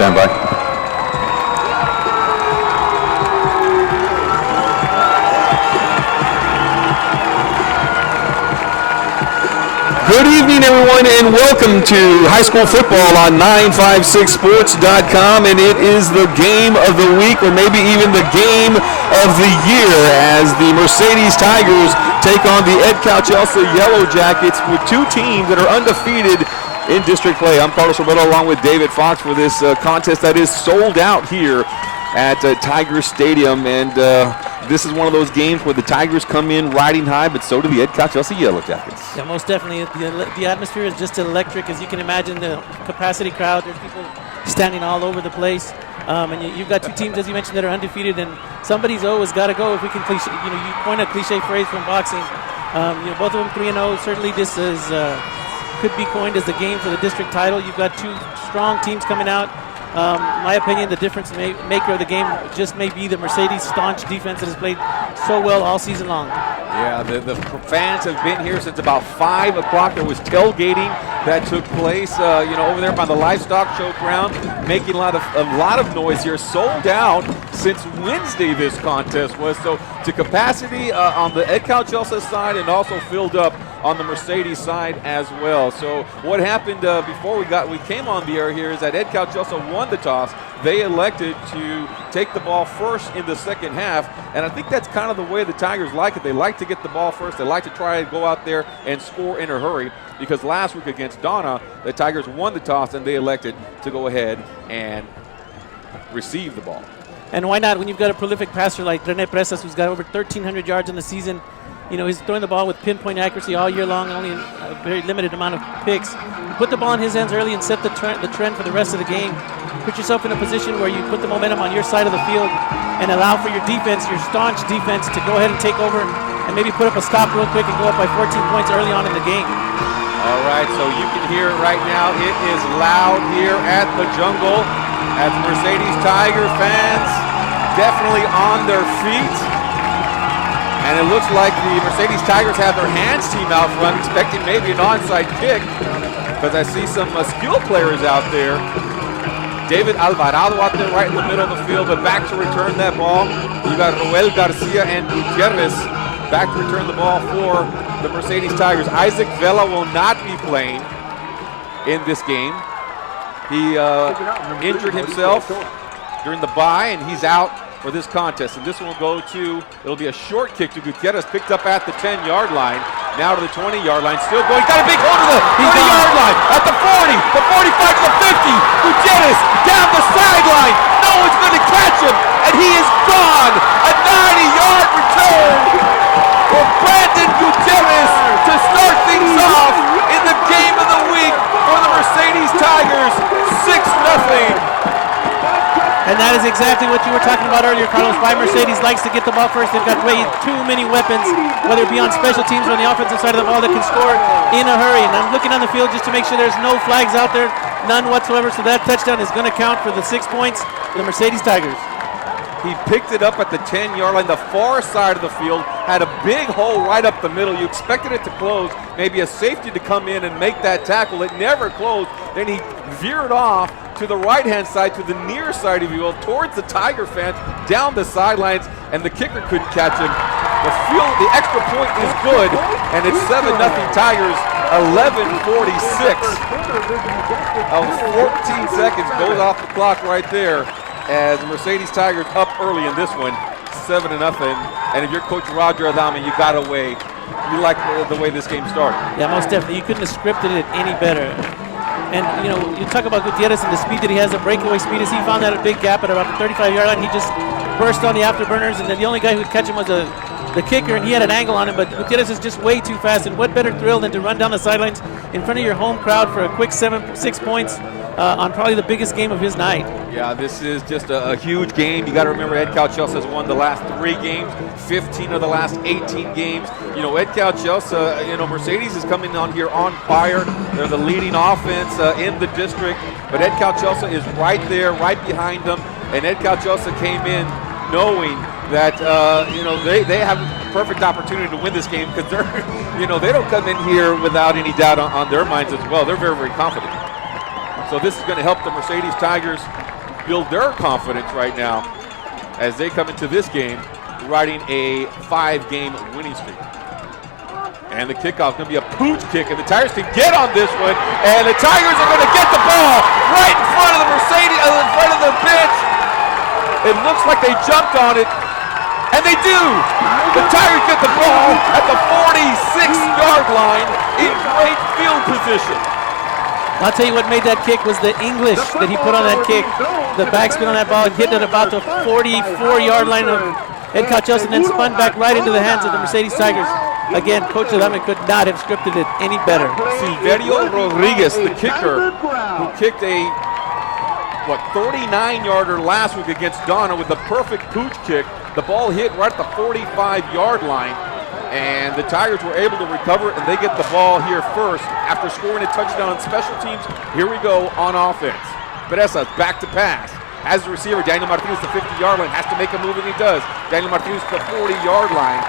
Stand by. Good evening, everyone, and welcome to high school football on 956sports.com, and it is the game of the week, or maybe even the game of the year, as the Mercedes Tigers take on the Edcouch Elsa Yellow Jackets, with two teams that are undefeated in district play. I'm Carlos Roberto along with David Fox for this contest that is sold out here at Tiger Stadium, and this is one of those games where the Tigers come in riding high, but so do the Edcouch Elsa Yellow Jackets. Yeah, most definitely. The atmosphere is just electric, as you can imagine. The capacity crowd, there's people standing all over the place, and you've got two teams, as you mentioned, that are undefeated, and somebody's always got to go. If we can, you point a cliche phrase from boxing. Both of them 3-0. Certainly, this is could be coined as the game for the district title. You've got two strong teams coming out. My opinion, the difference maker of the game just may be the Mercedes staunch defense that has played so well all season long. Yeah, the fans have been here since about 5 o'clock. There was tailgating that took place, over there by the livestock show ground, making a lot of noise here. Sold out since Wednesday. This contest was to capacity on the Edcouch Elsa side, and also filled up on the Mercedes side as well. So what happened before we came on the air here is that Edcouch also won the toss. They elected to take the ball first in the second half, and I think that's kind of the way the Tigers like it. They like to get the ball first. They like to try to go out there and score in a hurry, because last week against Donna, the Tigers won the toss and they elected to go ahead and receive the ball. And why not, when you've got a prolific passer like Rene Presas, who's got over 1,300 yards in the season? He's throwing the ball with pinpoint accuracy all year long, only a very limited amount of picks. Put the ball in his hands early and set the trend for the rest of the game. Put yourself in a position where you put the momentum on your side of the field and allow for your defense, your staunch defense, to go ahead and take over and maybe put up a stop real quick and go up by 14 points early on in the game. All right, so you can hear it right now. It is loud here at the Jungle, as Mercedes Tiger fans definitely on their feet. And it looks like the Mercedes Tigers have their hands team out front, expecting maybe an onside kick, because I see some skill players out there. David Alvarado out there right in the middle of the field, but back to return that ball. You got Roel Garcia and Gutierrez back to return the ball for the Mercedes Tigers. Isaac Vela will not be playing in this game. He injured himself during the bye, and he's out for this contest. And this one will it'll be a short kick to Gutierrez, picked up at the 10-yard line, now to the 20-yard line, still going, got a big hold of the 30-yard line, at the 40, the 45 to the 50, Gutierrez down the sideline, no one's going to catch him, and he is gone. A 90-yard return for Brandon Gutierrez to start things off in the game of the week for the Mercedes Tigers, 6-0. And that is exactly what you were talking about earlier, Carlos. Why Mercedes likes to get the ball first. They've got way too many weapons, whether it be on special teams or on the offensive side of the ball, that can score in a hurry. And I'm looking on the field just to make sure there's no flags out there, none whatsoever. So that touchdown is going to count for the 6 points for the Mercedes Tigers. He picked it up at the 10-yard line. The far side of the field had a big hole right up the middle. You expected it to close, maybe a safety to come in and make that tackle. It never closed. Then he veered off to the right-hand side, to the near side, if you will, towards the Tiger fans, down the sidelines, and the kicker couldn't catch him. The extra point is good, and it's 7-0 Tigers, 11:46. 14 seconds goes off the clock right there, as the Mercedes Tigers up early in this one, 7-0. And if you're Coach Roger Adame, you got away. You like the way this game started. Yeah, most definitely. You couldn't have scripted it any better. And, you talk about Gutierrez and the speed that he has, the breakaway speed, as he found that a big gap at about the 35-yard line. He just burst on the afterburners, and then the only guy who could catch him was the kicker, and he had an angle on him. But Gutierrez is just way too fast, and what better thrill than to run down the sidelines in front of your home crowd for a quick 6 points on probably the biggest game of his night. Yeah, this is just a huge game. You got to remember, Edcouch Elsa has won the last 3 games, 15 of the last 18 games. Edcouch Elsa, Mercedes is coming on here on fire. They're the leading offense in the district, but Edcouch Elsa is right there, right behind them. And Edcouch Elsa came in knowing that they have a perfect opportunity to win this game, because they're they don't come in here without any doubt on their minds as well. They're very, very confident. So this is going to help the Mercedes Tigers build their confidence right now as they come into this game riding a 5-game winning streak. And the kickoff going to be a pooch kick, and the Tigers can get on this one, and the Tigers are going to get the ball right in front of the Mercedes, in front of the bench. It looks like they jumped on it, and they do. The Tigers get the ball at the 46-yard line in great field position. I'll tell you what made that kick was the English that he put on that kick. The backspin on that ball, hit it about the 44-yard line of Edcouch, and then spun back right into the hands of the Mercedes Tigers. Again, Coach Lemon could not have scripted it any better. Silverio Rodriguez, the kicker, who kicked a 39-yarder last week against Ghana with the perfect pooch kick. The ball hit right at the 45-yard line, and the Tigers were able to recover, and they get the ball here first after scoring a touchdown on special teams. Here we go on offense. Perez's back to pass. As the receiver, Daniel Martinez, the 50-yard line, has to make a move, and he does. Daniel Martinez to the 40-yard line.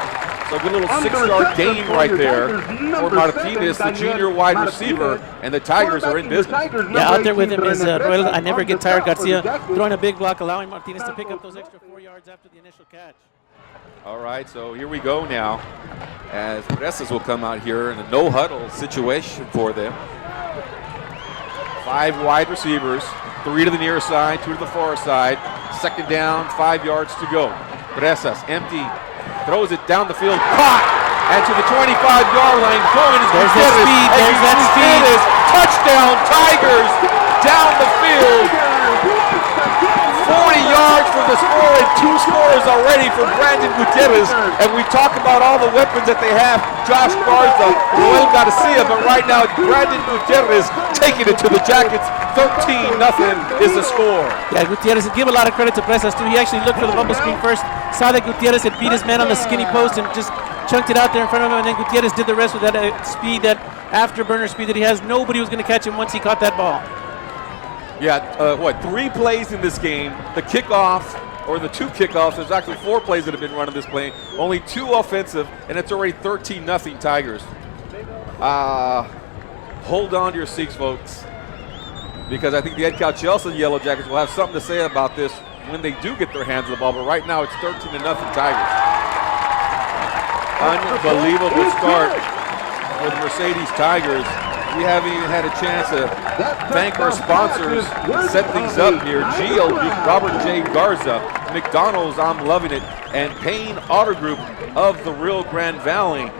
So a good little 6-yard gain right there for Martinez, the junior wide receiver, and the Tigers are in business. Yeah, out there with him is Royal, I Never Get Tired Garcia, throwing a big block, allowing Martinez to pick up those extra 4 yards after the initial catch. All right, so here we go now, as Perez will come out here in a no-huddle situation for them. 5 wide receivers, 3 to the near side, 2 to the far side. Second down, 5 yards to go. Perez empty. Throws it down the field, caught, and to the 25-yard line, going is There's that speed, there's that speed. Touchdown, Tigers, down the field. 40 yards for the score, and 2 scores already for Brandon Gutierrez. And we talk about all the weapons that they have. Josh Garza, Roel Garcia, but right now, Brandon Gutierrez taking it to the Jackets. 13-0 is the score. Yeah, Gutierrez, give a lot of credit to Presas too. He actually looked for the bubble screen first, saw that Gutierrez had beat his man on the skinny post and just chunked it out there in front of him, and then Gutierrez did the rest with that speed, that afterburner speed that he has. Nobody was going to catch him once he caught that ball. Yeah, 3 plays in this game. The kickoff, or the 2 kickoffs, there's actually 4 plays that have been run in this play. Only 2 offensive, and it's already 13-0 Tigers. Hold on to your seats, folks, because I think the Edcouch Elsa Yellow Jackets will have something to say about this when they do get their hands on the ball, but right now it's 13-0 Tigers. Unbelievable start for the Mercedes Tigers. We haven't even had a chance to thank our sponsors and set things up here. Geo, Robert J. Garza, McDonald's, I'm Loving It, and Payne Auto Group of the Rio Grande Valley.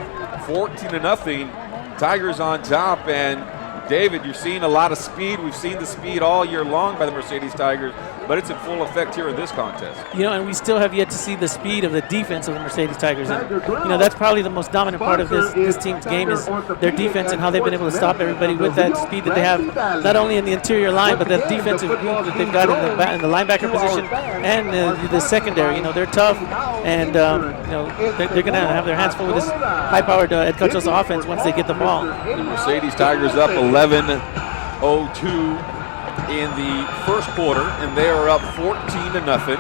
14-0, Tigers on top, and David, you're seeing a lot of speed. We've seen the speed all year long by the Mercedes Tigers, but it's in full effect here in this contest. You know, and we still have yet to see the speed of the defense of the Mercedes Tigers. And, you know, that's probably the most dominant part of this team's game is their defense and how they've been able to stop everybody with that speed that they have, not only in the interior line, but that defensive group that they've got in the linebacker position and the secondary. You know, they're tough, and, you know, they're going to have their hands full with this high-powered Edcouch Elsa offense once they get the ball. The Mercedes Tigers up 11-02 in the first quarter, and they are up 14-0.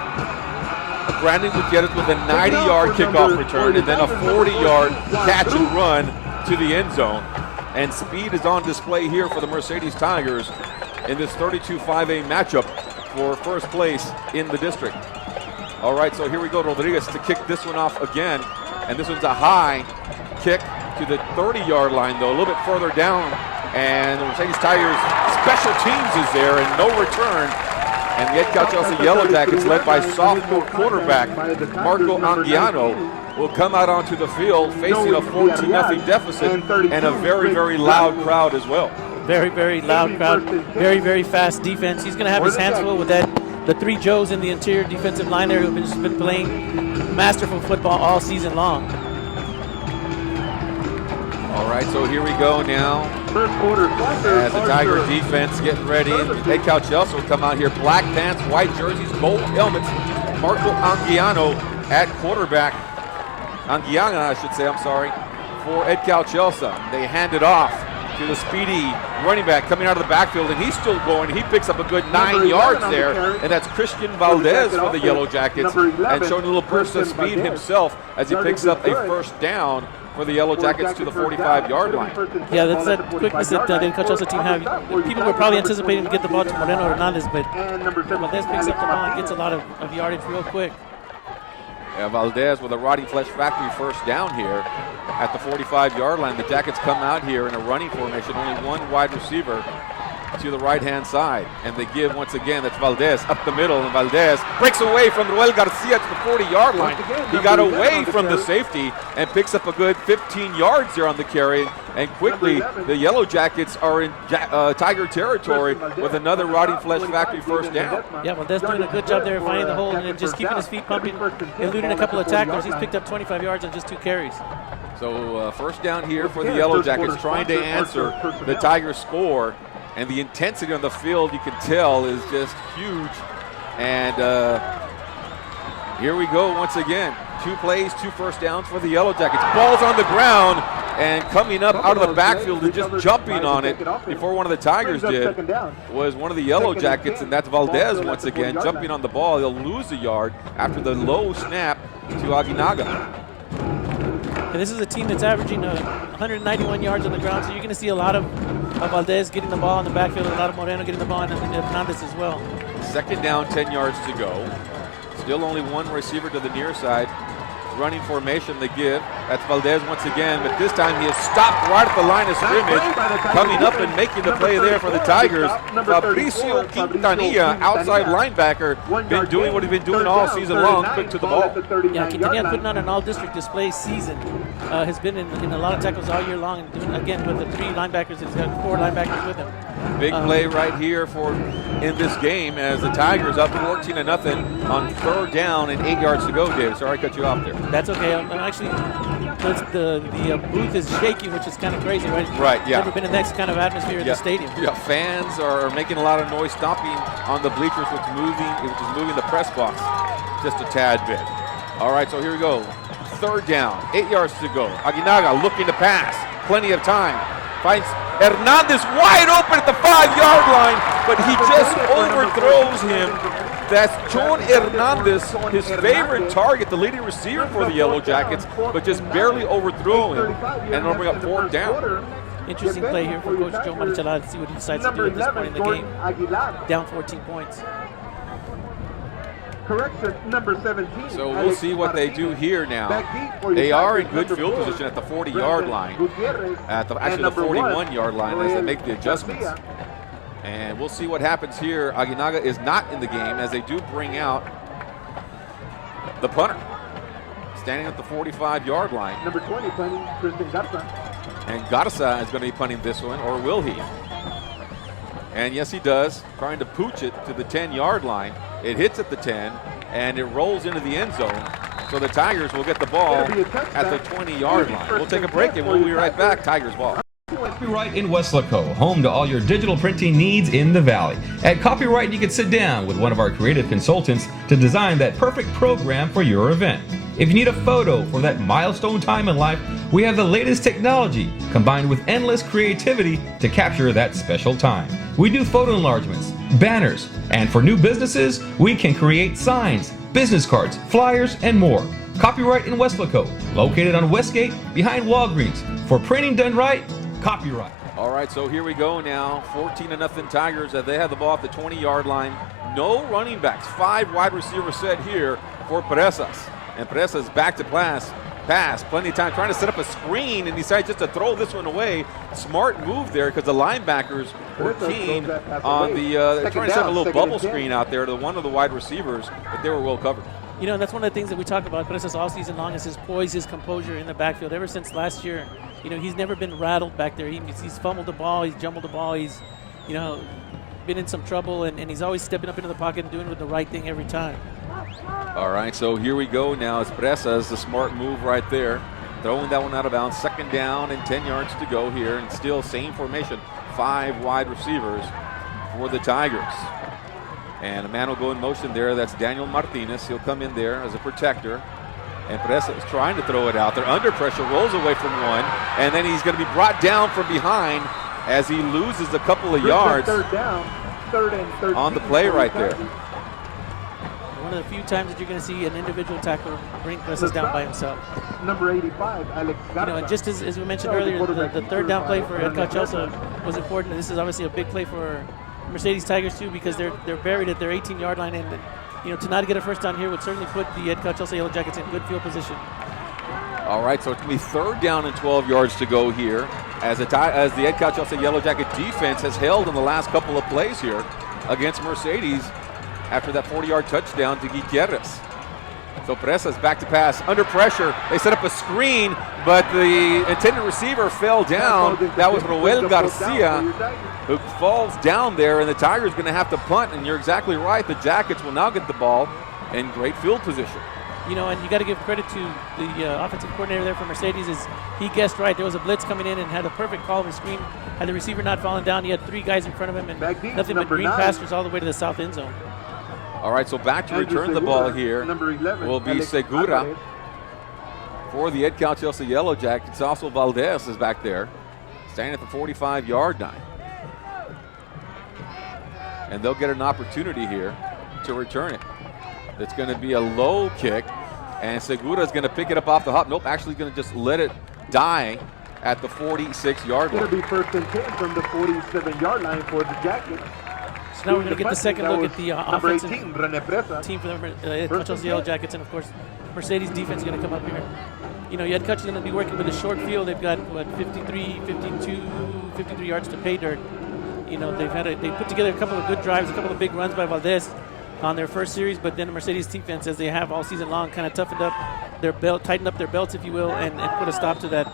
Brandon Gutierrez with a 90-yard kickoff return and then a 40-yard catch and run to the end zone. And speed is on display here for the Mercedes Tigers in this 32-5A matchup for first place in the district. All right, so here we go. Rodriguez to kick this one off again, and this one's a high kick to the 30-yard line, though, a little bit further down. And the Mercedes Tigers special teams is there and no return. And the Edcouch Elsa Yellow Jackets, led by sophomore quarterback Marco Anguiano, will come out onto the field facing a 14-0 deficit and a very, very loud crowd as well. Very, very loud crowd. Very, very fast defense. He's going to have his hands full with the 3 Joes in the interior defensive line there who have just been playing masterful football all season long. All right, so here we go now. As the Tiger defense getting ready. Edcouch Elsa will come out here. Black pants, white jerseys, gold helmets. Marco Anguiano at quarterback. Anguiana, I should say, I'm sorry, for Edcouch Elsa. They hand it off. to the speedy running back coming out of the backfield, and he's still going. He picks up a good 9 yards there, and that's Christian Valdez for the Yellow Jackets, and showing a little burst of speed himself as he picks up a first down for the Yellow Jackets to the 45-yard line. Yeah, that's that quickness that the Edcouch also team have. People were probably anticipating to get the ball to Moreno Hernandez, but Valdez picks up the ball and gets a lot of yardage real quick. Yeah, Valdez with a Rotting Flesh Factory first down here at the 45-yard line. The Jackets come out here in a running formation, only one wide receiver to the right-hand side. And they give, once again, that's Valdez up the middle, and Valdez breaks away from Ruel Garcia to the 40-yard line. He got away from the safety and picks up a good 15 yards there on the carry. And quickly, the Yellow Jackets are in Tiger territory with another Rotting Flesh Factory first down. Yeah, Valdez doing a good job there finding the hole and then just keeping his feet pumping, eluding a couple of tacklers. He's picked up 25 yards on just 2 carries. So first down here for the Yellow Jackets, trying to answer the Tigers' score. And the intensity on the field, you can tell, is just huge. And here we go once again. 2 plays, 2 first downs for the Yellow Jackets. Ball's on the ground, and coming up out of the backfield and just jumping on it before one of the Tigers did was one of the Yellow Jackets, and that's Valdez once again jumping on the ball. He'll lose a yard after the low snap to Aguinaga. And this is a team that's averaging 191 yards on the ground, so you're going to see a lot of Valdez getting the ball in the backfield, and a lot of Moreno getting the ball, and Hernandez as well. Second down, 10 yards to go. Still only one receiver to the near side. Running formation they give. That's Valdez once again, but this time he is stopped right at the line of scrimmage. Coming up and making the play there for the Tigers. Fabricio Quintanilla, outside linebacker, been doing what he's been doing all season long, quick to the ball. Yeah, Quintanilla putting on an all-district display season. Has been in a lot of tackles all year long, and doing, again, with the 3 linebackers. He's got 4 linebackers with him. Big play right here in this game as the Tigers up 14-0 on 3rd down and 8 yards to go, David. Sorry I cut you off there. That's okay. I'm actually, the booth is shaking, which is kind of crazy, right? Right, yeah. Never been in that kind of atmosphere in the stadium. Yeah, fans are making a lot of noise, stomping on the bleachers, which is moving the press box just a tad bit. All right, so here we go. 3rd down, 8 yards to go. Aguinaga looking to pass. Plenty of time. Finds Hernandez wide open at the 5-yard line, but he just overthrows him. That's John Hernandez, his favorite target, the leading receiver for the Yellow Jackets, but just barely overthrew him, and it'll bring up 4th down. Interesting play here for Coach Joe Marichalada to see what he decides to do at this point in the game. Down 14 points. Correction, number 17. So we'll see what they do here now. They are in good field position at the 40-yard line, actually the 41-yard line as they make the adjustments. And we'll see what happens here. Aguinaga is not in the game as they do bring out the punter, standing at the 45-yard line. Number 20, punting, Christian Garza. And Garza is going to be punting this one, or will he? And yes, he does, trying to pooch it to the 10-yard line. It hits at the 10, and it rolls into the end zone. So the Tigers will get the ball at the 20-yard line. We'll take a break, and we'll be right back. Tigers ball. Copyright in Weslaco, home to all your digital printing needs in the Valley. At Copyright, you can sit down with one of our creative consultants to design that perfect program for your event. If you need a photo for that milestone time in life, we have the latest technology combined with endless creativity to capture that special time. We do photo enlargements, banners, and for new businesses, we can create signs, business cards, flyers, and more. Copyright in Weslaco, located on Westgate behind Walgreens. For printing done right, Copyright. All right, so here we go now. 14-0 Tigers as they have the ball at the 20-yard line. No running backs. 5 wide receivers set here for Presas. And Presas back to pass. Plenty of time trying to set up a screen and decides just to throw this one away. Smart move there because the linebackers were keen on the trying to set up a little bubble screen out there to one of the wide receivers, but they were well covered. You know, and that's one of the things that we talk about Presas all season long is his poise, his composure in the backfield. Ever since last year, you know, he's never been rattled back there. He's fumbled the ball, he's jumbled the ball, he's, you know, been in some trouble, and he's always stepping up into the pocket and doing the right thing every time. All right, so here we go now. It's Presas, the smart move right there. Throwing that one out of bounds. 2nd down and 10 yards to go here, and still same formation. 5 wide receivers for the Tigers. And a man will go in motion there. That's Daniel Martinez. He'll come in there as a protector. And Presa is trying to throw it out there. Under pressure, rolls away from one, and then he's going to be brought down from behind as he loses a couple of yards Third down, third and 13 on the play right there. One of the few times that you're going to see an individual tackler bring Presa down by himself. Number 85, Alex Garza. And just as we mentioned earlier, the third down play for Edcouch also was important. This is obviously a big play for Mercedes Tigers too, because they're buried at their 18-yard line, and to not get a first down here would certainly put the Edcouch Elsa Yellow Jackets in good field position. All right, so it's going to be 3rd down and 12 yards to go here as the Edcouch Elsa Yellow Jacket defense has held in the last couple of plays here against Mercedes after that 40-yard touchdown to Gutierrez. So Presa's back to pass under pressure. They set up a screen, but the intended receiver fell down. That was Roel Garcia, who falls down there, and the Tigers going to have to punt. And you're exactly right. The Jackets will now get the ball in great field position. And you got to give credit to the offensive coordinator there for Mercedes. Is he guessed right? There was a blitz coming in and had a perfect call of a screen. Had the receiver not fallen down, he had 3 guys in front of him, and nothing but green pastures all the way to the south end zone. All right, so back to return the ball here will be Segura for the Edcouch Elsa Yellow Jackets. Also Valdez is back there, standing at the 45-yard line. And they'll get an opportunity here to return it. It's going to be a low kick, and Segura is going to pick it up off the hop. Nope, actually going to just let it die at the 46-yard line. It'll be 1st and 10 from the 47-yard line for the Jackets. So now we're going to get the second look at the offensive 18, team for the Edcouch Elsa Yellow Jackets, and of course, Mercedes defense is going to come up here. Edcouch is going to be working with a short field. They've got 53, 52, 53 yards to pay dirt. They put together a couple of good drives, a couple of big runs by Valdez on their first series, but then the Mercedes defense, as they have all season long, kind of toughened up their belt, tightened up their belts, if you will, and put a stop to that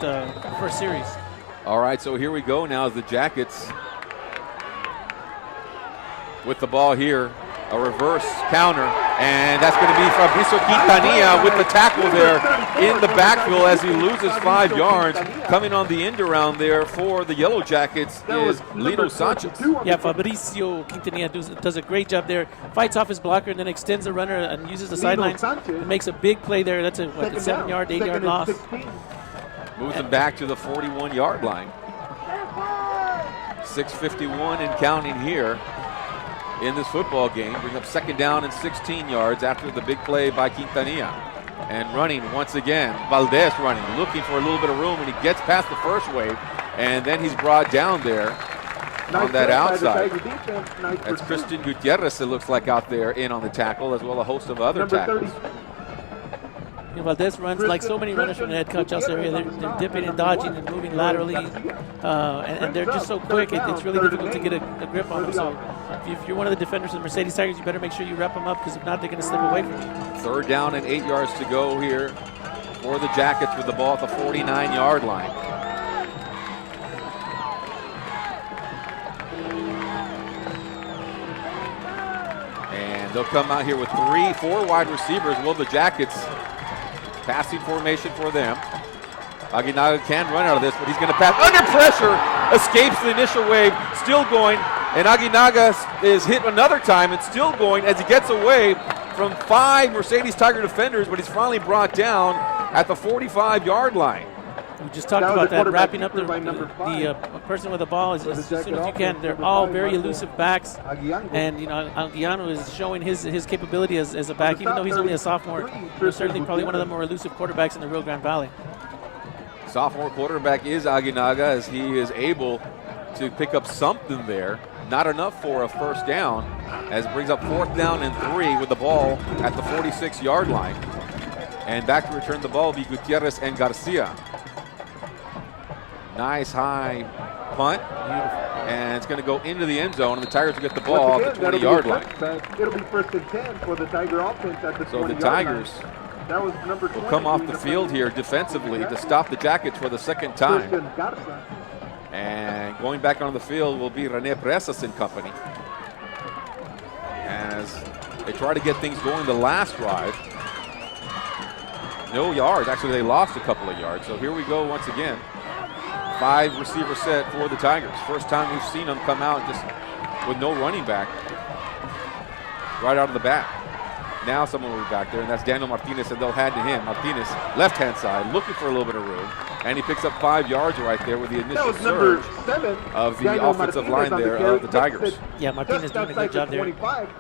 first series. All right, so here we go now as the Jackets with the ball here, a reverse counter, and that's going to be Fabricio Quintanilla with the tackle there in the backfield as he loses 5 yards. Coming on the end around there for the Yellow Jackets is Lino Sanchez. Yeah, Fabricio Quintanilla does a great job there. Fights off his blocker and then extends the runner and uses the sidelines and makes a big play there. That's a 7-yard, 8-yard loss. Moves him back to the 41-yard line. 6:51 and counting here in this football game. Bring up 2nd down and 16 yards after the big play by Quintanilla. And running once again, Valdez running, looking for a little bit of room, and he gets past the first wave, and then he's brought down there on that outside. That's Christian Gutierrez, it looks like, out there in on the tackle, as well as a host of other tackles. Valdez runs like so many runners from the Edcouch Elsa area. They're dipping and dodging and moving laterally, and they're just so quick. It's really difficult to get a grip on them. So if you're one of the defenders of the Mercedes Tigers, you better make sure you wrap them up, because if not, they're going to slip away from you. 3rd down and 8 yards to go here for the Jackets with the ball at the 49-yard line. And they'll come out here with 4 wide receivers. Well, the Jackets, passing formation for them. Aguinaga can run out of this, but he's going to pass under pressure, escapes the initial wave, still going, and Aguinaga is hit another time and still going as he gets away from 5 Mercedes Tiger defenders, but he's finally brought down at the 45-yard line. We just talked about that, wrapping up the person with the ball as soon as you can. They're all very elusive backs, and Aguiano is showing his capability as a back, even though he's only a sophomore. He's certainly probably one of the more elusive quarterbacks in the Rio Grande Valley. Sophomore quarterback is Aguinaga, as he is able to pick up something there. Not enough for a first down, as it brings up 4th down and 3 with the ball at the 46-yard line. And back to return the ball will be Gutierrez and Garcia. Nice high punt. And it's going to go into the end zone, and the Tigers will get the ball at the 20-yard line. It'll be 1st and 10 for the Tiger offense at the 20-yard line. So the Tigers will come off the field here defensively to stop the Jackets for the 2nd time. And going back on the field will be Rene Presas and company, as they try to get things going the last drive. No yards. Actually, they lost a couple of yards. So here we go once again. 5 receiver set for the Tigers. First time we've seen them come out just with no running back right out of the bat. Now someone will be back there, and that's Daniel Martinez, and they'll hand to him. Martinez, left-hand side, looking for a little bit of room, and he picks up 5 yards right there with the initial surge of the offensive line there of the Tigers. Yeah, Martinez doing a good job there,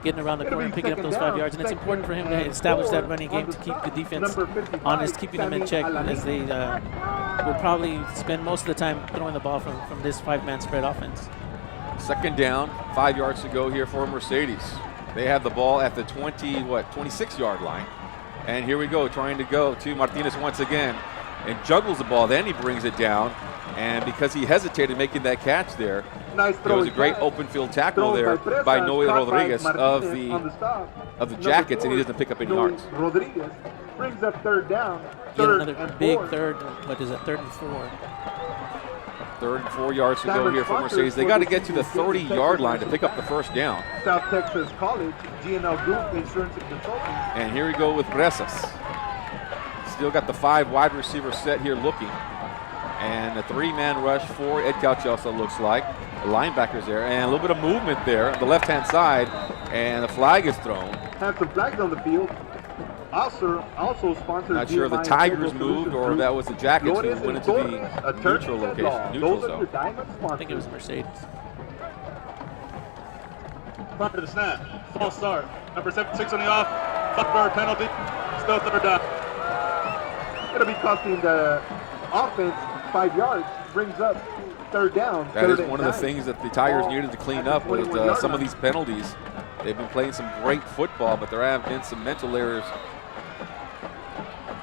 getting around the corner and picking up those 5 yards, and it's important for him to establish that running game to keep the defense honest, keeping them in check, as they will probably spend most of the time throwing the ball from this 5-man spread offense. Second down, 5 yards to go here for Mercedes. They have the ball at the 26-yard line. And here we go, trying to go to Martinez once again, and juggles the ball. Then he brings it down, and because he hesitated making that catch there, it was a great open field tackle there by Noe Rodriguez of the Jackets, and he doesn't pick up any yards. Rodriguez brings up third down. Yet another big third, what is it, 3rd and 4. 3rd and 4 yards to go here for Mercedes. They got to get to the 30-yard line to pick up the first down. South Texas College, GNL Group, Insurance and Consulting. And here we go with Bresas. Still got the 5 wide receiver set here looking. And a 3-man rush for Edcouch Elsa looks like. The linebackers there, and a little bit of movement there on the left-hand side, and the flag is thrown. Have some flags on the field. Also sponsored. Not sure if the Tigers moved or if that was the Jackets who went into the neutral location, neutral zone. I think it was Mercedes. Front of the snap, false start. Number 76 on the off, Buckberg penalty, still 3rd down. It'll be costing the offense 5 yards, brings up 3rd down. That is one of the things that the Tigers needed to clean up with some of these penalties. They've been playing some great football, but there have been some mental errors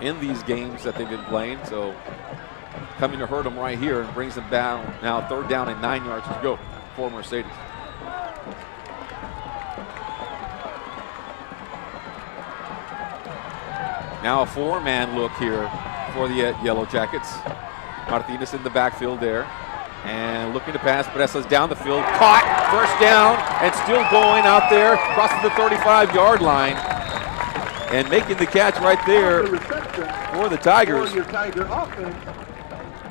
in these games that they've been playing. So coming to hurt them right here and brings them down. Now 3rd down and 9 yards to go for Mercedes. Now a 4-man look here for the Yellow Jackets. Martinez in the backfield there. And looking to pass, Bresas down the field. Caught, 1st down, and still going out there. Crosses the 35-yard line. And making the catch right there for the Tigers.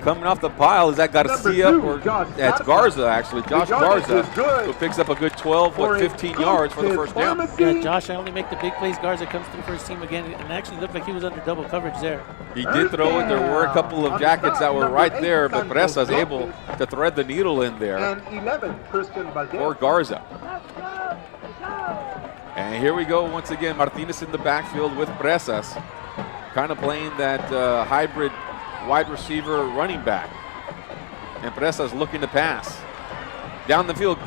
Coming off the pile, is that Garcia? Or that's Garza, actually. Josh Garza, who picks up a good 15 yards for the 1st down. Yeah, Josh, I only make the big plays. Garza comes through for his team again, and actually looked like he was under double coverage there. He did throw it. There were a couple of Jackets that were right there, but Bresas able to thread the needle in there for Garza. And here we go once again. Martinez in the backfield with Bresas, kind of playing that hybrid wide receiver running back. And Bresas looking to pass. Down the field,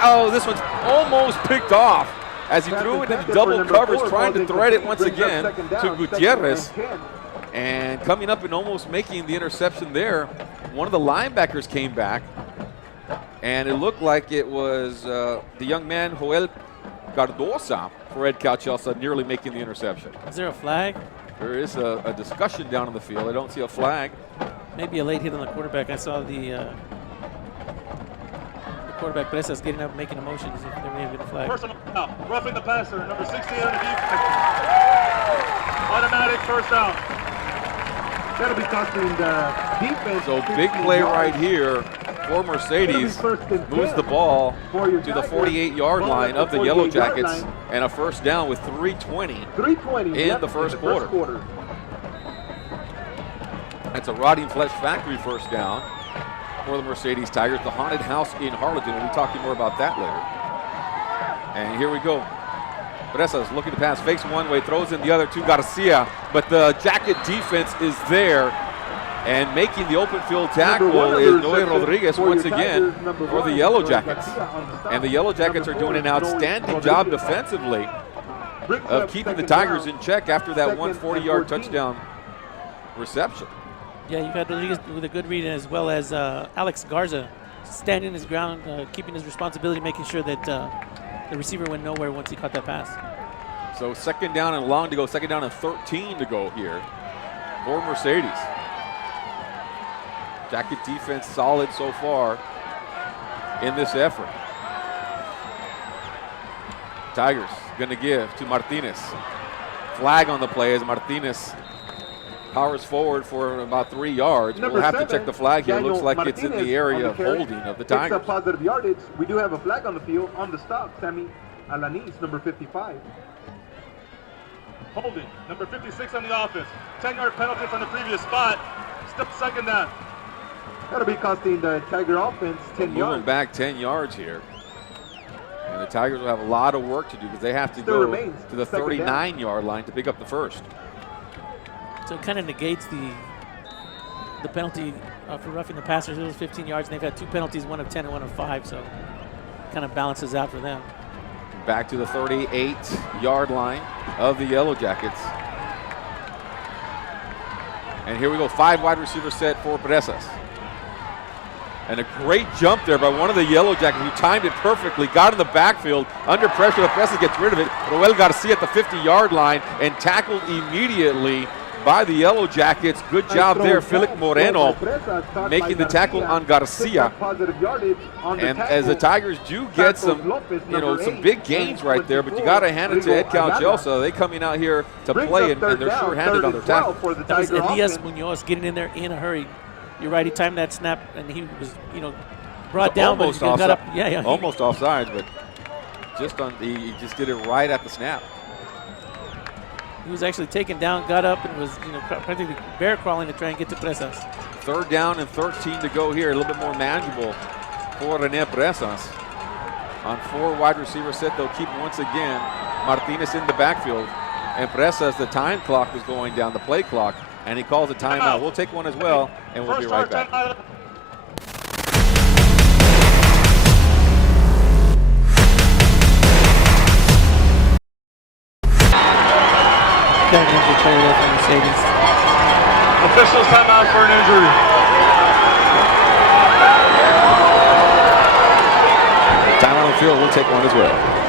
oh, this one's almost picked off as he threw it into double coverage, trying to thread it once again to Gutierrez. And coming up and almost making the interception there, one of the linebackers came back, and it looked like it was the young man, Joel Cardosa, for Edcouch Elsa, nearly making the interception. Is there a flag? There is a discussion down on the field. I don't see a flag. Maybe a late hit on the quarterback. I saw the quarterback Bresas getting up, making a motion as if there may have been a flag. Personal foul, roughing the passer, number 60 on the defense. Automatic 1st down. That'll be costing the defense. So big play right here for Mercedes. Moves the ball to the 48-yard line of the Yellow Jackets, and a 1st down with 3:20 in the first quarter. That's a Rotting Flesh Factory 1st down for the Mercedes Tigers. The haunted house in Harlingen. We'll be talking more about that later. And here we go. Bresas looking to pass, fakes one way, throws in the other to Garcia, but the Jacket defense is there, and making the open field tackle is Noe Rodriguez once again for the Yellow Jackets. And the Yellow Jackets are doing an outstanding job defensively of keeping the Tigers in check after that 140-yard touchdown reception. Yeah, you've had Rodriguez with a good read, as well as Alex Garza standing his ground, keeping his responsibility, making sure that the receiver went nowhere once he caught that pass. So 2nd down and long to go, 2nd down and 13 to go here for Mercedes. Jacket defense solid so far in this effort. Tigers going to give to Martinez. Flag on the play as Martinez powers forward for about 3 yards. We'll have to check the flag here. Looks like it's in the area of holding of the Tigers. It's a positive yardage. We do have a flag on the field on the stop. Sammy Alanis, number 55. Holding. Number 56 on the offense. 10-yard penalty from the previous spot. Still second down. That'll be costing the Tiger offense 10 Moving yards. back 10 yards here. And the Tigers will have a lot of work to do because they have to Still go remains to the second down. 39-yard line to pick up the first. So it kind of negates the penalty for roughing the passer. It was 15 yards, and they've had 2 penalties, one of 10 and one of 5, so kind of balances out for them. Back to the 38-yard line of the Yellow Jackets. And here we go, 5 wide receiver set for Presas. And a great jump there by one of the Yellow Jackets who timed it perfectly, got in the backfield, under pressure. Presas gets rid of it. Roel Garcia at the 50-yard line and tackled immediately by the Yellow Jackets. Good job there, Felix Moreno making the tackle on Garcia. And as the Tigers do get some, some big gains right there, but you got to hand it to Edcouch Elsa. They coming out here to play, and they're sure-handed on their tackle. That was Elias Munoz getting in there in a hurry. You're right, he timed that snap, and he was, brought down, almost but he got up. Yeah, almost offside, but he just did it right at the snap. He was actually taken down, got up, and was practically bear crawling to try and get to Presas. 3rd down and 13 to go here. A little bit more manageable for Rene Presas. On 4 wide receiver set, they'll keep once again Martinez in the backfield. And Presas, the time clock was going down, the play clock, and he calls a timeout. We'll take one as well, and we'll be right back. Got an injured player there for Mercedes. Officials timeout for an injury. Time on the field, we'll take one as well.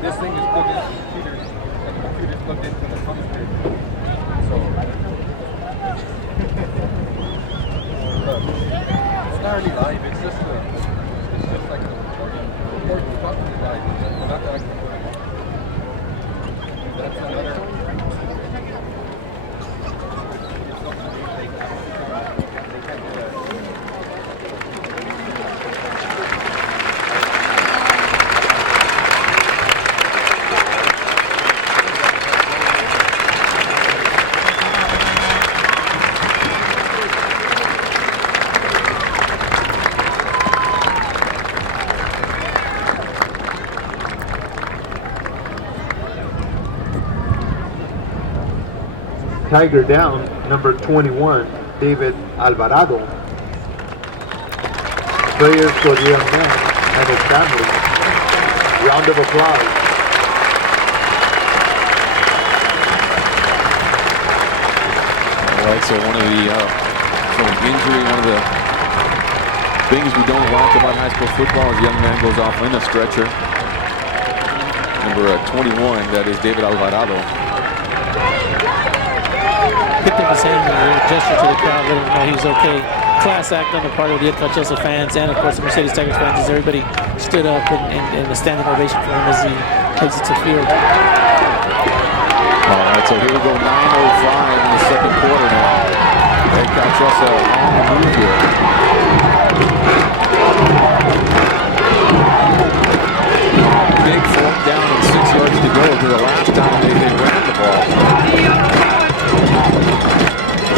This thing is plugged into the computer, and the computer is plugged into the computer. So it's not really live. It's just like the recording. It's not really live. It's not like that's another. It's not they can't do that. Tiger down, number 21, David Alvarado. Prayers for the young man and his family. Round of applause. All right, so one of the injury, one of the things we don't like about high school football is a young man goes off in a stretcher. Number 21, that is David Alvarado. Picked up his hand and a gesture to the crowd, letting him know he's okay. Class act on the part of the Edcouch Elsa fans and, of course, the Mercedes Tigers fans as everybody stood up and a standing ovation for him as he exits the field. All right, so here we go, 9:05 in the second quarter now. Edcouch Elsa on the move here. Big fourth down and 6 yards to go to the last time they ran the ball.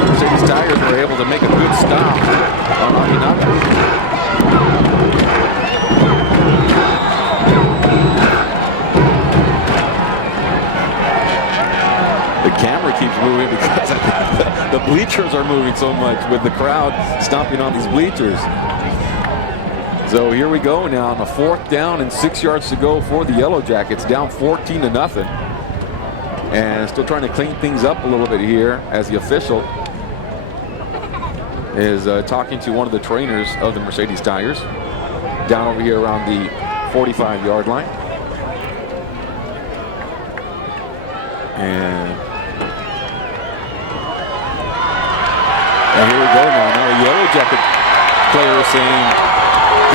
Mercedes Tigers were able to make a good stop on Aminata. The camera keeps moving because I think the bleachers are moving so much with the crowd stomping on these bleachers. So here we go now on a fourth down and 6 yards to go for the Yellow Jackets, down 14-0. And still trying to clean things up a little bit here as the official is talking to one of the trainers of the Mercedes Tigers down over here around the 45-yard line. And here we go now. Now a Yellow Jacket player is saying,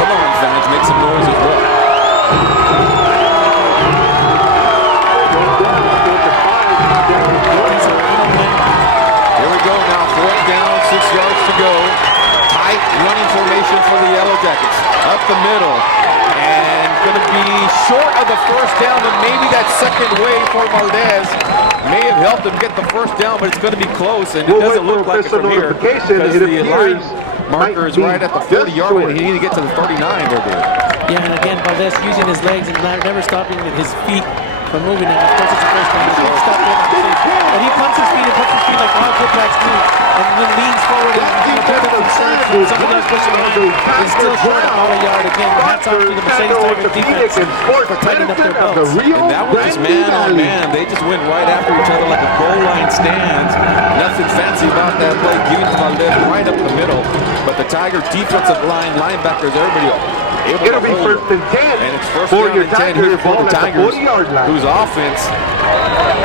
come on, fans, make some noise as well. Here we go now, fourth down, 6 yards to go. Tight running formation for the Yellow Jackets. Up the middle. And going to be short of the first down, and maybe that second wave for Valdez may have helped him get the first down, but it's going to be close, and it doesn't look like it from here because the line marker is right at the 40-yard line. He needs to get to the 39 over there. Yeah, and again, Valdez using his legs and never stopping his feet from moving. And of course, it's the first time he stopped him. And he pumps his feet like all good backs do. And then leans forward and somebody else pushing behind. He's still short of a yard again. Hats off to the Mercedes Tigers defense for tightening up their belts. And that was just man on man. They just went right after each other like a goal line stand. Nothing fancy about that play. Giving to Valdez right up the middle. But the Tiger defensive line, linebackers, everybody able to hold it. And it's first down and 10 here for the Tigers, whose offense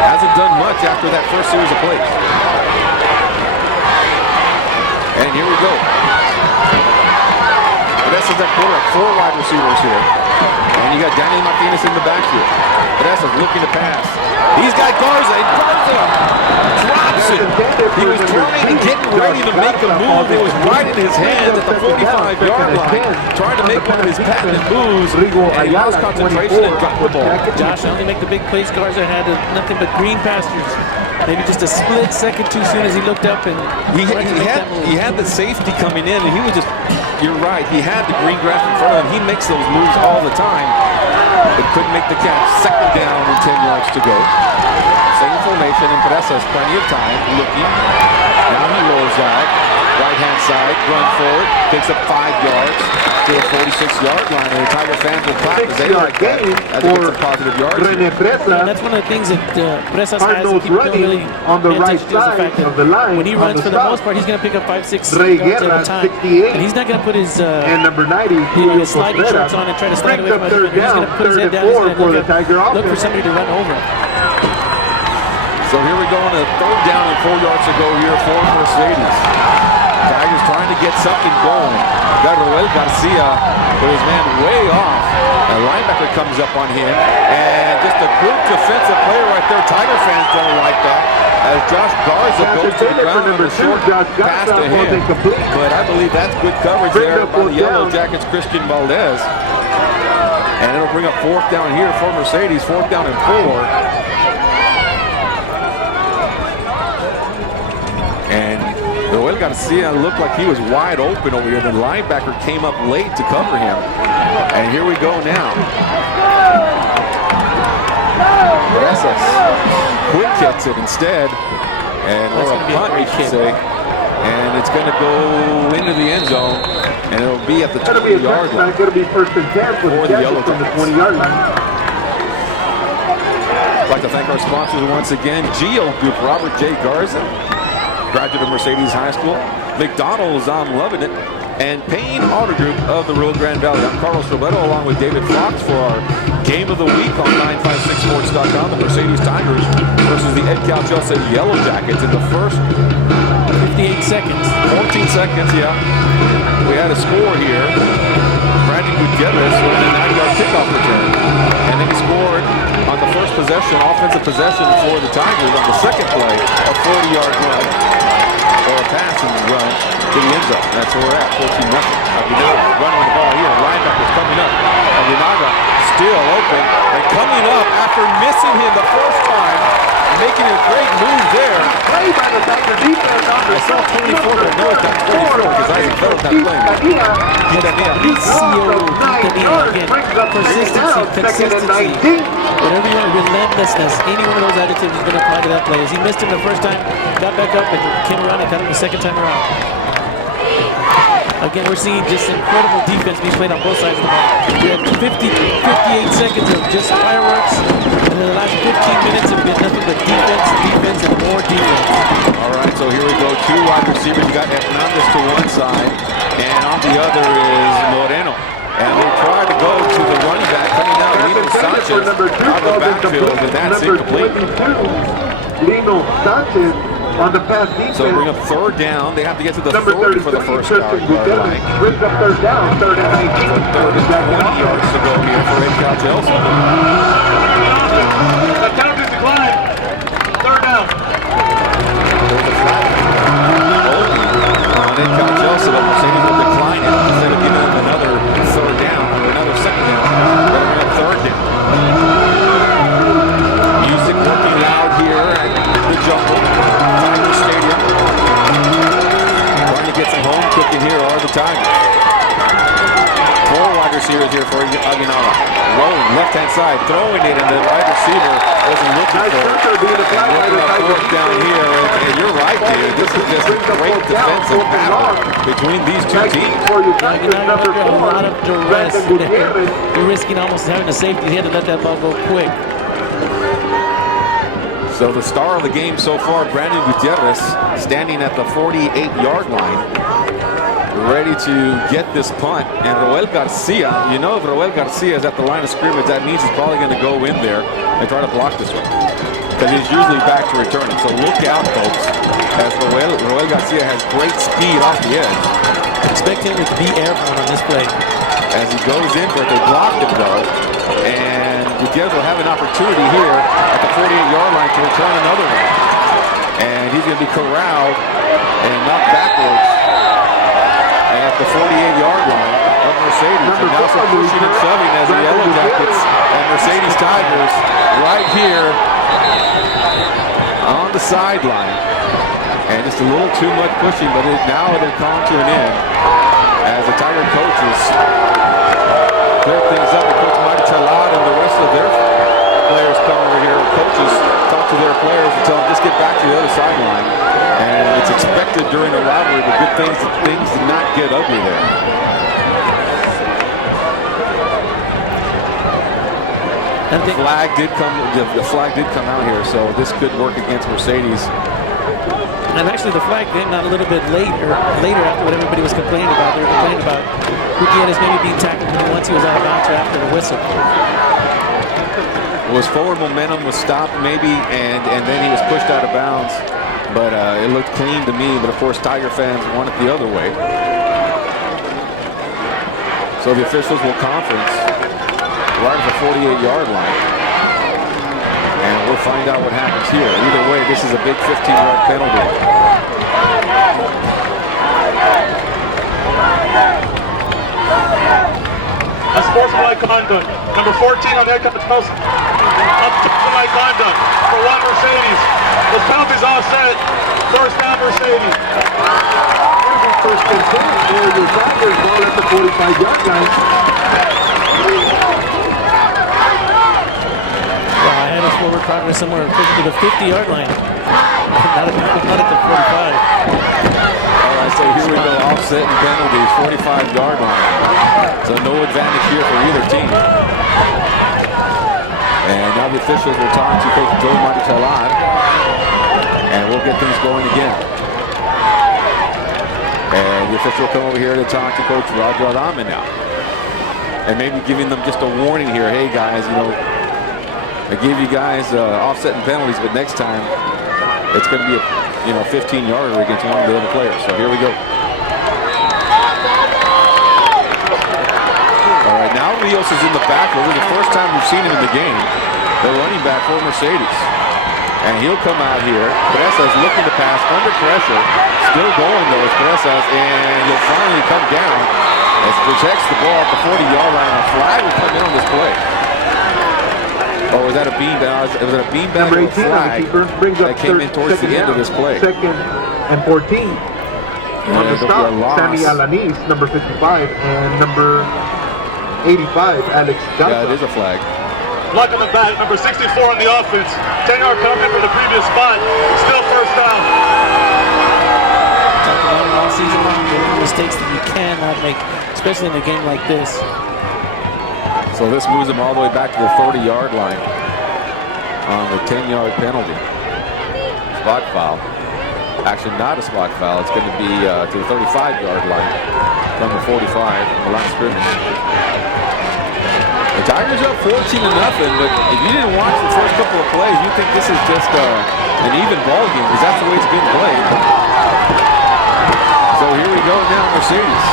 hasn't done much after that first series of plays. And here we go. Vanessa's at quarterback, 4 wide receivers here. And you got Daniel Martinez in the backfield. Vanessa's looking to pass. He's got Garza. Garza drops it. He was trying to get ready to make a move. It was right in his hands at the 45-yard line, trying to make one of his patented moves, and he lost concentration and dropped the ball. Josh only make the big plays. Garza had nothing but green pastures. Maybe just a split second too soon as he looked up, and he had the safety coming in, and he was just, you're right, he had the green grass in front of him. He makes those moves all the time, but couldn't make the catch. Second down and 10 yards to go. Same formation, and Perez has plenty of time looking. Now he rolls out. Right right-hand side, run forward, picks up 5 yards to the 46-yard line. And the Tiger fans will clap as they like that. As it gets some positive yards. And that's one of the things that Presas has to keep really on the right attention to, is the fact side of the line. that when he runs, for the most part, he's going to pick up 5-6 yards at a time. And he's not going to put his number 90, his sliding shorts on and try to slide away from everybody. He's going to put his head down. He's going to look for somebody to run over. So here we go on a 3rd down and 4 yards to go here for Mercedes. Tigers trying to get something going. Got Roel Garcia with his man way off. A linebacker comes up on him, and just a good defensive play right there. Tiger fans don't like that, as Josh Garza goes to the ground on a short pass to him. But I believe that's good coverage there by the Yellow Jackets, Christian Valdez. And it'll bring up 4th down here for Mercedes, 4th down and 4. And Roel Garcia looked like he was wide open over here. The linebacker came up late to cover him. And here we go now. Presas quick hits it instead. And or a punt, we should say. And it's going to go into the end zone. And it'll be at the 20-yard line. It's going to be 1st and 10 for the Yellow from the 20-yard line. I'd like to thank our sponsors once again. Geo Group, Robert J. Garza, graduate of Mercedes High School. McDonald's, I'm loving it. And Payne Auto Group of the Rio Grande Valley. I'm Carlos Roberto along with David Fox for our Game of the Week on 956sports.com. The Mercedes Tigers versus the Edcouch Elsa Yellow Jackets in the first 58 seconds. 14 seconds, yeah. We had a score here. Brandon Gutierrez with a 9-yard kickoff return. And then he scored on the first possession, offensive possession for the Tigers on the second play, a 40-yard run, or a passing run to the end zone. That's where we're at, 14-0. Aguinaga running the ball here. Linebacker's coming up. Aguinaga still open, and coming up after missing him the first time, making a great move there. Play by the Tiger defense on the I saw 24, but I know it's not 44 because I didn't know that play. Again, consistency. Whatever you want, relentlessness. Any one of those additives is going to apply to that play. As he missed him the first time, got back up and came around and got him the second time around. Again, we're seeing just incredible defense being played on both sides of the ball. We had 58 seconds of just fireworks, and in the last 15 minutes have been nothing but defense, defense, and more defense. All right, so here we go. 2 wide receivers. You got Hernandez to one side, and on the other is Moreno. And they try to go to the running back, coming down, Lino Sanchez out of the backfield, and that's incomplete. Lino Sanchez on the pass defense. So bring up 3rd down. They have to get to the 30 for the first yard line. Brings up 3rd down, 3rd and 19. 3rd and 20 yards to go here for Edcouch Elsa. The count is declined. 3rd down. There's a flag on Edcouch Elsa, but Mercedes will decline it instead of giving them another 3rd down or another 2nd down. They're going to 3rd down. Music working loud here at the Jungle. Tiger Stadium. Trying to get some home cooking here are the Tigers. 4 wide receivers here for Aguinaga. Rolling left-hand side, throwing it, and the wide receiver wasn't looking for it. And looking at 4th down here, and you're right, dude. This is just a great defensive battle between these two teams. Aguinaga under a lot of duress there. You're risking almost having a safety. He had to let that ball go quick. So the star of the game so far, Brandon Gutierrez, standing at the 48-yard line, ready to get this punt. And Roel Garcia, you know if Roel Garcia is at the line of scrimmage, that means he's probably going to go in there and try to block this one, because he's usually back to returning. So look out, folks, as Roel Garcia has great speed off the edge. Expect him to be airborne on this play. As he goes in for it, they blocked him though. And Gutierrez will have an opportunity here at the 48-yard line to return another one. And he's going to be corralled and knocked backwards at the 48-yard line of Mercedes. And now some pushing and shoving as the Yellow Jackets and Mercedes Tigers right here on the sideline. And just a little too much pushing, but now it'll come to an end as the Tiger coaches clear things up. And Coach Mike Chalad and the rest of their players come over here. Coaches talk to their players and tell them just get back to the other sideline. And it's expected during a rivalry, the good things get ugly there. The flag did come out here, so this could work against Mercedes. And actually, the flag came out a little bit later after what everybody was complaining about. They were complaining about Gutierrez maybe being tackled once he was out of bounds or after the whistle. Was forward momentum was stopped maybe, and then he was pushed out of bounds. But it looked clean to me. But of course, Tiger fans want it the other way. So the officials will conference right at the 48-yard line. And we'll find out what happens here. Either way, this is a big 15-yard penalty. Unsportsmanlike conduct. Number 14 on Edcouch. Unsportsmanlike conduct for one Mercedes. The penalty's offset. First down, Mercedes. First and 10 for your Tigers, ball at the 45-yard line. I had his forward progress somewhere closer to the 50-yard line. Not at the 45. Well, I say here we go, offset and penalties, 45-yard line. So no advantage here for either team. And now the officials will talk to Coach Joe Maritalar, and we'll get things going again. And the official will come over here to talk to Coach Roger Adame now. And maybe giving them just a warning here. Hey guys, you know, I gave you guys offset and penalties, but next time it's going to be a 15-yarder against one of the other players. So here we go. All right, now Rios is in the backfield. This is the first time we've seen him in the game. The running back for Mercedes. And he'll come out here. Presas looking to pass under pressure. Still going though is Presas, and he'll finally come down as protects the ball at the 40-yard line. A flag will come in on this play. Or was that a beanbag? Was it a beanbag or a flag that came in towards the end of this play? Second and 14. On the stop, Sammy Alanis, number 55, and number 85, Alex Garza. Yeah, it is a flag. Block on the back, number 64 on the offense. 10-yard penalty for the previous spot. Still first down. Talking about it all season long, the little mistakes that you cannot make, especially in a game like this. So this moves him all the way back to the 30-yard line on the 10-yard penalty. Spot foul. Actually, not a spot foul. It's going to be to the 35-yard line from the 45 on the line of scrimmage. The Tigers up 14-0, but if you didn't watch the first couple of plays, you think this is just an even ball game because that's the way it's been played. So here we go now, Mercedes.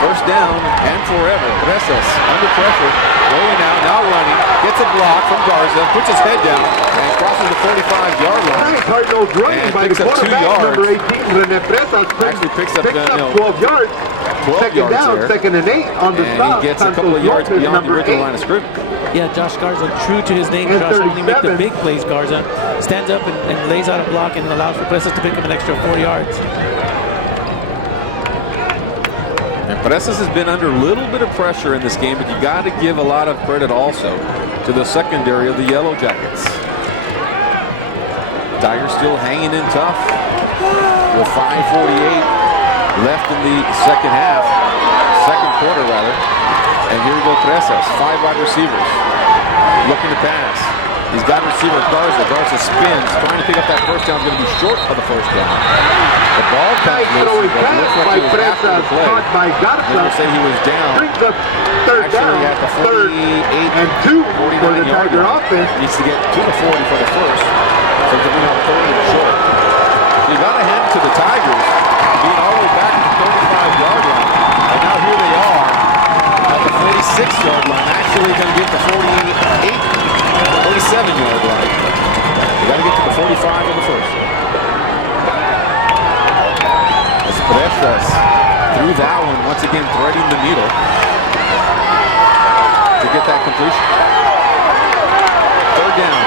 First down and forever. Presas under pressure, rolling out, now running, gets a block from Garza, puts his head down, and crosses the 45-yard line. Cardinals running by the quarterback, number 18, Rene Presas. Actually picks up 12 yards. 12 second yards down, there. Second and 8 on the and stop. He gets a couple of yards beyond the original line of scrimmage. Yeah, Josh Garza, true to his name. Josh only make the big plays. Garza stands up and lays out a block and allows for Presas to pick up an extra 4 yards. And Presas has been under a little bit of pressure in this game, but you got to give a lot of credit also to the secondary of the Yellow Jackets. Tigers still hanging in tough with 5:48 left in the second quarter rather. And here we go, Presas, 5 wide receivers, looking to pass. He's got receiver Garza. Garza spins, trying to pick up that first down. Going to be short of the first down. The ball comes loose, but it looks like it was after the play. They will say he was down. Actually at the 49-yard line. Needs to get to the 40 for the first. So it's going to be 30 short. So you got to hand it to the Tigers being all the way back to the 35-yard line. And now here they are at the 46-yard line. Actually going to get the 47-yard line. You got to get to the 45 on the first. Presas through that one, once again threading the needle to get that completion. Third down.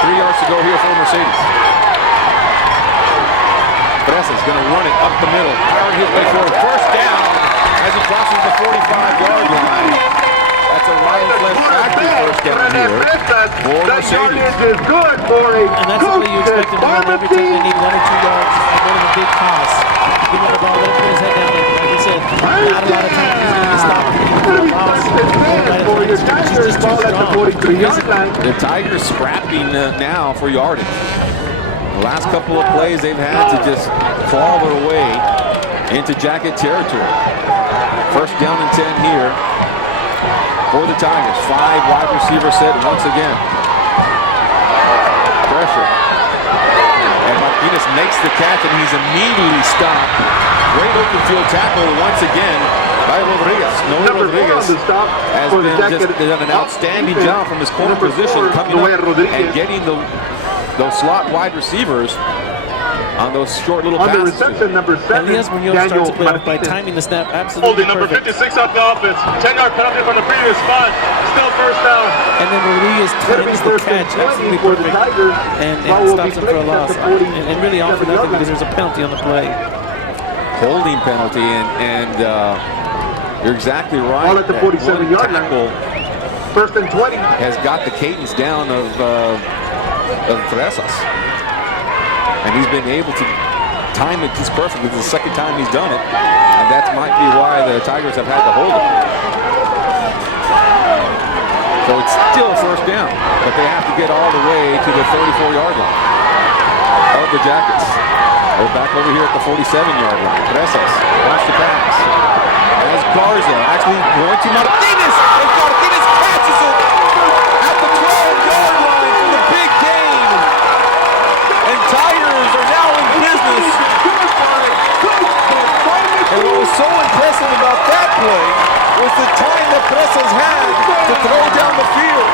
3 yards to go here for Mercedes. Presas going to run it up the middle. Hard hit way forward. First down as he crosses the 45-yard line at It's a Ryan Flesh factory first down here. For Mercedes. Is good for a And that's the way you expect him to run every time they need 1 or 2 yards. One of the big toss. Give him the ball, let him put his head down there. Like you said, not a lot of time he's going to be stopped. He's just too strong. The Tigers scrapping now for yardage. The last couple of plays they've had to just claw their way into Jacket territory. First down and 10 here for the Tigers. 5 wide receiver set once again. Pressure. And Martinez makes the catch and he's immediately stopped. Great open field tackle once again by Rodriguez. Noe Rodriguez has done an outstanding job from his corner position coming up and getting those slot wide receivers on those short little passes. On the reception, number 7, Elias Munoz starts to play off by timing the snap absolutely Holding number perfect. 56 out the offense. 10-yard penalty from the previous spot. Still first down. And then Rodriguez times the catch absolutely perfect and stops him for a loss. And really all for nothing because there's a penalty on the play. Holding penalty, and you're exactly right. All at the 47-yard line. First and 20. Has got the cadence down of Fresas. And he's been able to time it just perfectly. This is the second time he's done it. And that might be why the Tigers have had to hold it. So it's still a first down. But they have to get all the way to the 34-yard line of the Jackets. We're back over here at the 47-yard line. Fresas wants to pass. As Garza actually going to Martinez. And Martinez catches it at the 12-yard line for the big gain. And Tigers are now in business. And what was so impressive about that play was the time that Fresas had to throw down the field.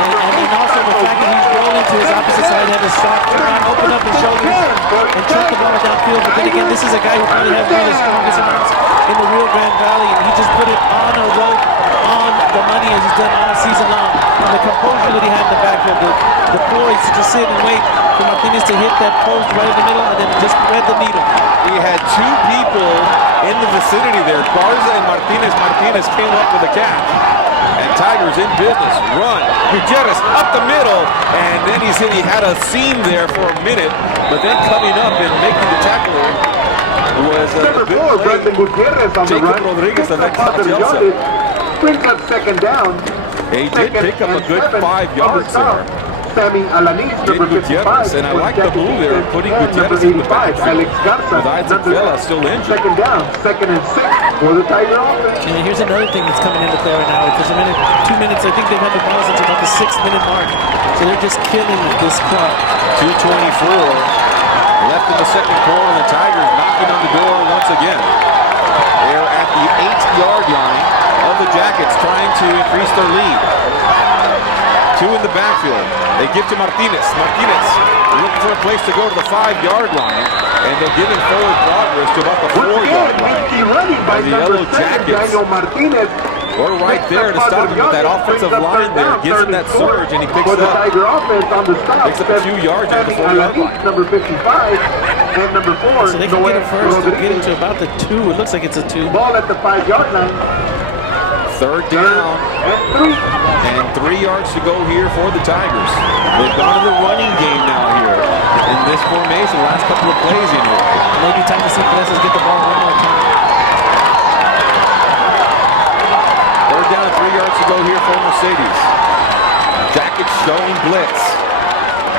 And also the fact that he's rolling to his opposite side, had to stop, turn around, open up his shoulders, and chuck the ball downfield. But then again, this is a guy who probably has one of the strongest arms in the Rio Grande Valley, and he just put it on a rope, on the money as he's done all season long. And the composure that he had in the backfield, the poise to just sit and wait for Martinez to hit that post right in the middle and then just thread the needle. He had 2 people in the vicinity there, Garza and Martinez. Martinez came up with a catch. And Tigers in business. Run. Gutierrez up the middle. And then he said he had a seam there for a minute. But then coming up and making the tackle was Number 4, Brendan Gutierrez on the run. Rodriguez, the next Elsa. Brings up second down. He did pick up a good 5 yards there. Sammy Alanis, number 55. And I like the move there, putting Gutierrez in the backfield. Alex Garza, With Isaac Vela still injured. Second down, 2nd and 6 for the Tiger offense. And here's another thing that's coming into play right now. Because 2 minutes, I think they've had the ball since about the 6-minute mark. So they're just killing this clock. 2:24 left in the second quarter, and the Tigers knocking on the door once again. They're at the 8-yard line of the Jackets, trying to increase their lead. 2 in the backfield. They give to Martinez. Martinez looking for a place to go to the 5-yard line, and they're giving forward progress to about the 4-yard line. By the number Yellow 7, Jackets. Daniel Martinez. We're right there to stop him with that offensive line there. Gives him that surge, and he picks For the up. Tiger offense on the stop. Picks up a few yards at the 4-yard line. Number 55 and number 4. So they can get it first. They'll get it to about the 2. It looks like it's a 2. Ball at the 5-yard line. 3rd down. And 3 yards to go here for the Tigers. They've gone to the running game now here in this formation. Last couple of plays in here. Maybe time to see Fresas get the ball one more time. 3rd down and 3 yards to go here for Mercedes. Jackets showing blitz.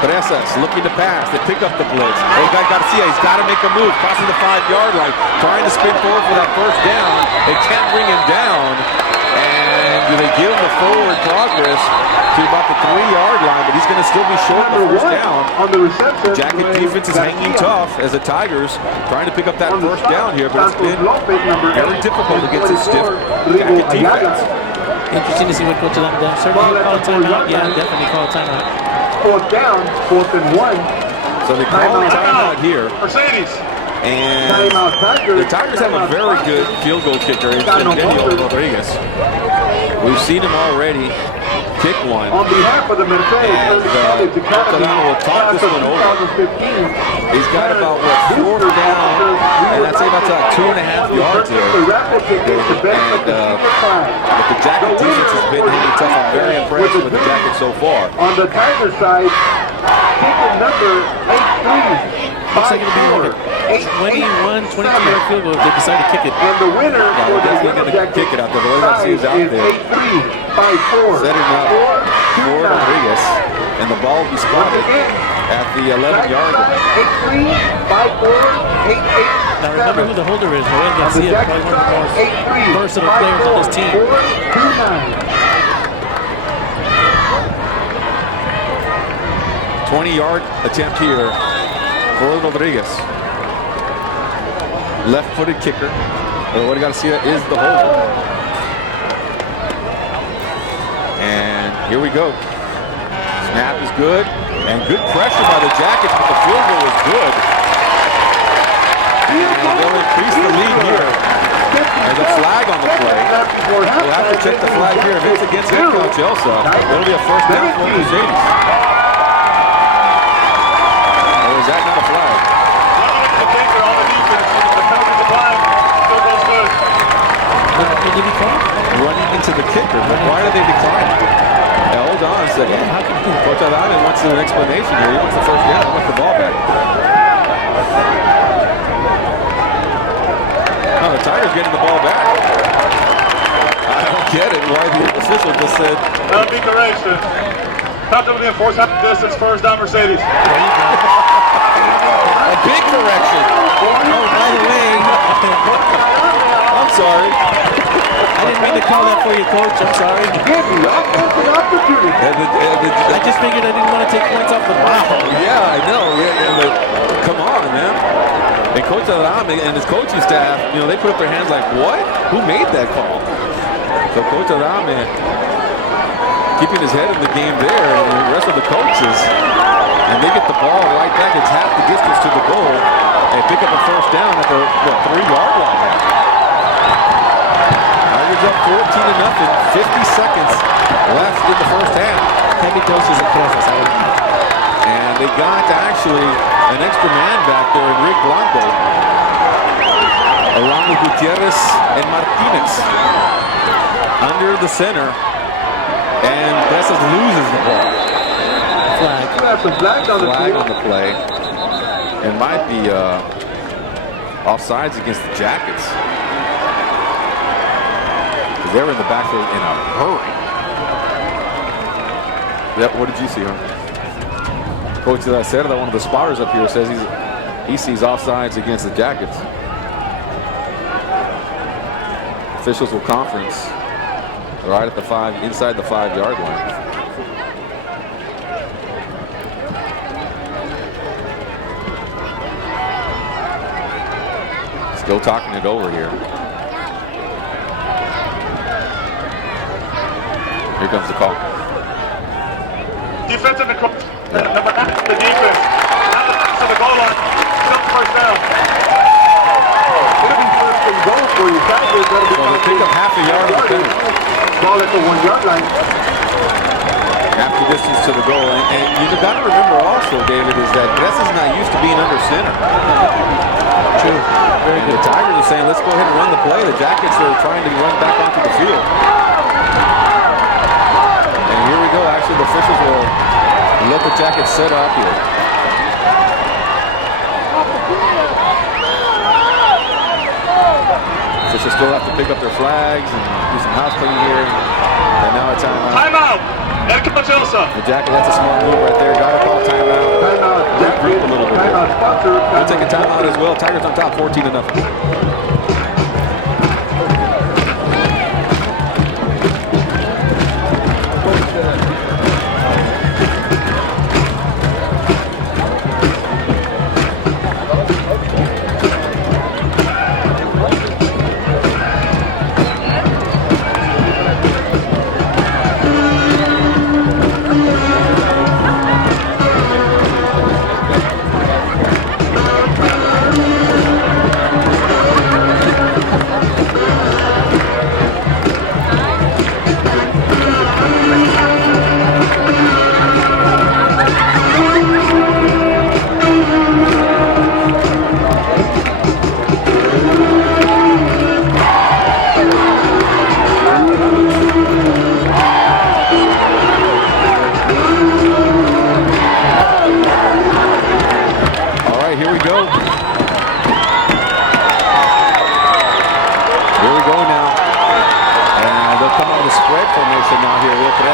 Fresas looking to pass. They pick up the blitz. They got Garcia. He's got to make a move. Crossing the 5-yard line. Trying to spin forward for that first down. They can't bring him down. And do they give him the forward progress to about the 3-yard line, but he's going to still be short of the first down. On the reception, Jacket defense is hanging tough as the Tigers trying to pick up that first down here, but it's been very difficult against a stiff Jacket defense. Interesting to see what Coach Alana does. Certainly call a timeout. Yeah, definitely call a timeout. 4th down, 4th and 1. So they call a timeout here. Mercedes. And Timeout Tigers. the Tigers have a very good field goal kicker in Daniel Rodriguez. We've seen him already kick one. On behalf of the Mercedes College Academy, will talk this one over. 2015. He's got about, what, 4 down, and I'd say about 2.5 yards there. And the Jacket defense has been hanging tough. I'm very impressed with the Jacket so far. On the Tiger side, kicker number 83. Looks like it'll be like a 22-yard field goal if they decide to kick it. And the winner for the definitely going to kick it out there. The way I see is out there. 8-3-5-4. Setting up for Rodriguez, and the ball will be spotted at the 11-yard line. 8-3-5-4, 8-8. Now remember who the holder is. Joel Garcia, probably one of the more versatile players on this team. 20-yard attempt here for Rodriguez. Left-footed kicker. But what you got to see is the holder. And here we go. Snap is good, and good pressure by the Jackets, but the field goal is good. And they'll increase the lead here. There's a flag on the play. We'll have to check the flag here. If it's against Edcouch Elsa, it'll be a first down for Mercedes. Or is that not a flag? The kicker on the defense. The penalty's a flag. Still goes good. What did he call? Running into the kicker, but why did they decline? Now, hold on a second. Coach Adame wants an explanation here. He wants the first down. He wants the ball back. Oh, the Tigers getting the ball back. I don't get it. Why the official just said. That'll be correction. Top of the enforced half distance, first down Mercedes. A big correction. Oh, by the way, I'm sorry. I didn't mean to call that for you, Coach. I'm sorry. I just figured I didn't want to take points off the ball. Yeah, I know. Yeah, but come on, man. And Coach Adame and his coaching staff, they put up their hands like, what? Who made that call? So Coach Adame keeping his head in the game there, and the rest of the coaches, and they get the ball right back. It's half the distance to the goal. They pick up a first down at the 3-yard line. Tigers up 14-0. 50 seconds left in the first half. Heavy doses of presence. And they got actually an extra man back there in Rick Blanco, along with Gutierrez and Martinez under the center. And Bessas loses the ball. Flag. Flag on the play. It might be offsides against the Jackets. They're in the backfield in a hurry. What did you see, huh? Coach Cerda, one of the spotters up here, says he sees offsides against the Jackets. Officials will conference right at the inside the 5-yard line. Still talking it over here. Here comes the call. Defensive and number 9, the defense. To the goal line. Still first down. It'll be first and goal for you. Tigers. So they pick up half a yard on the penalty. Ball at the 1-yard line. Half the distance to the goal. And you've got to remember also, David, is that Bessas not used to being under center. True. Very good. The Tigers are saying, let's go ahead and run the play. The Jackets are trying to run back onto the field. And here we go. Actually, the officials will let the Jackets set up here. Officials still have to pick up their flags and do some house cleaning here. And now a timeout. Timeout. Edcouch Elsa. The Jacket, that's a smart move right there. Got to call timeout. Regroup a little bit. We'll take a timeout as well. Tigers on top, 14-0.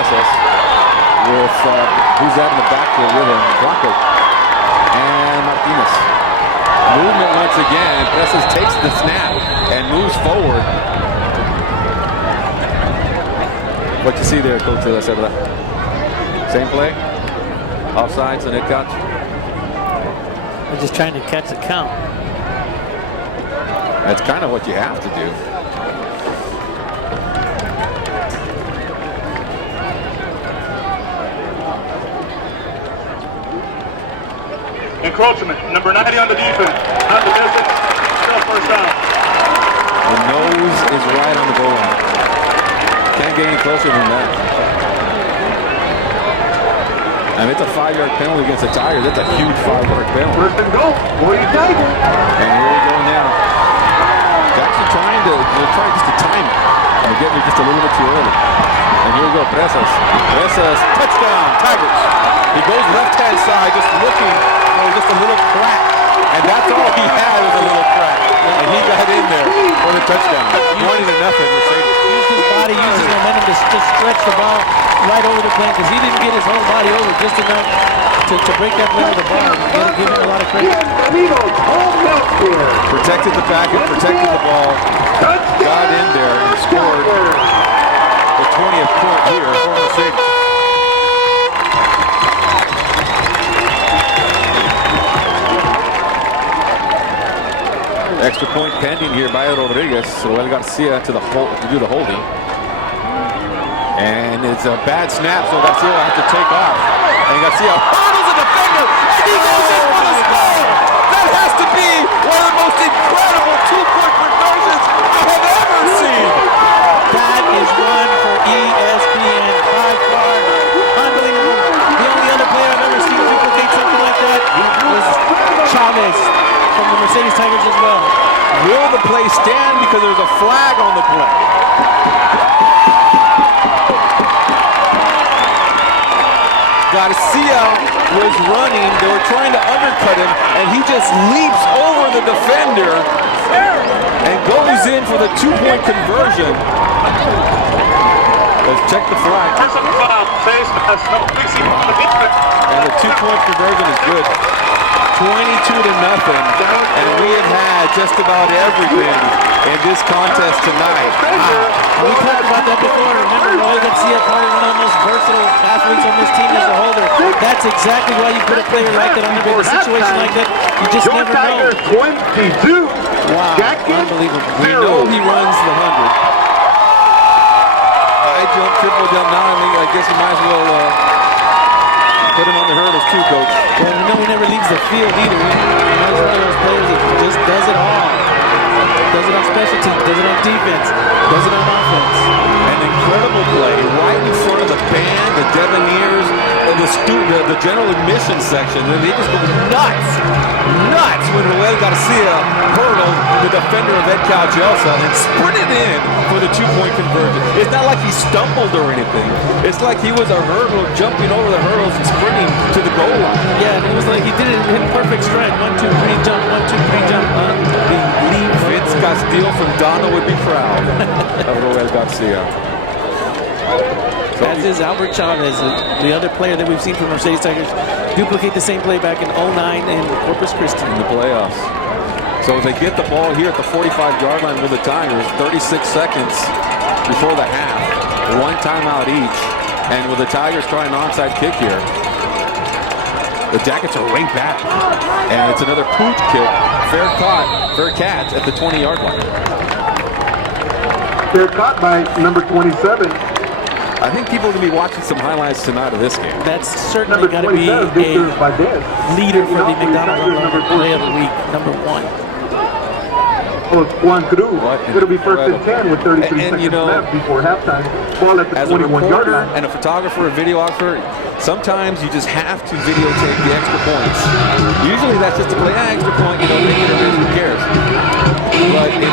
Presas with who's that in the backfield with him? Blanco and Martinez. Movement once again. Presas takes the snap and moves forward. What you see there, Coach? Same play? Offsides on Edcouch? They're just trying to catch the count. That's kind of what you have to do. Encroachment, number 90 on the defense. Not the distance, still first down. The nose is right on the goal line. Can't get any closer than that. And it's a 5-yard penalty against the Tigers. That's a huge 5-yard penalty. First and goal for you Tigers. And here we go now. Jackson trying just to time it. And they're getting it just a little bit too early. And here we go, Presas. Presas, touchdown, Tigers. He goes left-hand side, just looking for just a little crack. And that's all he had was a little crack. And he got in there for the touchdown. 20-0, Mercedes. Used his body, used his momentum to just stretch the ball right over the plane because he didn't get his whole body over just enough to break that play with the ball. Give him a lot of credit. Protected the packet, protected the ball, got in there and scored the 20th point here for Mercedes. Extra point pending here by Rodriguez. Joel Garcia to do the holding. And it's a bad snap, so Garcia will have to take off. And Garcia hurdles a defender, and he goes in for the score! That has to be one of the most incredible two-point conversions I have ever seen! That is one for ESPN by far. Unbelievable. The only other player I've ever seen duplicate something like that was Chavez from the Mercedes Tigers as well. Will the play stand because there's a flag on the play? Garcia was running, they were trying to undercut him, and he just leaps over the defender and goes in for the two-point conversion. Let's check the flag. And the two-point conversion is good. 22-0, and we have had just about everything in this contest tonight. We talked about that before. Remember, Roy Garcia, probably one of the most versatile athletes on this team as a holder. That's exactly why you put a player like that on a big situation like that. You just never know. 22. Wow, unbelievable. We know he runs the 100. High jump, triple jump. Now I guess you might as well put him on the hurdles too, Coach. Well, we know he never leaves the field either. He's one of those players that just does it all. Does it on special teams, does it on defense, does it on offense. An incredible play right in front of the band, the Devoneers, the general admission section. And they just go nuts when Joel Garcia hurdled the defender of Edcouch, Elsa, and sprinted in for the two-point conversion. It's not like he stumbled or anything. It's like he was a hurdler jumping over the hurdles and sprinting to the goal line. Yeah, it was like he did it in perfect stride. 1, 2, 3, jump, 1, 2, 3, jump. Vince Castillo from Donna would be proud of Joel Garcia. As is Albert Chavez, the other player that we've seen from Mercedes Tigers duplicate the same play back in 09 in Corpus Christi. In the playoffs. So they get the ball here at the 45-yard line with the Tigers, 36 seconds before the half, one timeout each, and with the Tigers trying an onside kick here, the Jackets are way back, and it's another pooch kick, fair catch at the 20-yard line. Fair caught by number 27. I think people are going to be watching some highlights tonight of this game. That's certainly got to be a leader for the McDonald play of the week, number 1. Oh, Juan Cruz. It'll be first and 10 with 33 seconds left before halftime. Ball at the 21-yard line. And a photographer, a videographer, sometimes you just have to videotape the extra points. Usually that's just to play extra point, take it or who cares. But in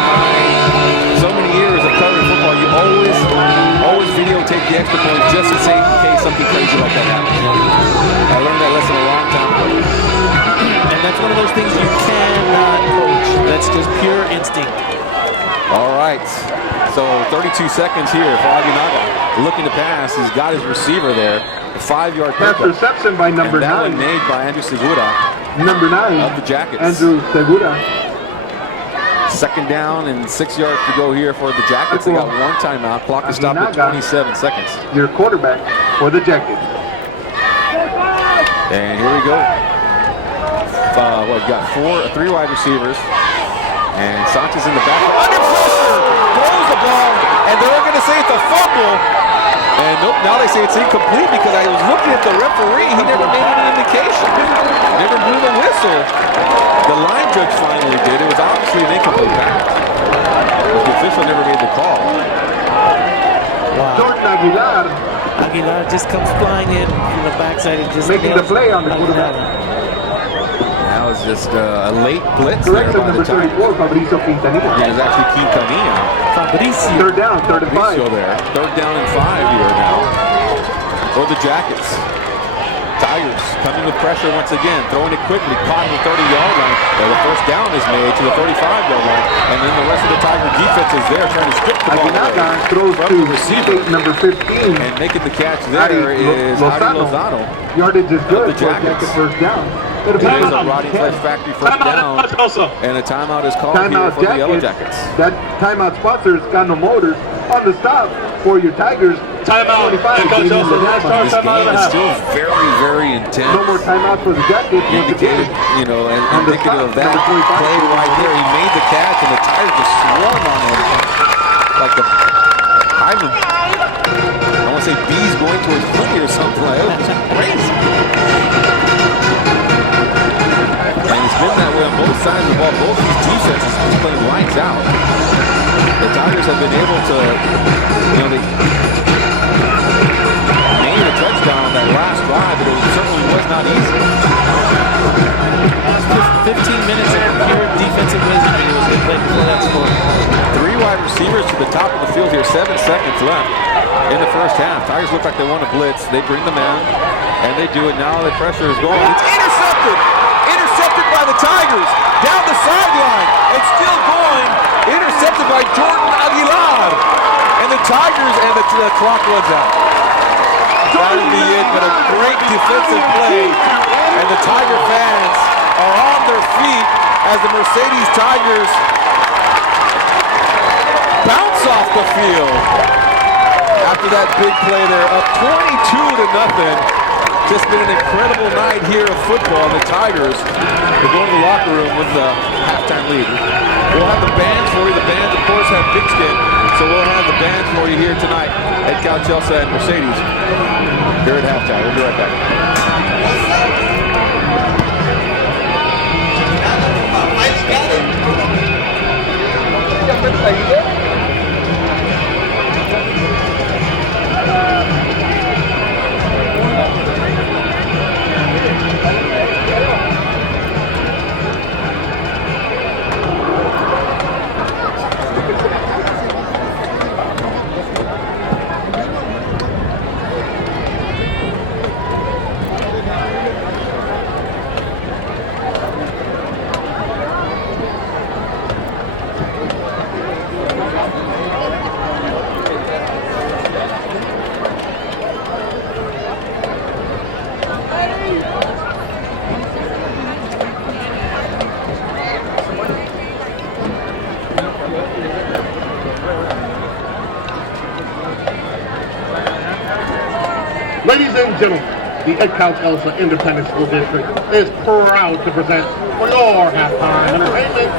so many years of covering football, you always videotape the extra points just in case something crazy like that happens. I learned that lesson a long time ago. And that's one of those things you cannot coach. That's just pure instinct. All right. So 32 seconds here for Aguinaga. Looking to pass. He's got his receiver there. A 5-yard Pass pickup. reception by number And that 9. one made by Andrew Segura Number 9. of the Jackets. Andrew Segura. Second down and 6 yards to go here for the Jackets. They got one timeout. Clock is stopped at 27 seconds. Your quarterback for the Jackets. And here we go. We've got 3 wide receivers. And Sanchez in the back. Under pressure! Throws the ball. And they're going to say it's a fumble. And nope, now they say it's incomplete because I was looking at the referee. He never made any indication. Never blew the whistle. The line judge finally did. It was obviously an incomplete pass. The official never made the call. Wow. Jordan Aguilar Aguilar just comes flying in from the backside and just making the nails play on the Aguilar. quarterback. That was just a late blitz there Correction, by the number time. 34, Fabrizio Quintanilla. It was actually Quintanilla. Fabricio. Third down, third and 5. Fabrizio there. Third down and 5 here now for the Jackets. Tigers coming with pressure once again, throwing it quickly, caught in the 30-yard line. The first down is made to the 35-yard line, and then the rest of the Tiger defense is there trying to strip the ball Aguinaga away throws from to the receiver. teammate number 15. And making the catch there is Adi Lozano. Yardage is good the for a Jackets. Jacket first down. It is a Timeout. Roddy Flesh Factory first down, Elsa. and a timeout is called here Timeout for the Yellow Jackets. That timeout sponsor is Scano Motors. On the stop for your Tigers. Timeout. 25, Edcouch leading Elsa. the Last halftime. This game is still very, very No intense. more timeouts for the Jackets. Once Indicated, again. you know, and On the indicative of stop, that number 25. play right there. He made the catch, and the Tigers just swarm on him like a hive of, I want to say bees going to his honey or something like that. It was just crazy. And it's been that way on both sides of the ball. Both these defenses just playing lights out. The Tigers have been able to, you know, they made a touchdown on that last drive, but it certainly was not easy. 15 minutes of pure defensive misery was good play before that score. 3 wide receivers to the top of the field here. 7 seconds left in the first half. Tigers look like they want to blitz. They bring the man, and they do it now. The pressure is going. It's intercepted! Intercepted by the Tigers. Down the sideline. It's still going. Intercepted by Jordan Aguilar. And the Tigers, and the clock runs out. That'll be it, but a great defensive play. And the Tiger fans are on their feet as the Mercedes Tigers bounce off the field. After that big play there, up 22-0. Just been an incredible night here of football. The Tigers are going to the locker room with the halftime lead. We'll have the bands for you. The bands, of course, have Pigskin. So we'll have the bands for you here tonight at Edcouch, Elsa, and Mercedes here at halftime. We'll be right back. Ladies and gentlemen, the Edcouch Elsa Independent School District is proud to present for your halftime entertainment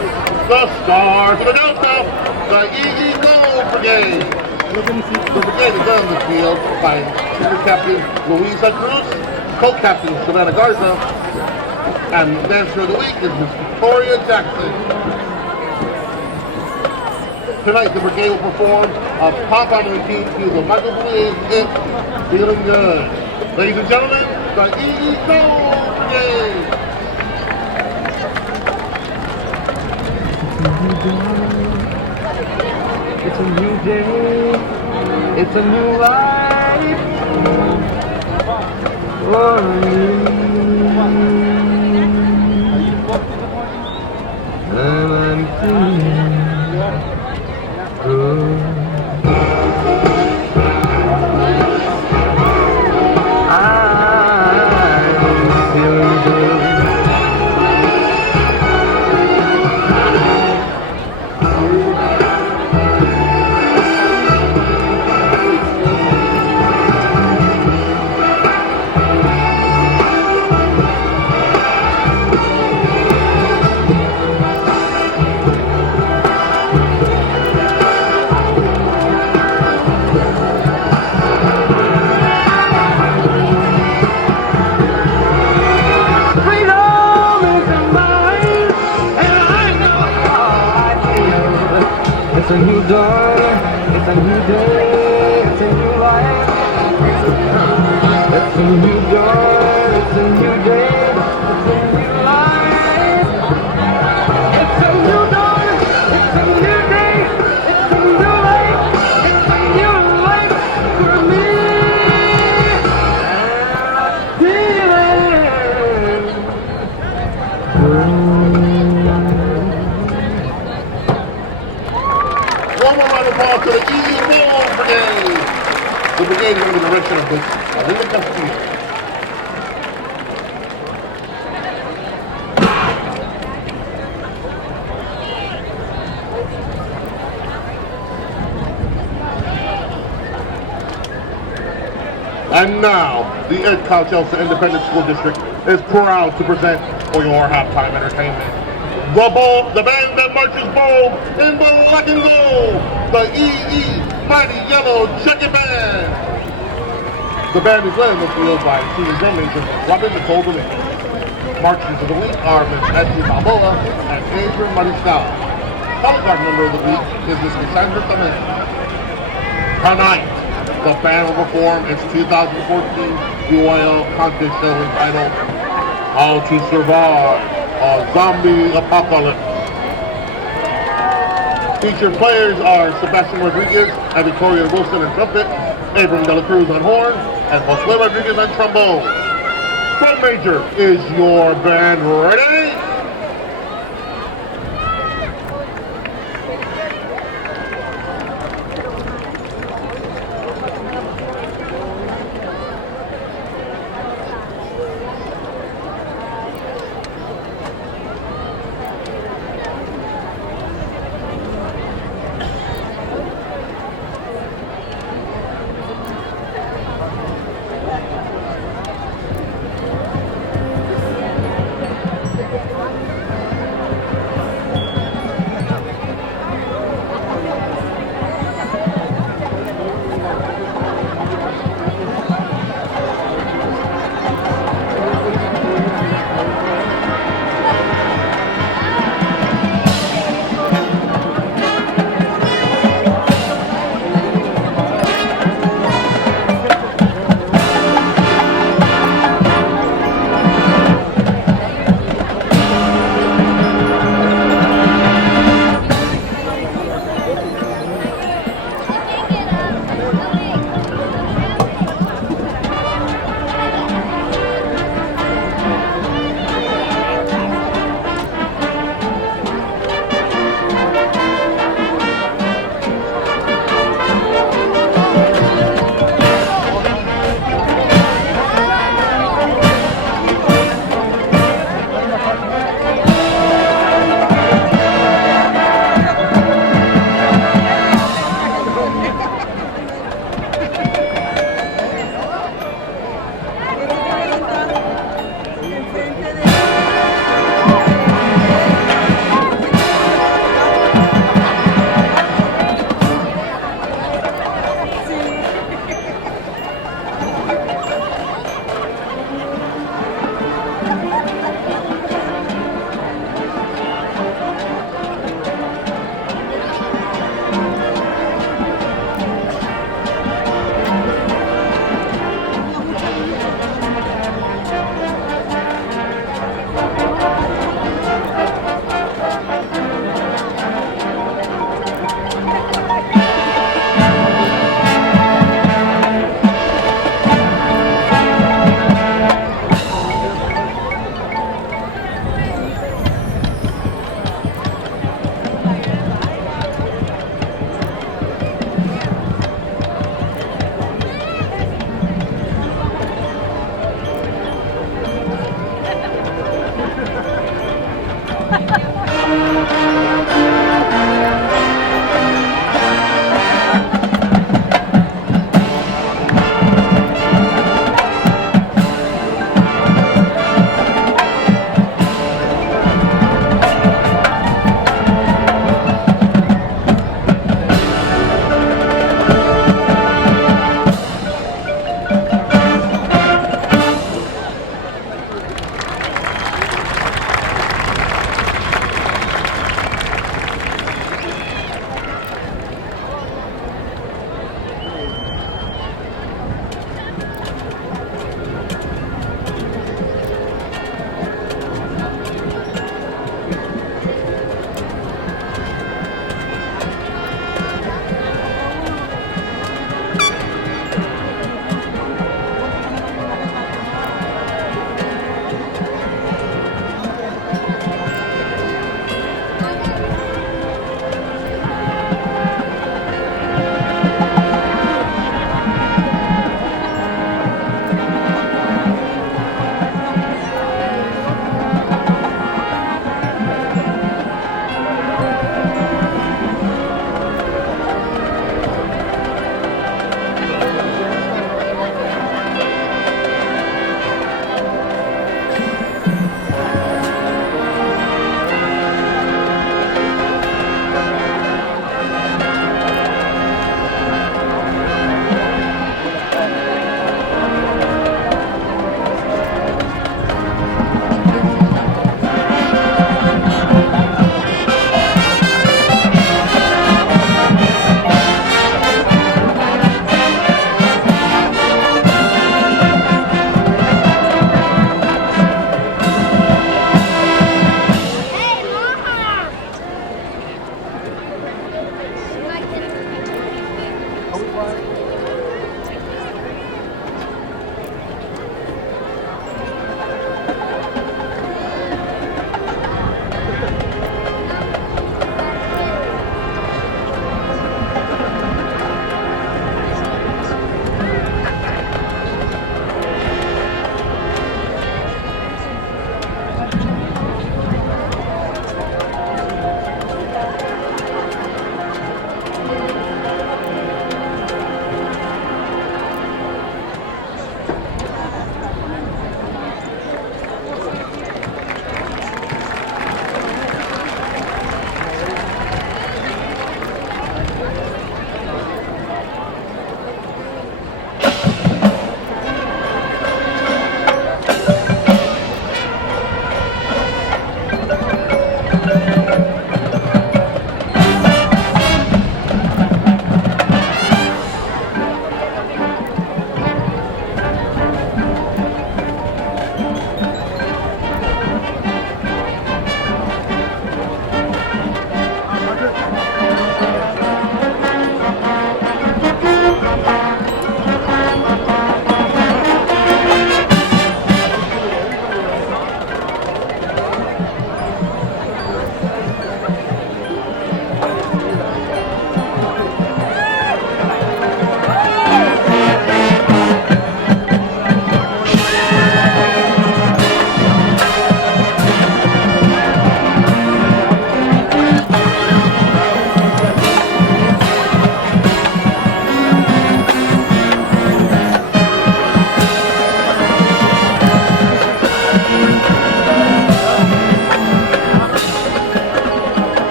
the stars of the Delta, the Easy Go Brigade. The brigade is on the field by Senior Captain Luisa Cruz, Co-Captain Savannah Garza, and Dancer of the Week is Miss Victoria Jackson. Tonight, the brigade will perform a pop-on routine to the Michael Blues hit Feeling Good. Ladies and gentlemen, the Easy Go Brigade. It's a new day. It's a new life. For me. And I'm feeling good. It's a new dawn, it's a new day, it's a new life. It's a new dawn, it's a new day, it's a new life. It's a new dawn, it's a new day, it's a new life. It's a new life for me. One more round of applause to the Easy Ball Brigade. The brigade is under the direction of Coach Alina Castillo. And now, the Edcouch Elsa Independent School District is proud to present for your halftime entertainment the band that marches bold in black and gold, the EE Mighty Yellow Jacket Band. The band is led in the field by senior drum major Robin Nicole DeLay. Marchers of the week are Ms. Ashley Balboa and Adrian Mariscal. Color guard member of the week is Ms. Cassandra Tamen. Tonight, the band will perform its 2014 UIL contest show entitled How to Survive a Zombie Apocalypse. Featured players are Sebastian Rodriguez and Victoria Wilson on trumpet, Abram De La Cruz on horn, and Josue Rodriguez on trombone. Drum major, is your band ready?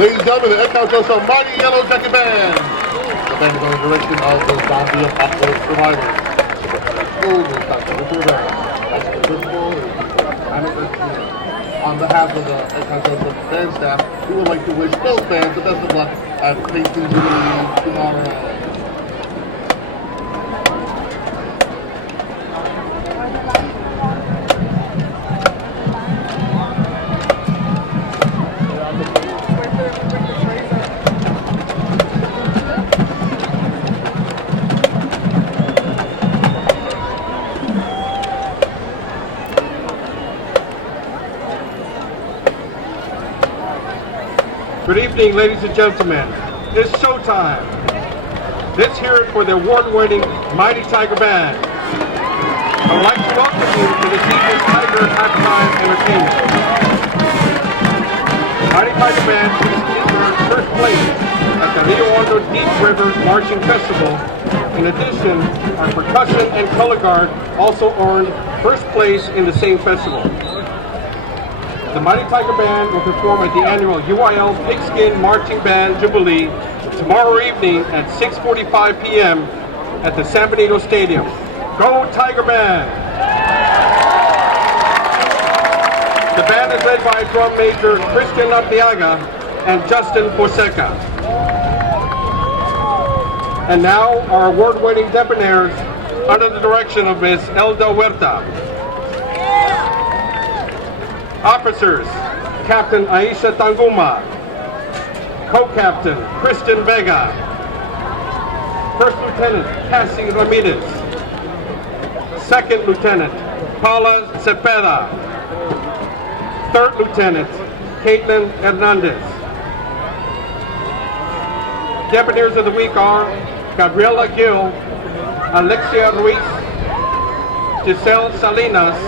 Ladies and gentlemen, the Edcouch Elsa Mighty Yellow Jacket Band. The band is under the direction of the zombie apocalypse survivors. On behalf of the Edcouch Elsa band staff, we would like to wish those fans the best of luck at facing Jubilee tomorrow. Good evening, ladies and gentlemen. It's showtime. Let's hear it for the award-winning Mighty Tiger Band. I would like to welcome you to this evening's Tiger Halftime Entertainment. Mighty Tiger Band recently earned first place at the Rio Hondo Deep River Marching Festival. In addition, our percussion and color guard also earned first place in the same festival. The Mighty Tiger Band will perform at the annual UIL Pigskin Marching Band Jubilee tomorrow evening at 6:45 p.m. at the San Benito Stadium. Go Tiger Band! The band is led by drum major Christian Arteaga and Justin Fonseca. And now our award-winning debonaires under the direction of Ms. Elda Huerta. Officers, Captain Aisha Tanguma, Co-Captain Kristen Vega, First Lieutenant Cassie Ramirez, Second Lieutenant Paula Cepeda, Third Lieutenant Caitlin Hernandez. Debonaires of the week are Gabriela Gil, Alexia Ruiz, Giselle Salinas,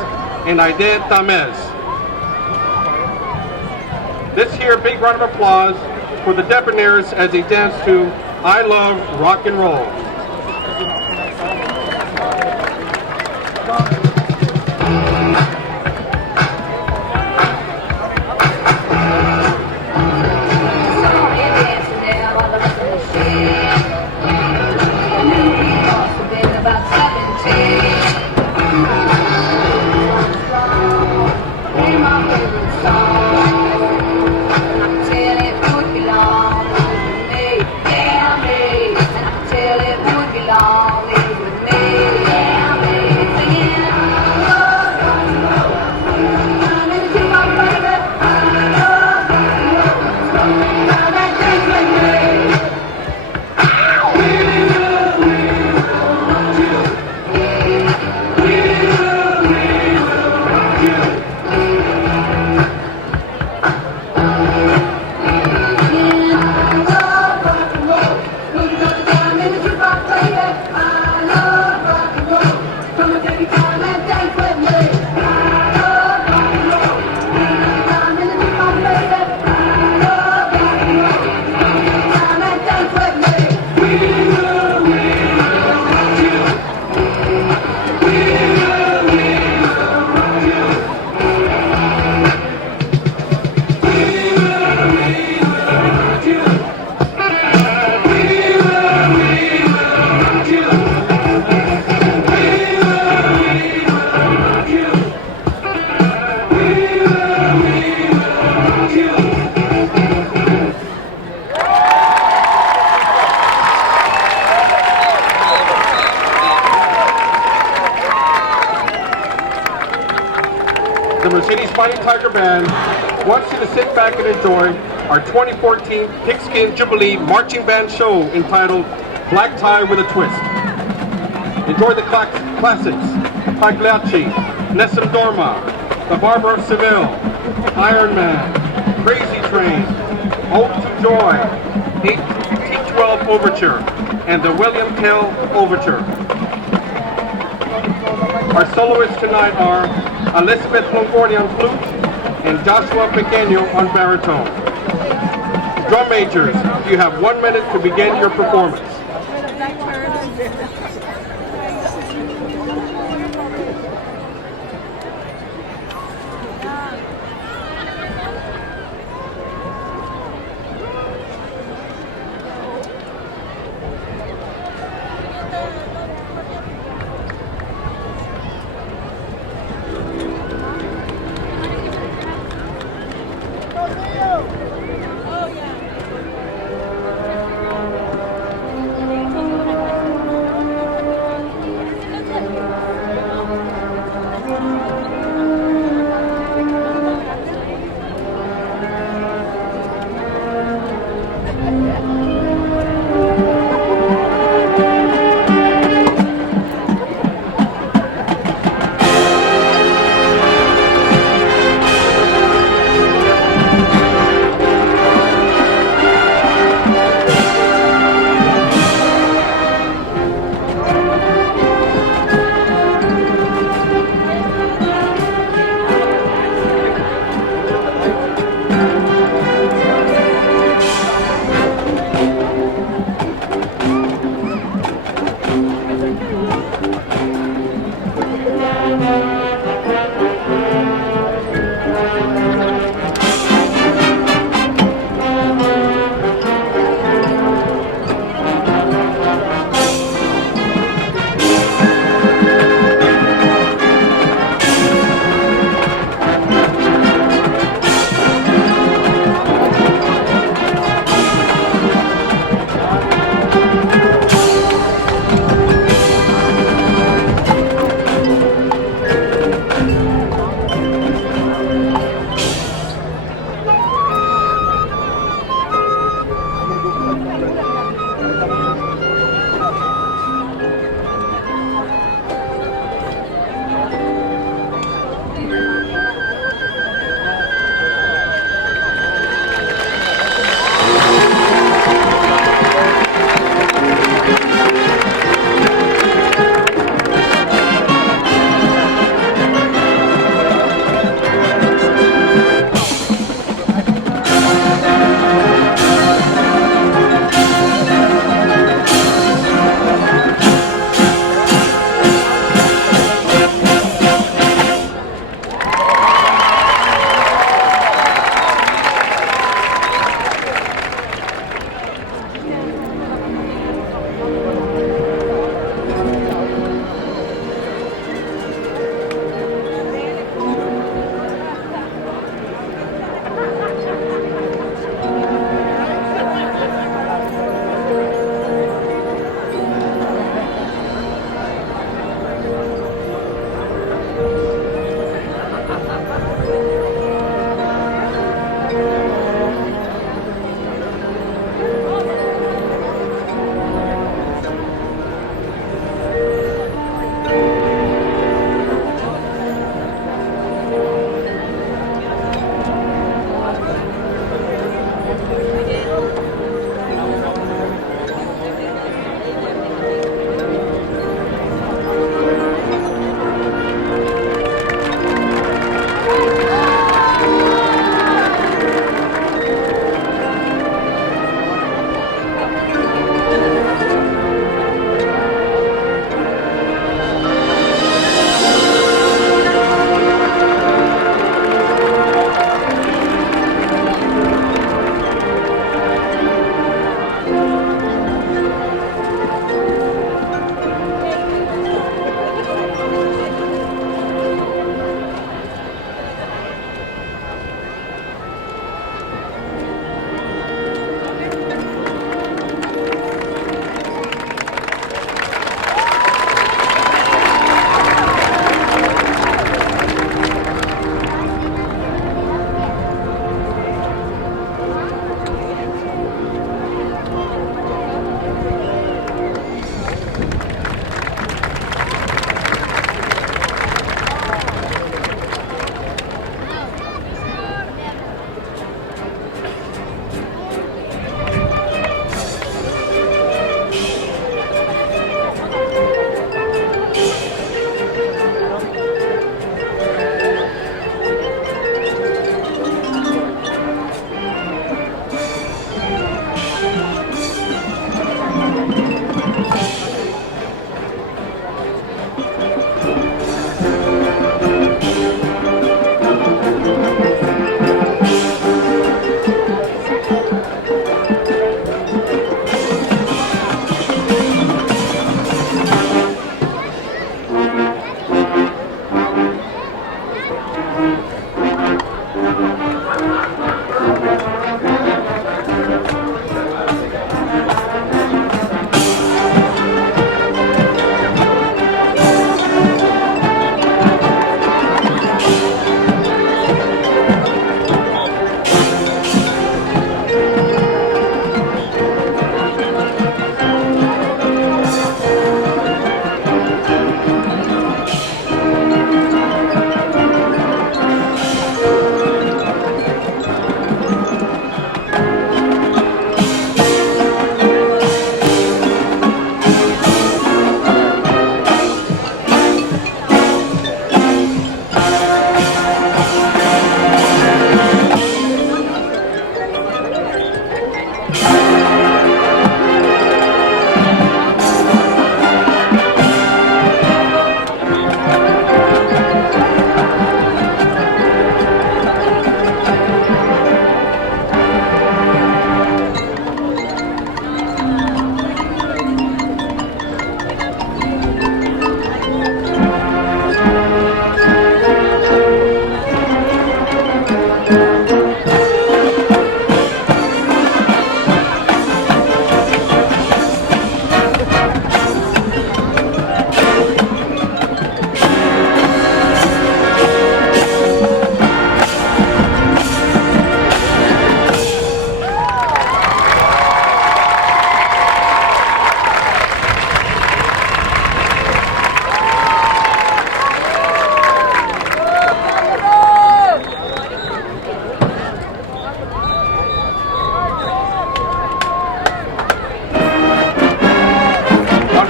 and Aide Tamez. Let's hear a big round of applause for the debonaires as they dance to I Love Rock and Roll. Mighty Tiger Band wants you to sit back and enjoy our 2014 Pigskin Jubilee Marching Band show entitled Black Tie with a Twist. Enjoy the classics, Pagliacci, Nessun Dorma, The Barber of Seville, Iron Man, Crazy Train, Ode to Joy, T12 Overture, and the William Tell Overture. Our soloists tonight are Elizabeth Longoria on flute and Joshua Pequeño on baritone. Drum majors, you have 1 minute to begin your performance.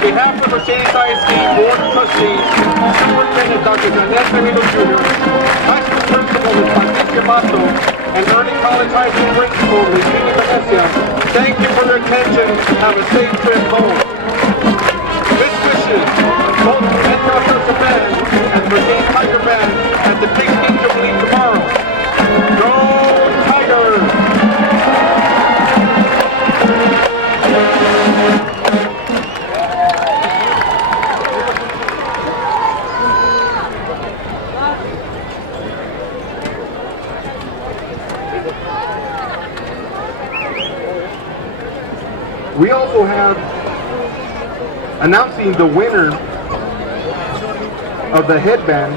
behalf of Mercedes ISD Board of Trustees, Superintendent Dr. Daniel Camilo Jr., High School Principal Ms. Patricia Mato, and Early College High School Principal Ms. Jeannie Venecia, thank you for your attention. Have a safe trip home. Best wishes, both from Edcouch Elsa Band and Mercedes Tiger Band at the Big Game Jubilee tomorrow. Go Tigers! We also have announcing the winner of the headband.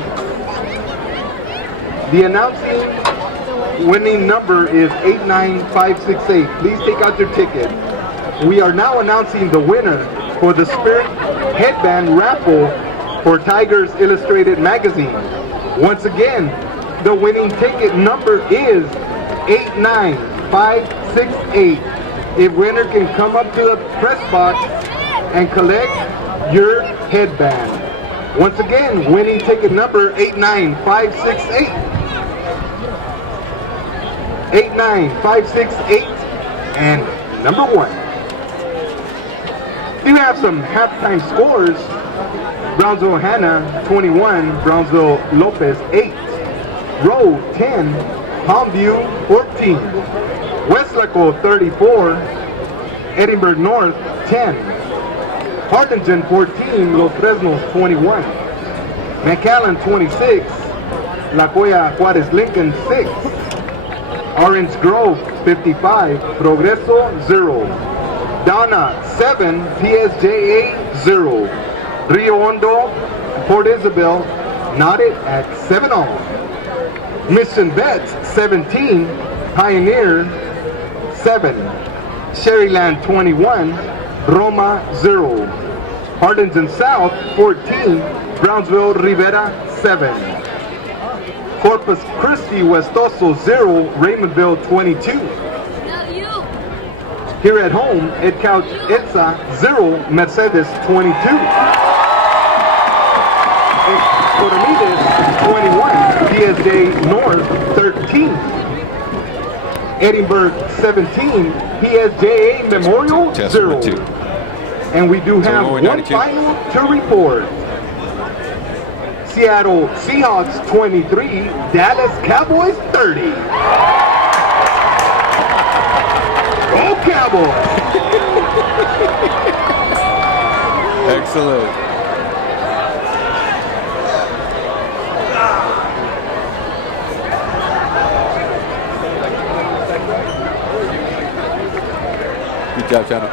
The announcing winning number is 89568. Please take out your ticket. We are now announcing the winner for the Spirit Headband Raffle for Tigers Illustrated Magazine. Once again, the winning ticket number is 89568. If winner can come up to the press box and collect your headband. Once again, winning ticket number 89568. 89568 and number 1. Do you have some halftime scores? Brownsville Hannah 21, Brownsville Lopez 8, Rowe 10, Palmview 14, Westlaco 34, Edinburgh North 10, Harlingen 14, Los Fresnos 21, McAllen 26, La Joya Juarez Lincoln 6, Orange Grove 55, Progreso 0, Donna 7, PSJA 0, Rio Hondo, Port Isabel knotted at 7-all. Mission Vets 17, Pioneer 7, Sherryland 21, Roma 0, Harlingen South 14, Brownsville Rivera 7, Corpus Christi Westoso 0, Raymondville 22. Here at home, Edcouch Elsa 0, Mercedes 22. Coramides 21, PSJ North 13. Edinburgh 17, PSJA Memorial 0. And we do have one final to report. Seattle Seahawks 23, Dallas Cowboys 30. Go Cowboys! Excellent. Good job, Chano.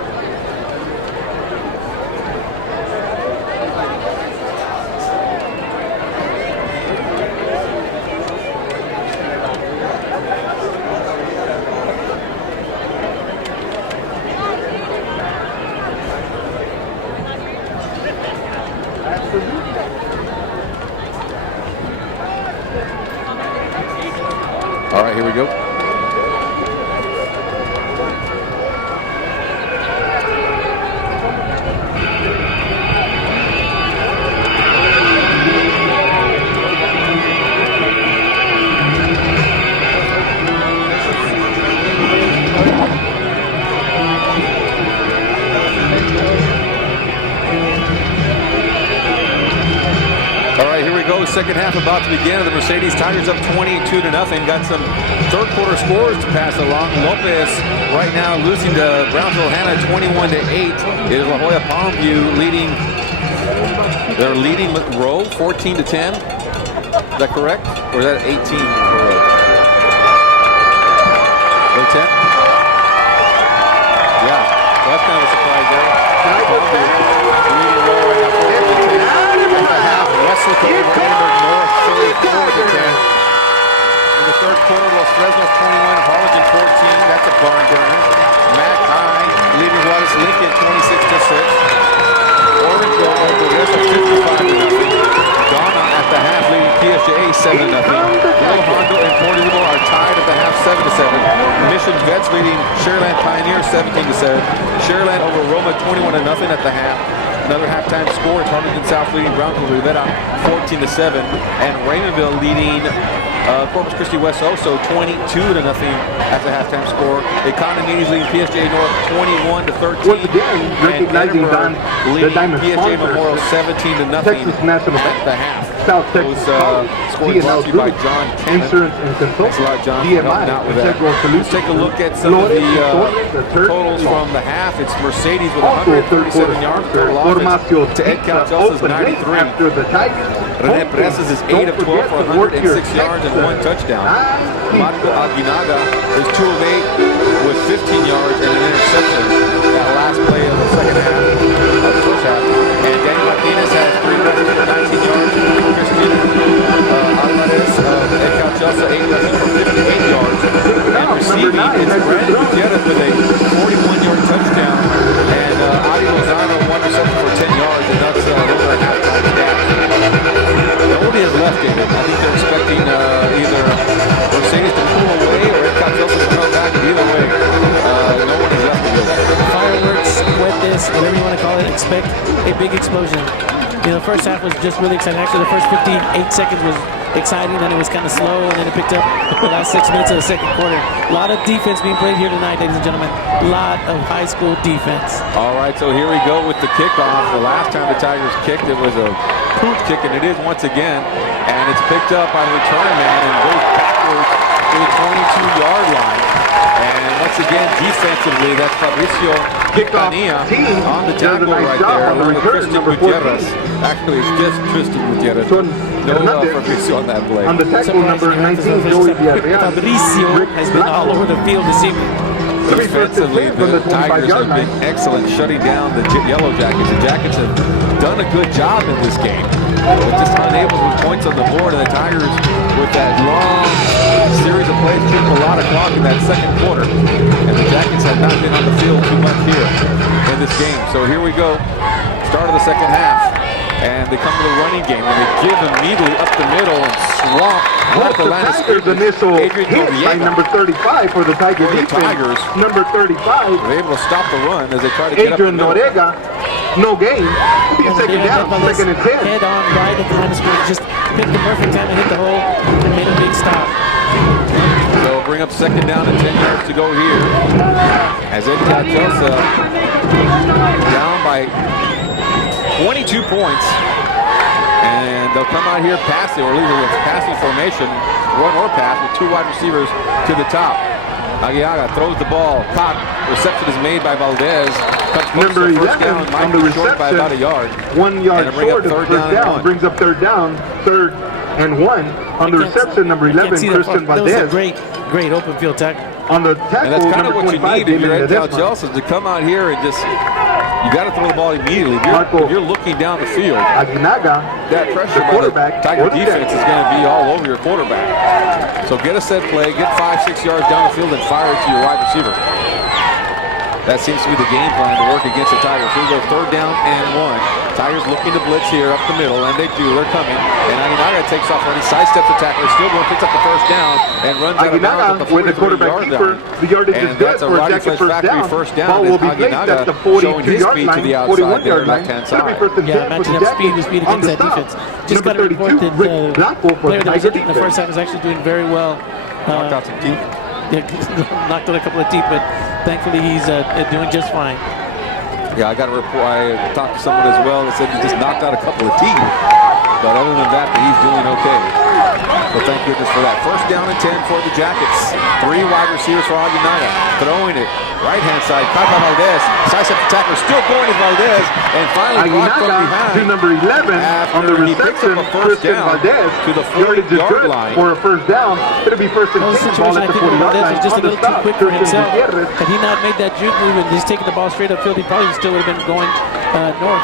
All right, here we go. All right, here we go. Second half about to begin. The Mercedes Tigers up 22-0. Got some third quarter scores to pass along. Lopez right now losing to Brownsville Hanna 21-8. It is La Jolla Palmview leading. They're leading Rowe 14-10. Is that correct? Or is that 18 for Rowe? 10? Yeah, so that's kind of a surprise there. Palmview leading Rowe right now 14-10. Weslaco over Hamburg North 34-10. In the third quarter, Los Fresnos 21, Harlingen 14. That's a barn burner. Mac High leading Juarez Lincoln 26-6. Orangeville over Progreso 55-0. Donna at the half leading PSJA 7-0. Rio Hondo and Port Isabel are tied at the half 7-7. Mission Vets leading Shareland Pioneers 17-7. Shareland over Roma 21-0 at the half. Another halftime score. It's Harlingen South leading Brownsville Rivera 14-7, and Raymondville leading Corpus Christi West Oso 22-0 at the halftime score. Economies leading PSJ North 21-13. Once again, recognizing the Diamond PSJ Memorial 17-0 Texas National at the half. South Texas College, scoring brought to you by Group, John Cannon. Insurance and Consulting, Thanks a lot, John, for DMI, helping out with that. Integral Solutions. Let's take a look at some of the totals from the half. It's Mercedes with 137 yards total offense to Edcouch Elsa's 93. After the Tigers. Rene Presas is 8 of 12 for 106 yards and 1 touchdown. Marco Aguinaga is 2 of 8 with 15 yards and an interception. That last play of the second half, of the first half. And Danny Martinez has 3 rushes for 19 yards. Christian Alvarez of Edcouch Elsa 8 rushes for 58 yards. And receiving is Brandon Gutierrez with a 41-yard touchdown. And Adi Lozano 1 reception for 10 yards. And that's over a halftime stat. Nobody has left, David. I think they're expecting either Mercedes to pull away or Edcouch Elsa to come back. Either way, no one has left the building. Fireworks, cuetes, whatever you want to call it, expect a big explosion. You know, the first half was just really exciting. Actually, the first 58 seconds was exciting, then it was kind of slow, and then it picked up the last 6 minutes of the second quarter. A lot of defense being played here tonight, ladies and gentlemen. A lot of high school defense. All right, so here we go with the kickoff. The last time the Tigers kicked, it was a pooch kick, and it is once again. And it's picked up by the return man and goes backwards to the 22-yard line. And once again, defensively, that's Fabricio Picania on the tackle right there, along with Christian Gutierrez. Actually, it's just Christian Gutierrez. No Fabricio on that play. On the tackle number 19, Joey Villarreal. Fabricio has been all over the field this evening. Defensively, the Tigers have been excellent shutting down the Yellow Jackets. The Jackets have done a good job in this game, but just unable to put points on the board. And the Tigers, with that long series of plays, took a lot of clock in that second quarter. And the Jackets have not been on the field too much here in this game. So here we go, start of the second half. And they come to the running game, and they give immediately up the middle and swamp What the Tigers initial hit by number 35 for the Tiger defense. Number 35. They're able to stop the run as they try to get up the middle. Noriega, no gain. Second down, second and 10. Head on right at the line of scrimmage. Just picked the perfect time to hit the hole and made a big stop. So bring up second down and 10 yards to go here. As Edcouch Elsa down by 22 points, and they'll come out here passing, or either with passing formation, run or pass, with 2 wide receivers to the top. Aguiaga throws the ball, caught, reception is made by Valdez. Number 11 on the reception, by about a yard. 1 yard short of third down, brings up third down, third and 1. On the reception, number 11, Christian Valdez. That was a great open field tackle. On the And tackle, that's kind of number what you 25, need if you're Damon Edcouch Ledesma. Elsa, to come out here and just, you got to throw the ball immediately. If you're looking down the field, Aguinaga, that pressure the by the quarterback Tiger for the defense is going to be all over your quarterback. So get a set play, get 5-6 yards down the field, and fire it to your wide receiver. That seems to be the game plan to work against the Tigers. Here we go, 3rd down and 1. Tigers looking to blitz here up the middle, and they do. They're coming. And Aguinaga takes off running, sidesteps the tackler, still going, picks up the 1st down, and runs out of bounds at the 43-yard line. The yardage is And good that's a for Roddy Jacket Fletch factory first down. Ball will be placed at the 42-yard line, 41-yard line. Yeah, matching up speed against that defense. Just got to report that the player that was injured in the first half is actually doing very well. Knocked out some teeth. Knocked out a couple of teeth, but thankfully he's doing just fine. Yeah, I got a report. I talked to someone as well that said he just knocked out a couple of teeth. But other than that, he's doing okay. So thank goodness for that. 1st down and 10 for the Jackets. 3 wide receivers for Aguinaga. Throwing it. Right-hand side. Caught by Valdez. Sidestep the tackler. Still going to Valdez. And finally blocked from behind. To number 11 on the reception. Tristan Valdez. To the 40-yard line. For a 1st down. It'll be 1st and 10. Ball at the 40-yard line. Just a little too quick for himself. Had he not made that juke move and just taking the ball straight upfield, he probably still would have been going north.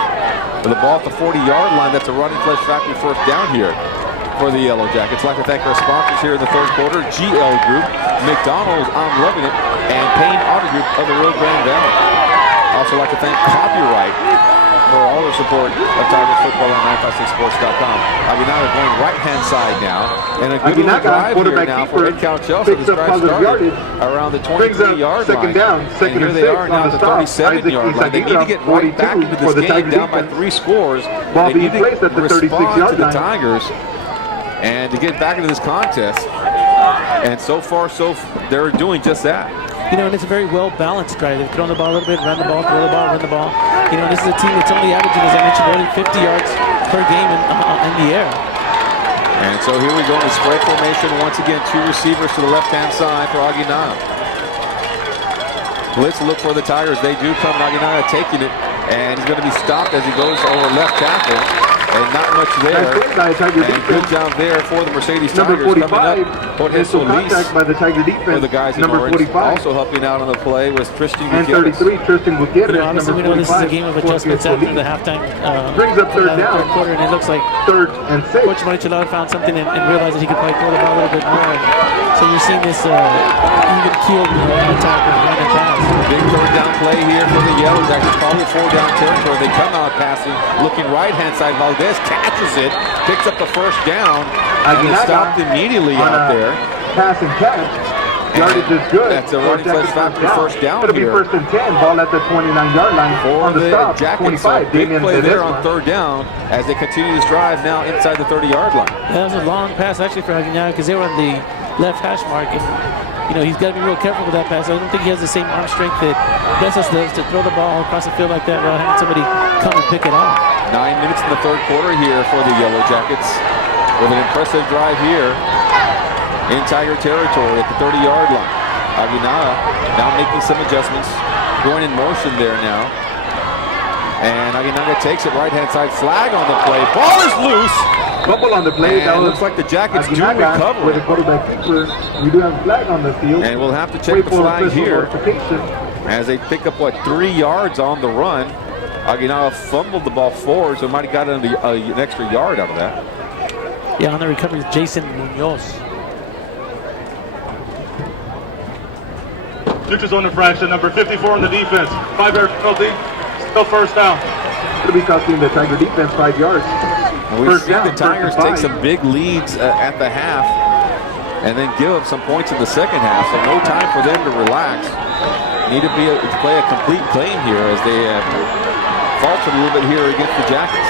With the ball at the 40-yard line, that's a Running Flesh Factory 1st down here for the Yellow Jackets. I'd like to thank our sponsors here in the 3rd quarter, GL Group, McDonald's, I'm Loving It, and Payne Auto Group of the Rio Grande Valley. Also like to thank Copyright for all their support of Tigers football on 956sports.com. Aguinaga going right-hand side now, and a good little drive here now for Edcouch Elsa. This drive started around the 23-yard line. Second down, second and here they are now at the 37-yard line. They need to get right back into this game, down by 3 scores. They need to respond to the Tigers and to get back into this contest. And so far, they're doing just that. You know, and it's a very well-balanced drive. They've thrown the ball a little bit, run the ball, throw the ball, run the ball. You know, this is a team that's only averaging, as I mentioned earlier, 50 yards per game in the air. And so here we go in the spread formation. Once again, 2 receivers to the left-hand side for Aguinaga. Blitz look for the Tigers. They do come. Aguinaga taking it, and he's going to be stopped as he goes over left tackle. And not much there. And good job there for the Mercedes Tigers. Number 45, Jorge contact by the Tiger defense. For the guys in number orange. 45. Also helping out on the play was Tristan And Gutierrez. 33, Tristan Gutierrez. You know, honestly, we know this is a game of adjustments after the halftime. Brings up 3rd down. Quarter, and it looks like 3rd and 6. Coach Marichelada found something and realized that he could probably throw the ball a little bit more. So you're seeing this even keeled attack of run and pass. Big 3rd down play here for the Yellow Jackets. Probably 4 down territory. They come out passing, looking right-hand side. Valdez catches it, picks up the 1st down, and is stopped immediately out there. Pass and catch. Yardage is good. That's a Running Flesh Factory 1st down It'll be here. 1st and 10. Ball at the 29-yard line For on the the stop. Jackets. 25. Big Damien play there on Ledesma. 3rd down as they continue this drive now inside the 30-yard line. That was a long pass actually for Aguinaga because they were on the left hash mark. And, you know, he's got to be real careful with that pass. I don't think he has the same arm strength that Bessos does to throw the ball across the field like that without having somebody come and pick it off. 9 minutes in the 3rd quarter here for the Yellow Jackets with an impressive drive here in Tiger territory at the 30-yard line. Aguinaga now making some adjustments, going in motion there now. And Aguinaga takes it right-hand side, flag on the play. Ball is loose. Fumble on the play. And it looks like the Jackets do recover. With the quarterback keeper, we do have a flag on the field. And we'll have to check the flag here as they pick up, 3 yards on the run. Aguinaga fumbled the ball forward, so might have got an extra yard out of that. Yeah, on the recovery is Jason Munoz. Neutral zone infraction, number 54 on the defense. 5-yard penalty, still 1st down. It'll be costing the Tiger defense 5 yards. We've seen the Tigers take some big leads at the half and then give up some points in the 2nd half, so no time for them to relax. Need to play a complete game here as they faltered a little bit here against the Jackets.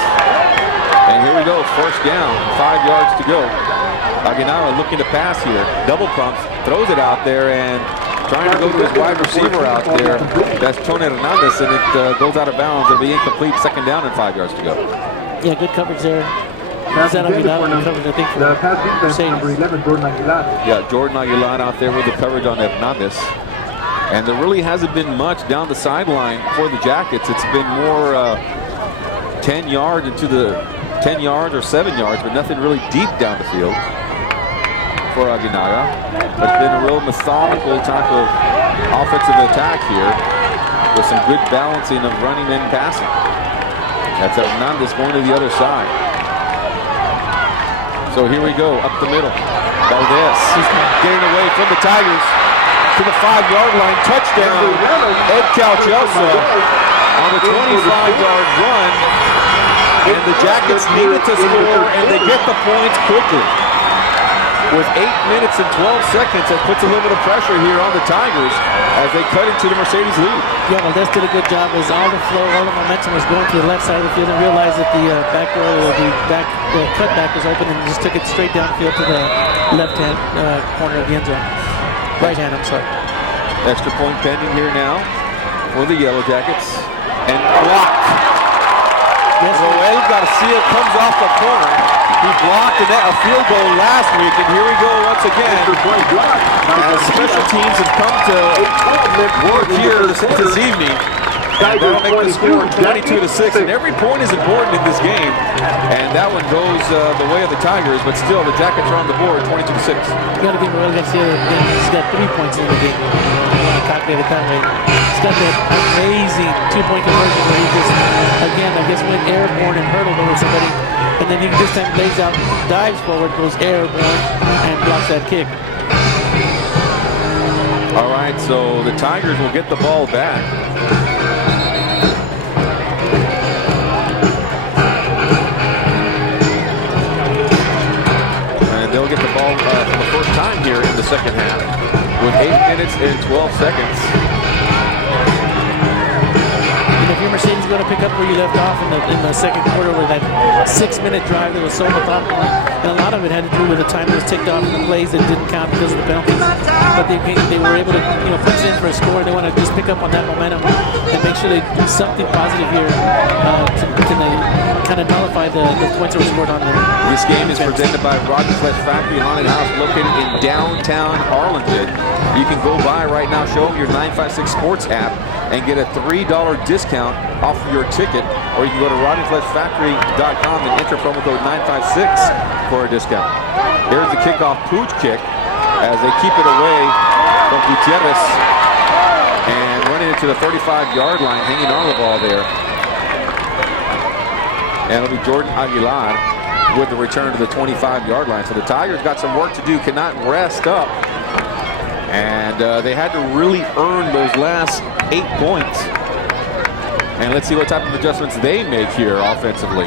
And here we go, 1st down, 5 yards to go. Aguinaga looking to pass here, double pumps, throws it out there, and trying to go to his wide receiver out there. That's Tony Hernandez, and it goes out of bounds. It'll be incomplete, 2nd down and 5 yards to go. Yeah, good coverage there. Pass intended for coverage, I think, the pass defense, number 11, Jordan Aguilar. Yeah, Jordan Aguilar out there with the coverage on Hernandez. And there really hasn't been much down the sideline for the Jackets. It's been more 10 yards into the 10 yards or 7 yards, but nothing really deep down the field for Aguinaga. It's been a real methodical type of offensive attack here with some good balancing of running and passing. That's Hernandez going to the other side. So here we go, up the middle. Valdez getting away from the Tigers to the 5-yard line. Touchdown, Edcouch Elsa on the 25-yard run. And the Jackets needed to score, and they get the points quickly. With 8 minutes and 12 seconds, that puts a little bit of pressure here on the Tigers as they cut into the Mercedes lead. Yeah, Valdez did a good job as all the flow, all the momentum was going to the left side of the field and realized that the back door or the cutback was open and just took it straight downfield to the left-hand corner of the end zone. Right hand, I'm sorry. Extra point pending here now for the Yellow Jackets. And blocked. Yes, Roel Garcia comes off the corner. He blocked a field goal last week, and here we go once again. As special teams have come to work here this evening. That'll make the score 22-6, and every point is important in this game. And that one goes the way of the Tigers, but still the Jackets are on the board, 22-6. You got to give Roel Garcia, he's got 3 points in the game. You want to calculate it that way. He's got that amazing 2-point conversion where he just, again, I guess went airborne and hurdled over somebody. And then he this time lays out, dives forward, goes airborne, and blocks that kick. All right, so the Tigers will get the ball back. And they'll get the ball for the first time here in the second half with 8 minutes and 12 seconds. If you're Mercedes going to pick up where you left off in the second quarter with that 6-minute drive that was so methodical, and a lot of it had to do with the time that was ticked off and the plays that didn't count because of the penalties. But they were able to punch in for a score. They want to just pick up on that momentum and make sure they do something positive here to kind of nullify the points that were scored on them. This game is presented by Rotten Flesh Factory Haunted House located in downtown Arlington. You can go by right now, show them your 956 Sports app, and get a $3 discount off of your ticket, or you can go to rottenfleshfactory.com and enter promo code 956 for a discount. Here's the kickoff pooch kick as they keep it away from Gutierrez and running into the 35-yard line, hanging on the ball there. And it'll be Jordan Aguilar with the return to the 25-yard line. So the Tigers got some work to do, cannot rest up. And they had to really earn those last 8 points. And let's see what type of adjustments they make here offensively.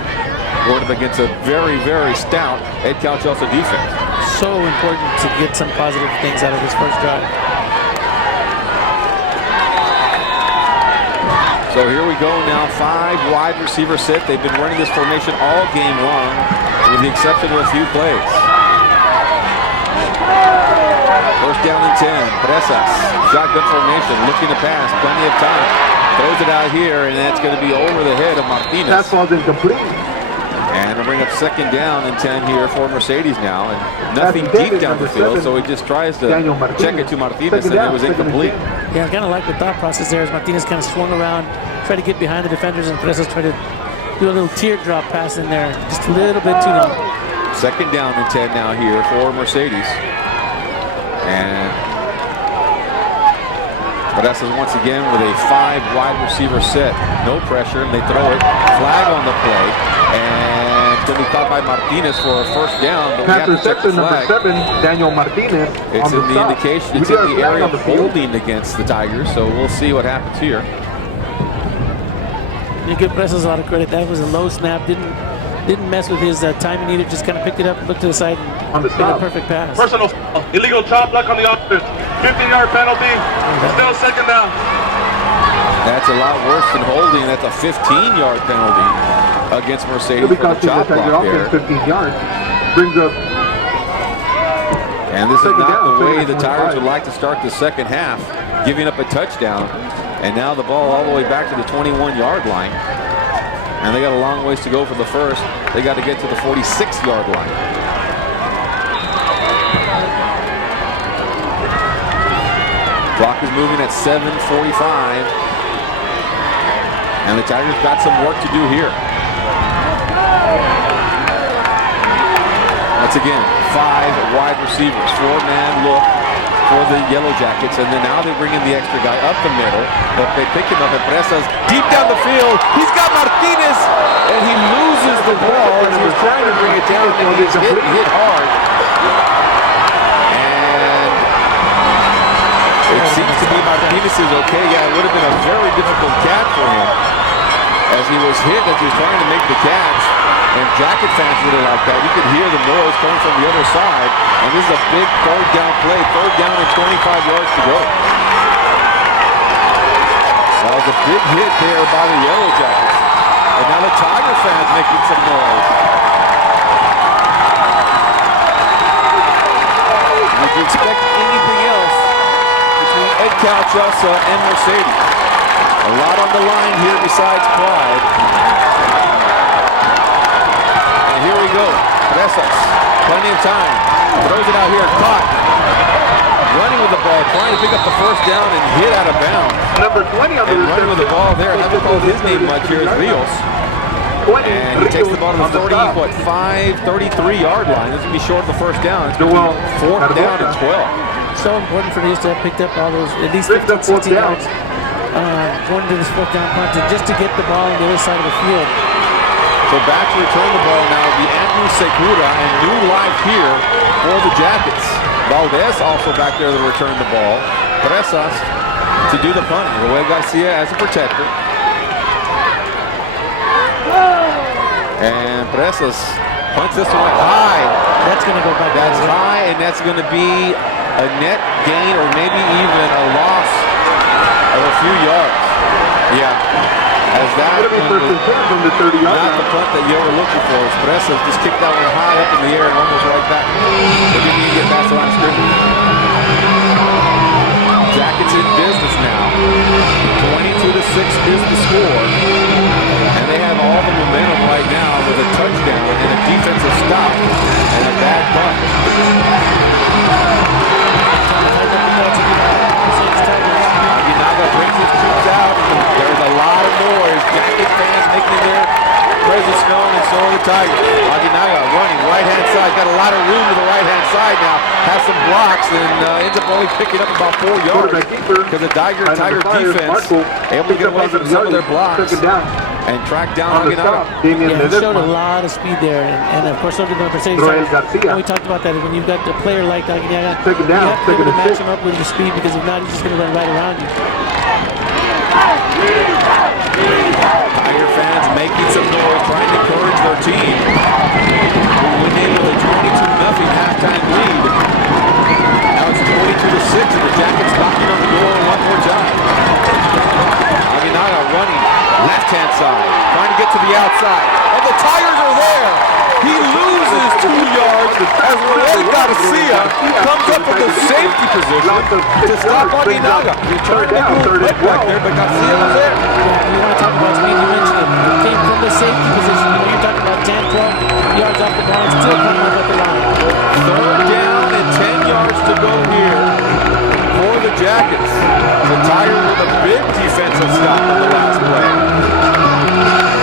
Going up against a very, very stout Edcouch Elsa defense. So important to get some positive things out of this first drive. So here we go now, 5 wide receiver set. They've been running this formation all game long, with the exception of a few plays. First down and 10. Presas, shotgun formation, looking to pass, plenty of time. Throws it out here, and that's going to be over the head of Martinez. That ball's incomplete. And we'll bring up second down and 10 here for Mercedes now. And nothing deep down the field, so he just tries to check it to Martinez, and it was incomplete. Yeah, I kind of like the thought process there as Martinez kind of swung around, tried to get behind the defenders, and Presas tried to do a little teardrop pass in there, just a little bit too long. Second down and 10 now here for Mercedes. And Presas once again with a 5 wide receiver set. No pressure, and they throw it. Flag on the play. And it's going to be caught by Martinez for a first down. But Pass reception number 7, Daniel Martinez. It's in the indication. It's in the area of holding against the Tigers, so we'll see what happens here. You give Presas a lot of credit. That was a low snap. Didn't mess with his timing either. Just kind of picked it up, looked to the side, and made a perfect pass. Personal foul. Illegal chop block on the offense. 15-yard penalty. Still second down. That's a lot worse than holding. That's a 15-yard penalty against Mercedes for the chop block there. 15 yards. Brings up. And this is not the way the Tigers would like to start the second half, giving up a touchdown. And now the ball all the way back to the 21-yard line. And they got a long ways to go for the first. They got to get to the 46-yard line. Clock is moving at 7:45. And the Tigers got some work to do here. Let's Once again, 5 wide receivers, 4-man look for the Yellow Jackets, and then now they bring in the extra guy up the middle, but they pick him up at Presas deep down the field. He's got Martinez, and he loses the ball as he was trying to bring it down, and he's hit hard. And it seems to be Martinez is okay. Yeah, it would have been a very difficult catch for him as he was hit as he was trying to make the catch. And Jacket fans really like that. You could hear the noise coming from the other side. And this is a big 3rd down play. 3rd down and 25 yards to go. That was a big hit there by the Yellow Jackets. And now the Tiger fans making some noise. Would you expect anything else between Edcouch, Elsa, and Mercedes? A lot on the line here besides pride. Here we go. Presas. Plenty of time. Throws it out here. Caught. Running with the ball. Trying to pick up the 1st down and hit out of bounds. Number 20 on the and running with the ball there. I haven't called his name much here. Is Rios. And he takes the ball to the 33-yard line. This will be short of the 1st down. It's going to be 4th down and 12. So important for Rios to have picked up all those, at least 15, 16 yards going to this 4th down punt just to get the ball on the other side of the field. So back to return the ball now will be Andrew Segura, and new life here for the Jackets. Valdez also back there to return the ball. Presas to do the punting. Joel Garcia as a protector. And Presas punts this one high. That's going to go back. That's high, and that's going to be a net gain or maybe even a loss of a few yards. Yeah. As that from the 30-yard not the punt that you were looking for. Presas just kicked that one high up in the air and almost right back. They didn't even get past the line of scrimmage. Jackets in business now. 22-6 is the score. And they have all the momentum right now with a touchdown and a defensive stop and a bad punt. Aguinaga brings his troops out. There's a lot of noise. Jacket fans making their presence known, and so are the Tigers. Aguinaga running right-hand side. Got a lot of room to the right-hand side now. Has some blocks and ends up only picking up about 4 yards because the Tiger defense able to get away from some of their blocks and track down Aguinaga. Yeah, he showed a lot of speed there, and of course, so did the Mercedes. And we talked about that. When you've got a player like Aguinaga, you have to be able to match him up with the speed, because if not, he's just going to run right around you. Tiger fans making some noise, trying to encourage their team. We went in with a 22-0 halftime lead. Now it's 22-6, and the Jackets knocking on the door one more time. Aguinaga running left-hand side, trying to get to the outside, and the Tigers are there. He loses 2 yards as Joel Garcia comes up with the safety position to stop Aguinaga. He turned into a red back there, but Garcia was there. Yeah, you want to talk about speed, you mentioned it. It came from the safety position. You know, you're talking about 10, 12 yards off the ball, and still coming up at the line. 3rd down and 10 yards to go here for the Jackets. The Tigers with a big defensive stop on the last play.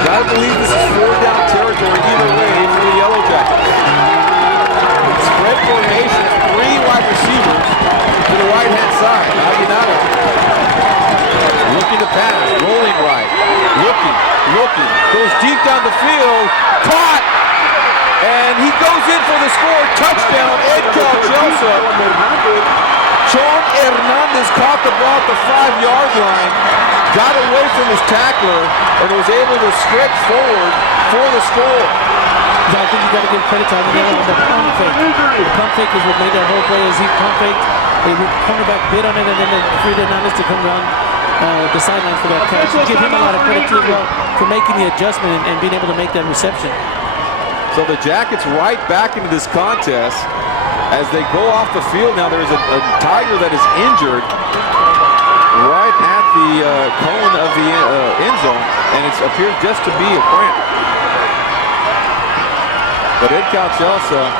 Gotta believe this is 4-down territory either way for the Yellow Jackets. Spread formation, 3 wide receivers to the right-hand side. Aguinaga looking to pass, rolling right, looking, goes deep down the field, caught, and he goes in for the score. Touchdown, Edcouch, Elsa. Sean Hernandez caught the ball at the 5-yard line, got away from his tackler, and was able to stretch forward for the score. I think you got to give credit to Aguinaga on the pump fake. The pump fake is what made that whole play. As he pump faked, the cornerback bit on it, and then freed Hernandez to come down the sideline for that catch. Give him a lot of credit too as well for making the adjustment and being able to make that reception. So the Jackets right back into this contest. As they go off the field now, there's a Tiger that is injured right at the cone of the end zone, and it appears just to be a cramp. But Edcouch Elsa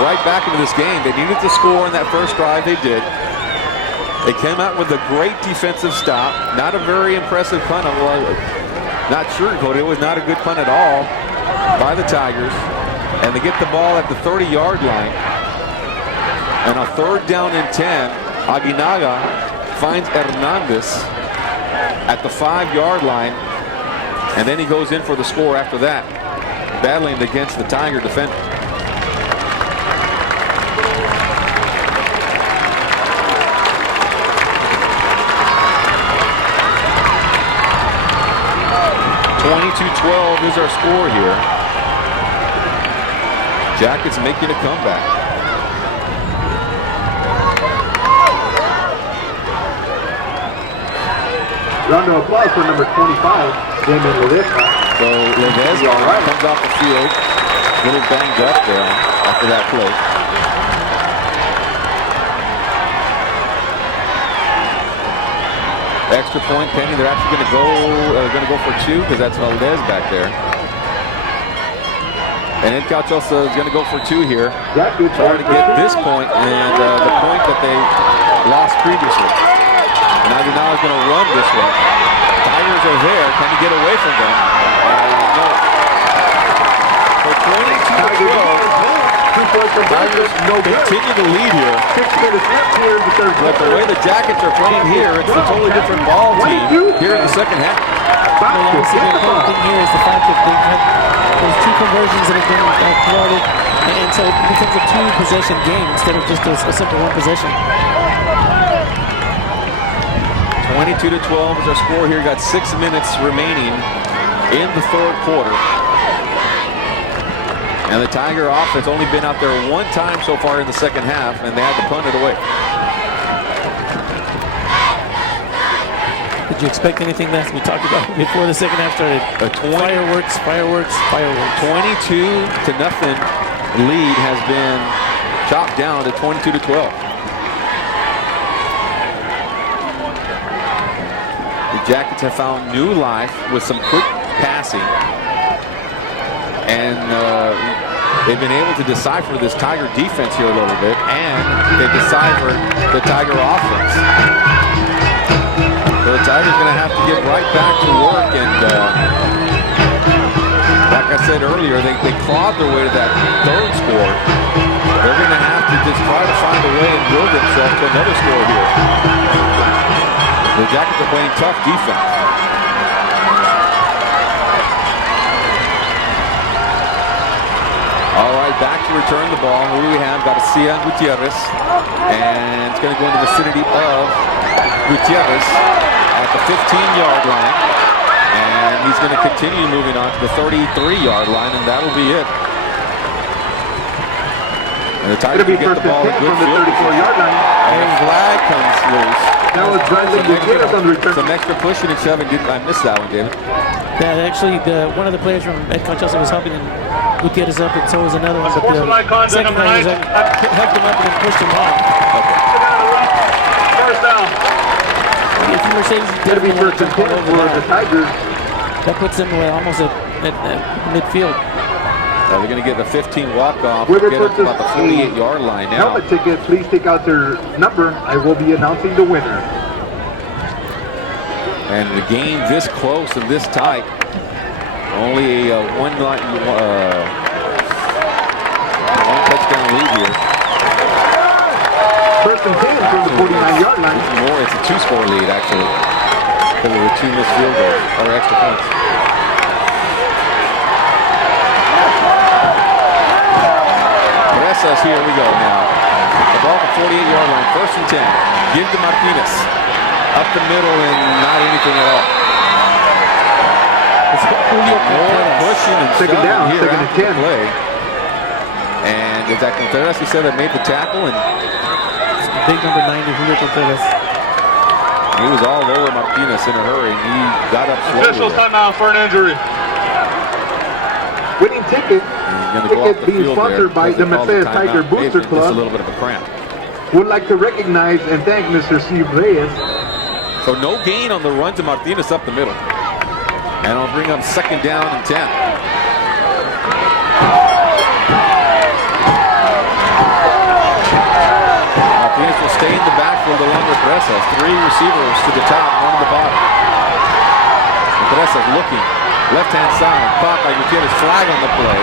right back into this game. They needed to score in that first drive. They did. They came out with a great defensive stop. Not a very impressive punt. Well, not sugarcoated. It was not a good punt at all by the Tigers. And they get the ball at the 30-yard line. And on 3rd down and 10, Aguinaga finds Hernandez at the 5-yard line. And then he goes in for the score after that, battling against the Tiger defender. (22-12) is our score here. Jackets making a comeback. Round of applause for number 25, Damon Ledesma. So Ledesma comes off the field, a little banged up there after that play. Extra point pending. They're actually going to go for 2 because that's Valdez back there. And Edcouch also is going to go for 2 here, trying to get this point and the point that they lost previously. And Aguinaga is going to run this one. Tigers are there. Can he get away from them? No. So 22-12. Tigers continue to lead here. 6 minutes left here in the third But the way the Jackets are playing here, it's a totally different ball team here in the second half. Obviously, the important thing here is the fact that they've had those 2 conversions that have been thwarted, and so it becomes a 2-possession game instead of just a simple 1 possession. 22-12 is our score here. Got 6 minutes remaining in the 3rd quarter. And the Tiger offense only been out there 1 time so far in the second half, and they had to punt it away. Did you expect anything less? We talked about before the second half started. Fireworks. 22-0 lead has been chopped down to 22-12. The Jackets have found new life with some quick passing. And they've been able to decipher this Tiger defense here a little bit, and they deciphered the Tiger offense. So the Tigers going to have to get right back to work, and like I said earlier, they clawed their way to that 3rd score. They're going to have to just try to find a way and build themselves to another score here. The Jackets are playing tough defense. All right, back to return the ball. Who do we have? Garcia and Gutierrez. And it's going to go in the vicinity of Gutierrez at the 15-yard line. And he's going to continue moving on to the 33-yard line, and that'll be it. And the Tigers get the ball in good field. 34-yard line. And a flag comes loose. That was Brandon Gutierrez on the return. Some extra pushing and shoving. I missed that one, David. Yeah, actually, one of the players from Edcouch also was helping Gutierrez up, and so was another one. But the second guy was helped him up and then pushed him off. First down. If you Mercedes It'll be first and 10 for the Tigers. that puts them almost at midfield. They're going to get the 15 walk-off, Whoever get up to about the purchased 48-yard line now. Helmet ticket, please take out their number. I will be announcing the winner. And the game this close and this tight, only a one touchdown lead here. First and 10 from the 49-yard line. More, it's a 2-score lead actually, because of the 2 missed field goals or extra points. Presas, here we go now. The ball at the 48-yard line, first and 10. Give to Martinez. Up the middle and not anything at all. More pushing and Second shoving down, here second and after 10. the play. And is that Contreras, he said, that made the tackle, and Big number 90, Julio Contreras. he was all over Martinez in a hurry, and he got up slowly. Official timeout for an injury. Winning ticket. He's going to go off Ticket the being field sponsored there by because the they called Mercedes a Tiger timeout. Booster Maybe just a Club. little bit of a cramp. Would like to recognize and thank Mr. Steve Reyes. So no gain on the run to Martinez up the middle. And I'll bring up second down and 10. Martinez will stay in the backfield along with Presas. 3 receivers to the top, 1 to the bottom. Presas looking. Left-hand side, caught by Gutierrez, flag on the play.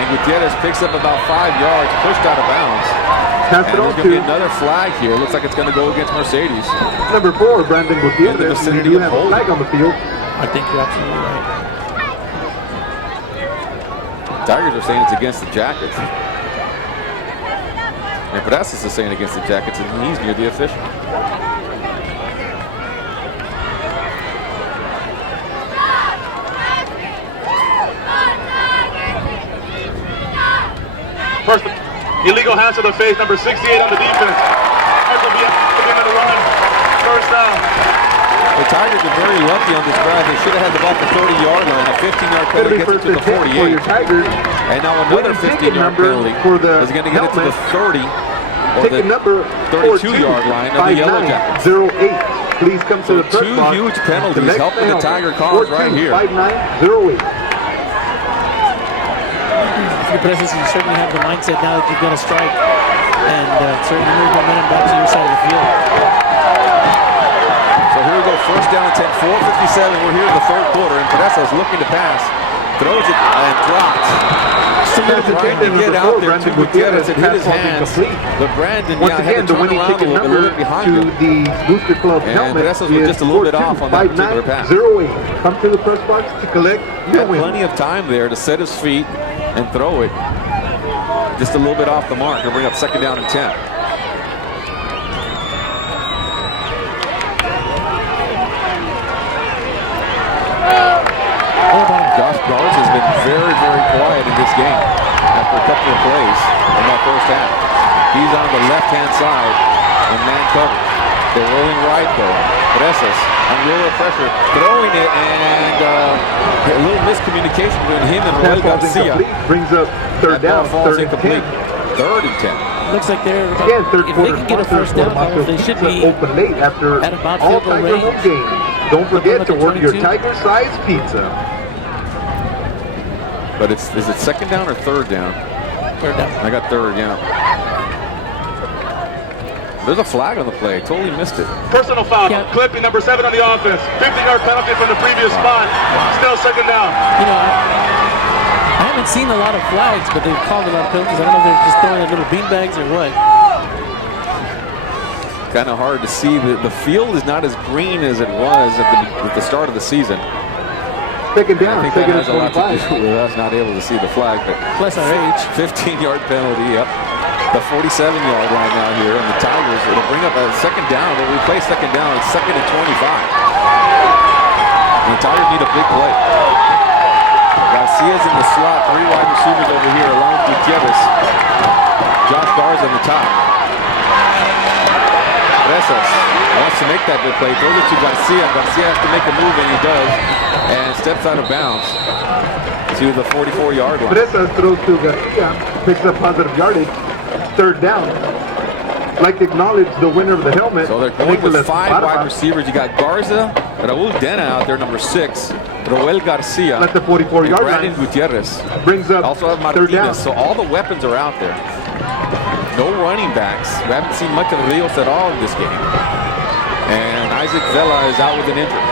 And Gutierrez picks up about 5 yards, pushed out of bounds. Pass And it there's on going to be to another flag here. Looks like it's going to go against Mercedes. number 4, Brandon In the Gutierrez. vicinity You of have a holding. flag on the field. I think you're absolutely right. Tigers are saying it's against the Jackets. And Pedasas is saying against the Jackets, and he's near the official. First, illegal hands to the face, number 68 on the defense. Tigers will be looking at the run. First down. The Tigers are very lucky on this drive. They should have had the ball at the 30-yard line. A 15-yard It'll penalty be gets it first to and the 10 for your 48. Tigers. And now another Winning ticket 15-yard number penalty for the is going to get it to the helmet. 30 or Ticket the number 32-yard line of the Yellow Jackets. 08. Please come to So the press two box. huge penalties Select helping the helmet. Tiger cause right here. 425908. The Pedasas, you certainly have the mindset now that you're going to strike and certainly move momentum back to your side of the field. So here we go, first down and 10, 4:57. We're here in the third quarter, and Pedasas looking to pass, throws it and drops. Trying to get out there to Gutierrez and hit his hands. But Brandon Once had again, to the turn winning around a ticket little number bit behind to him. the Booster Club And helmet Pedasas was is just a little bit off on that particular pass. 425908. Come to the press box to collect your Had win. plenty of time there to set his feet and throw it. Just a little bit off the mark to bring up second down and 10. Josh Garza has been very, very quiet in this game after a couple of plays in that first half. He's on the left-hand side in man coverage. They're rolling right though. Pedasas under a little pressure, throwing it, and a little miscommunication between him and Roel Pass falls Garcia. incomplete. Brings up third That ball down. falls Third and incomplete. 10. Third and 10. Looks like they're about, Again, third if they quarter can get a sponsors first for down, Moscow they should Pizza be open late after at about all field goal Tiger range. home games. Don't forget to at the order your 22. Tiger-sized pizza. But is it second down or third down? Third down. I got third, yeah. There's a flag on the play. Totally missed it. Personal foul. Yeah. Clipping number 7 on the offense. 50-yard penalty from the previous spot. Still second down. You know, I haven't seen a lot of flags, but they've called a lot of penalties. I don't know if they're just throwing in little beanbags or what. Kind of hard to see. The field is not as green as it was at the start of the season. Second And I down. think that Second has a lot to and 25. do with us not able to see the flag. But Plus our age. 15-yard penalty, yep. The 47-yard line now here, and the Tigers, it'll bring up a second down. They'll replay second down. It's second and 25. And the Tigers need a big play. Garcia's in the slot, 3 wide receivers over here, along with Gutierrez. Josh Garza on the top. Pedasas wants to make that big play. Throws it to Garcia. Garcia has to make a move, and he does. And steps out of bounds to the 44-yard line. Pedasas throws to Garcia. Picks up positive yardage. Third down. Like to acknowledge the winner of the helmet. So they're going with Nicolas 5 Barba. wide receivers. You got Garza, Raul Dena out there, number 6. Roel Garcia. At the 44-yard Brandon line. Gutierrez. Brings up Also have third down. Martinez. So all the weapons are out there. No running backs. We haven't seen much of Rios at all in this game. And Isaac Vela is out with an injury.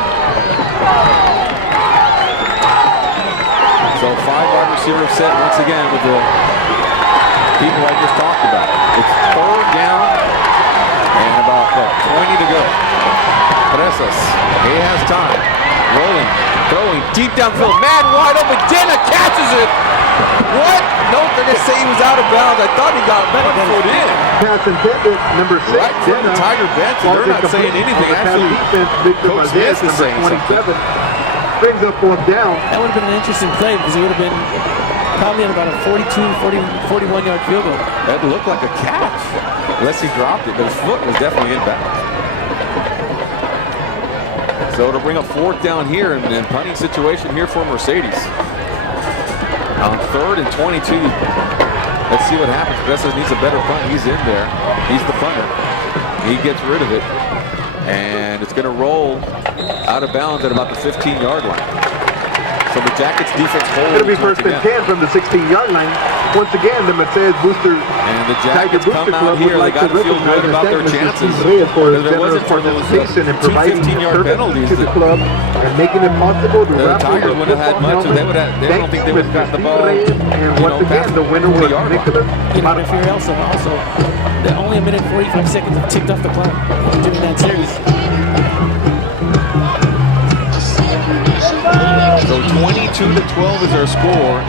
So 5 wide receivers set once again with the people I just talked about. It's third down and about 20 to go. Pedasas, he has time. Rolling, throwing, deep downfield. Man wide open. Dena catches it. What? No, they're going to say he was out of bounds. I thought he got 1 foot in. Pass intended. Number 6. Right from the Tiger bench. They're not saying anything. Actually, Coach Smith is saying number something. 27. Brings up fourth down. That would have been an interesting play because it would have been probably at about a 41-yard field goal. That looked like a catch. Unless he dropped it, but his foot was definitely in bounds. So it'll bring a fourth down here and punting situation here for Mercedes. On third and 22. Let's see what happens. Pedasas needs a better punt. He's in there. He's the punter. He gets rid of it. And it's going to roll out of bounds at about the 15-yard line. So the Jackets defense holds. It'll be once first and again. 10 from the 16-yard line. Once again, the Mercedes Booster And the Tiger Jackets Booster come out Club here. would They like got to to feel recognize good about their Mr. chances. Steve Reyes for his If it wasn't for generous those participation in two providing 15-yard service penalties, to the club and making it possible to the wrap Tigers up wouldn't have had much. They would have. I don't think they would have got the ball. And once again, the winner was Nicholas. You know, if you're Elsa, also, only a minute and 45 seconds have ticked off the clock during that series. So 22-12 is their score.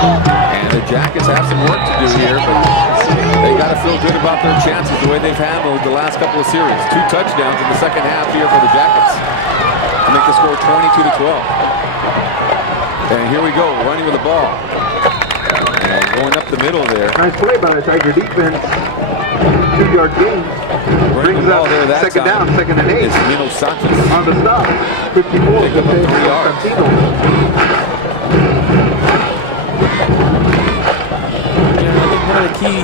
And the Jackets have some work to do here, but they got to feel good about their chances the way they've handled the last couple of series. 2 touchdowns in the second half here for the Jackets to make the score 22-12. And here we go, running with the ball. And going up the middle there. Nice play by the Tiger defense. 2-yard gain. Brings up second down, second and 8. It's Nino Sanchez. On the stop. 54. Pick up 3 yards. One of the key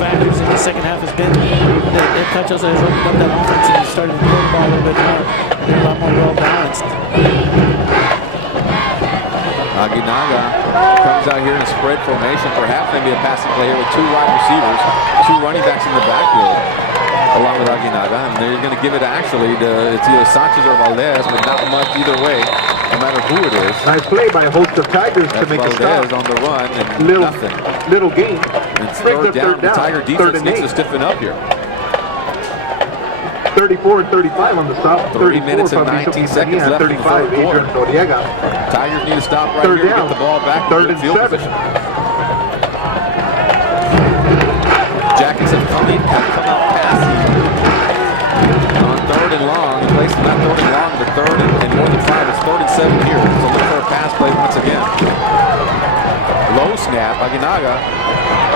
factors in the second half has been that Edcouch has opened up that offense and started to throw the ball a little bit more. They're a lot more well balanced. Aguinaga comes out here in a spread formation, perhaps maybe a passing play here with 2 wide receivers, 2 running backs in the backfield, along with Aguinaga. And they're going to give it actually to it's either Sanchez or Valdez, but not much either way, no matter who it is. Nice play by a host of Tigers to make Valdez a stop. on the run and nothing. Little gain. It's third down. The Tiger defense needs to stiffen up here. 34 and 35 on the stop. 3 minutes and 19 seconds left in the third quarter. Tigers need to stop right here and get the ball back in good field position. Jackets have come out passing on 3rd and long. The place is not 3rd and long, but 3rd and more than 5. It's 3rd and 7 here. So look for a pass play once again. Low snap. Aguinaga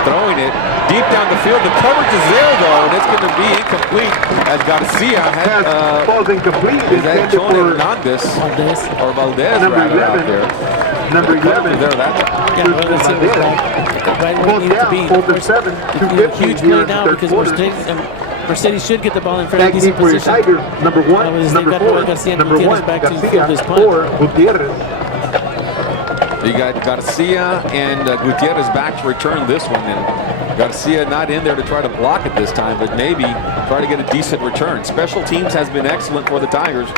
throwing it deep down the field. The coverage is there though, and it's going to be incomplete as Garcia had falls incomplete. Is that Tony Hernandez or Valdez rather out there? Number 11. There that time. Yeah, well, that's it. Right where it needs to be. Fourth and 7. Huge play now because Mercedes should get the ball in fairly decent position. Tigers, number 1, number 4, number 1, back to Garcia, field his punt. 4, Gutierrez. You got Garcia and Gutierrez back to return this one. And Garcia not in there to try to block it this time, but maybe try to get a decent return. Special teams has been excellent for the Tigers.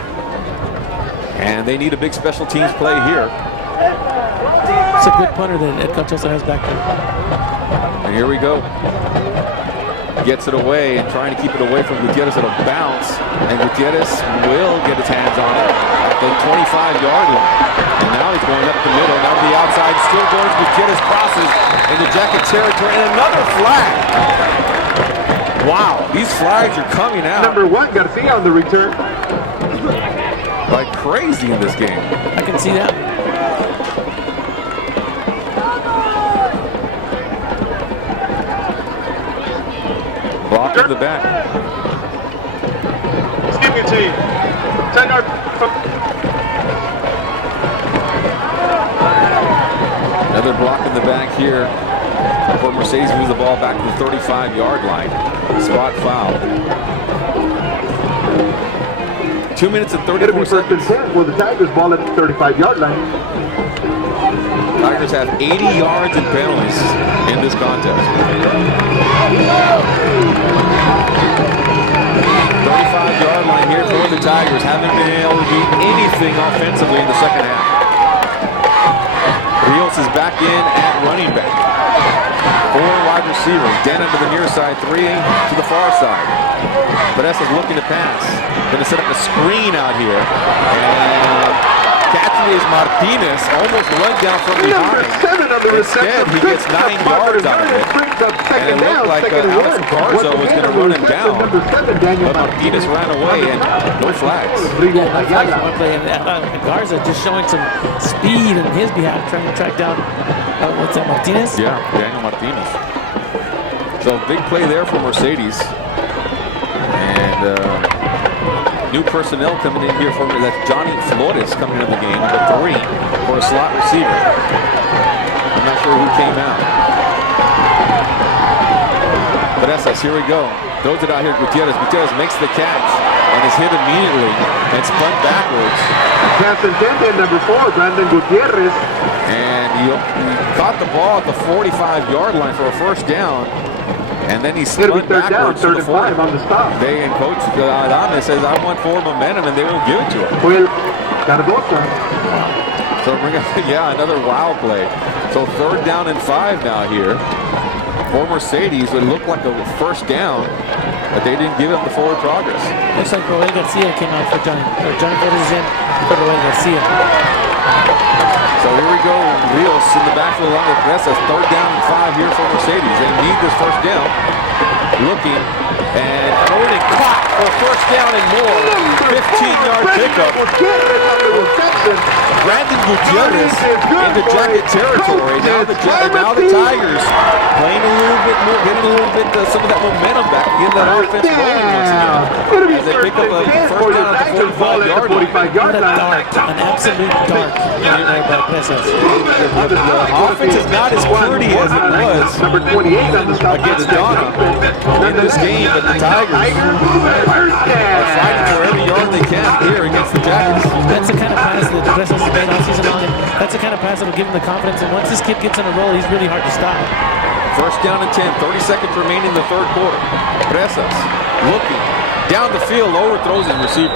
And they need a big special teams play here. It's a good punter that Edcouch also has back there. And here we go. Gets it away and trying to keep it away from Gutierrez. It'll bounce. And Gutierrez will get his hands on it at the 25-yard line. And now he's going up the middle. Now to the outside. Still going. Gutierrez crosses into Jacket territory. And another flag. Wow. These flags are coming out. Number 1, Garcia on the return. Like crazy in this game. I can see that. Block in the back. Excuse me, team. 10-yard. Another block in the back here for Mercedes moves the ball back to the 35-yard line. Spot foul. 2 minutes and 34 seconds. Well, the Tigers ball at the 35-yard line. Tigers have 80 yards in penalties in this contest. 35-yard line here for the Tigers. Haven't been able to do anything offensively in the second half. Rios is back in at running back. 4 wide receivers. Denham to the near side, 3 to the far side. Vanessa's looking to pass. Going to set up a screen out here. And catching is Martinez, almost run down from behind. Instead, he gets 9 yards out of it. And it looked like Alex Garza was going to run him down. But Martinez ran away and no flags. Yeah, no flags on one play. And Garza just showing some speed on his behalf, trying to track down, what's that, Martinez? Yeah, Daniel Martinez. So big play there for Mercedes. And new personnel coming in here for me. That's Johnny Flores coming into the game, number 3 for a slot receiver. I'm not sure who came out. But here we go. Throws it out here, Gutierrez. Gutierrez makes the catch and is hit immediately and spun backwards. Pass intended, number 4, Brandon Gutierrez. And he caught the ball at the 45-yard line for a first down. And then he It'll spun be third down, backwards third to and the 5 40. on the stop. They and Coach Adame says, I want forward momentum, and they won't give it to him. Will Cardosa. So bring up, yeah, another wow play. So third down and 5 now here. For Mercedes, it looked like a first down, but they didn't give him the forward progress. Looks like Roel Garcia came out for Johnny. Or Johnny Flores is in for Roel Garcia. So here we go, Rios in the backfield along with Presas. Third down and 5 here for Mercedes. They need this first down. Looking and throwing it caught for first down and more. 15-yard pickup. Brandon Gutierrez into Jacket territory. Now the Tigers playing a little bit more, getting a little bit some of that momentum back, getting that offense rolling once again. As they pick up a first down at the 45-yard line. What a dart, an absolute dart by Presas. The offense is not as pretty as it was Number 28 on the stop against Donna in this game, but the Tigers are fighting for every yard they can here against the Jackets. That's the kind of pass that Presas has made all season long, and that's the kind of pass that will give him the confidence. And once this kid gets on a roll, he's really hard to stop. First down and 10, 30 seconds remaining in the third quarter. Presas looking down the field, overthrows his receiver.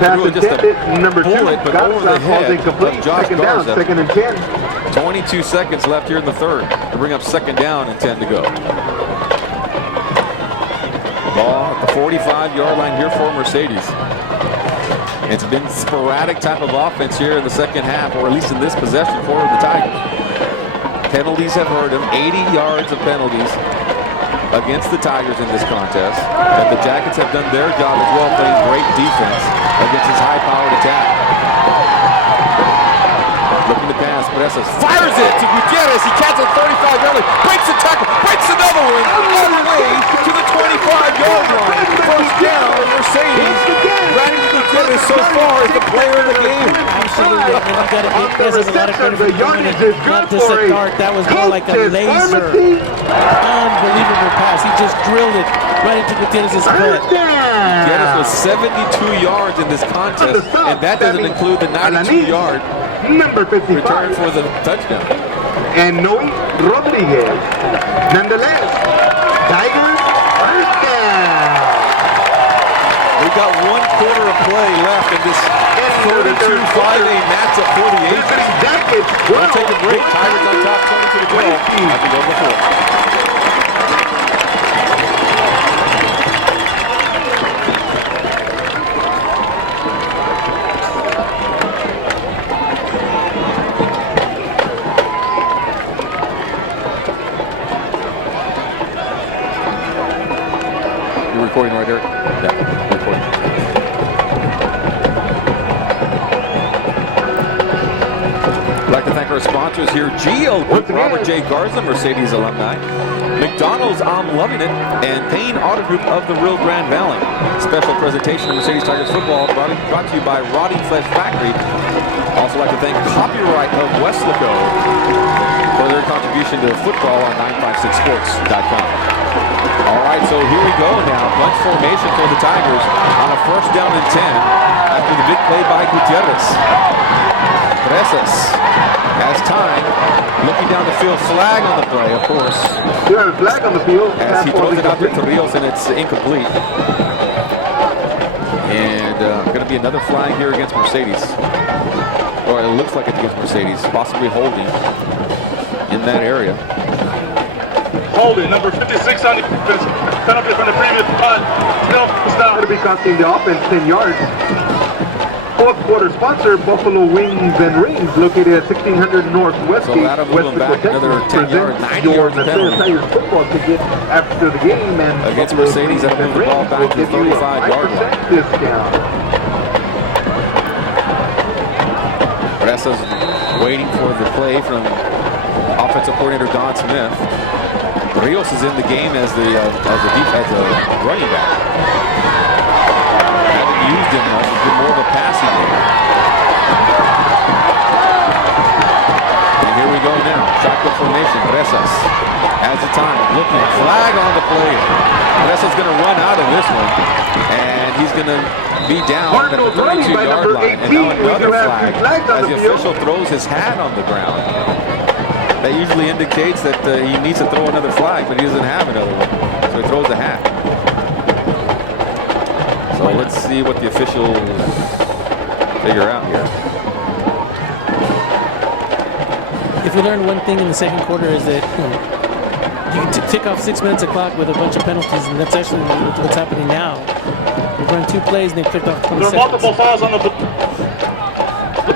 Pass Threw just intended, number 2, bullet, but over the head incomplete. of Josh Second down, Garza. second and 10. 22 seconds left here in the third to bring up second down and 10 to go. Ball at the 45-yard line here for Mercedes. It's been sporadic type of offense here in the second half, or at least in this possession for the Tigers. Penalties have hurt them, 80 yards of penalties against the Tigers in this contest. But the Jackets have done their job as well, playing great defense against his high-powered attack. Looking to pass, Presas fires it to Gutierrez. He catches it 35-yard line, breaks a tackle, breaks another one all the way to the 25-yard line. First down, Mercedes. Brandon Gutierrez so far is the player of the game. Absolutely, and you got to give Presas a lot of credit for doing it. Not just a dart, that was more like a laser. Unbelievable pass. He just drilled it right into Gutierrez's foot. Gutierrez was 72 yards in this contest, and that doesn't include the 92-yard number 55. return for the touchdown. And Noe Rodriguez. Nonetheless, Tigers first down. We've got 1 quarter of play left in this 32-5A matchup for the Aces. We'll take a break. Tigers on top, 20 to the goal. I can go before. Recording right there? Yeah, recording. I'd like to thank our sponsors here, Geo Group, Robert J. Garza, Mercedes alumni, McDonald's, I'm Loving It, and Payne Auto Group of the Rio Grande Valley. Special presentation of Mercedes Tigers football brought to you by Rotting Flesh Factory. Also like to thank Copyright of Westlaco for their contribution to football on 956sports.com. All right, so here we go now. Bunch formation for the Tigers on a first down and 10 after the big play by Gutierrez. Presas has time. Looking down the field, flag on the play, of course. Yeah, flag on the field. As he throws it out there to Rios, and it's incomplete. And going to be another flag here against Mercedes. Or it looks like it's against Mercedes, possibly holding in that area. Holding, number 56 on the defense. Penalty from the previous punt. Still, stop. Going to be costing the offense 10 yards. Fourth quarter sponsor, Buffalo Wings and Rings, located at 1600 Northwest So Gate, that'll move them back another 10 yards, 90 yards of penalty. Tigers football ticket after the game. And Against Mercedes, that'll move the ball back to the 35-yard line. Discount. Presas waiting for the play from offensive coordinator Don Smith. Rios is in the game as the running back. Haven't used him much. He's been more of a passing game. And here we go now. Shotgun formation. Presas Has the time, looking, flag on the play. Vanessa's going to run out of this one, and he's going to be down at the 32-yard line. And now another flag as the official throws his hat on the ground. That usually indicates that he needs to throw another flag, but he doesn't have another one, so he throws a hat. So let's see what the officials figure out here. If we learn one thing in the second quarter is that you can tick off 6 minutes of clock with a bunch of penalties, and that's actually what's happening now. We've run 2 plays and they've clicked off 20 There are seconds. multiple fouls on the look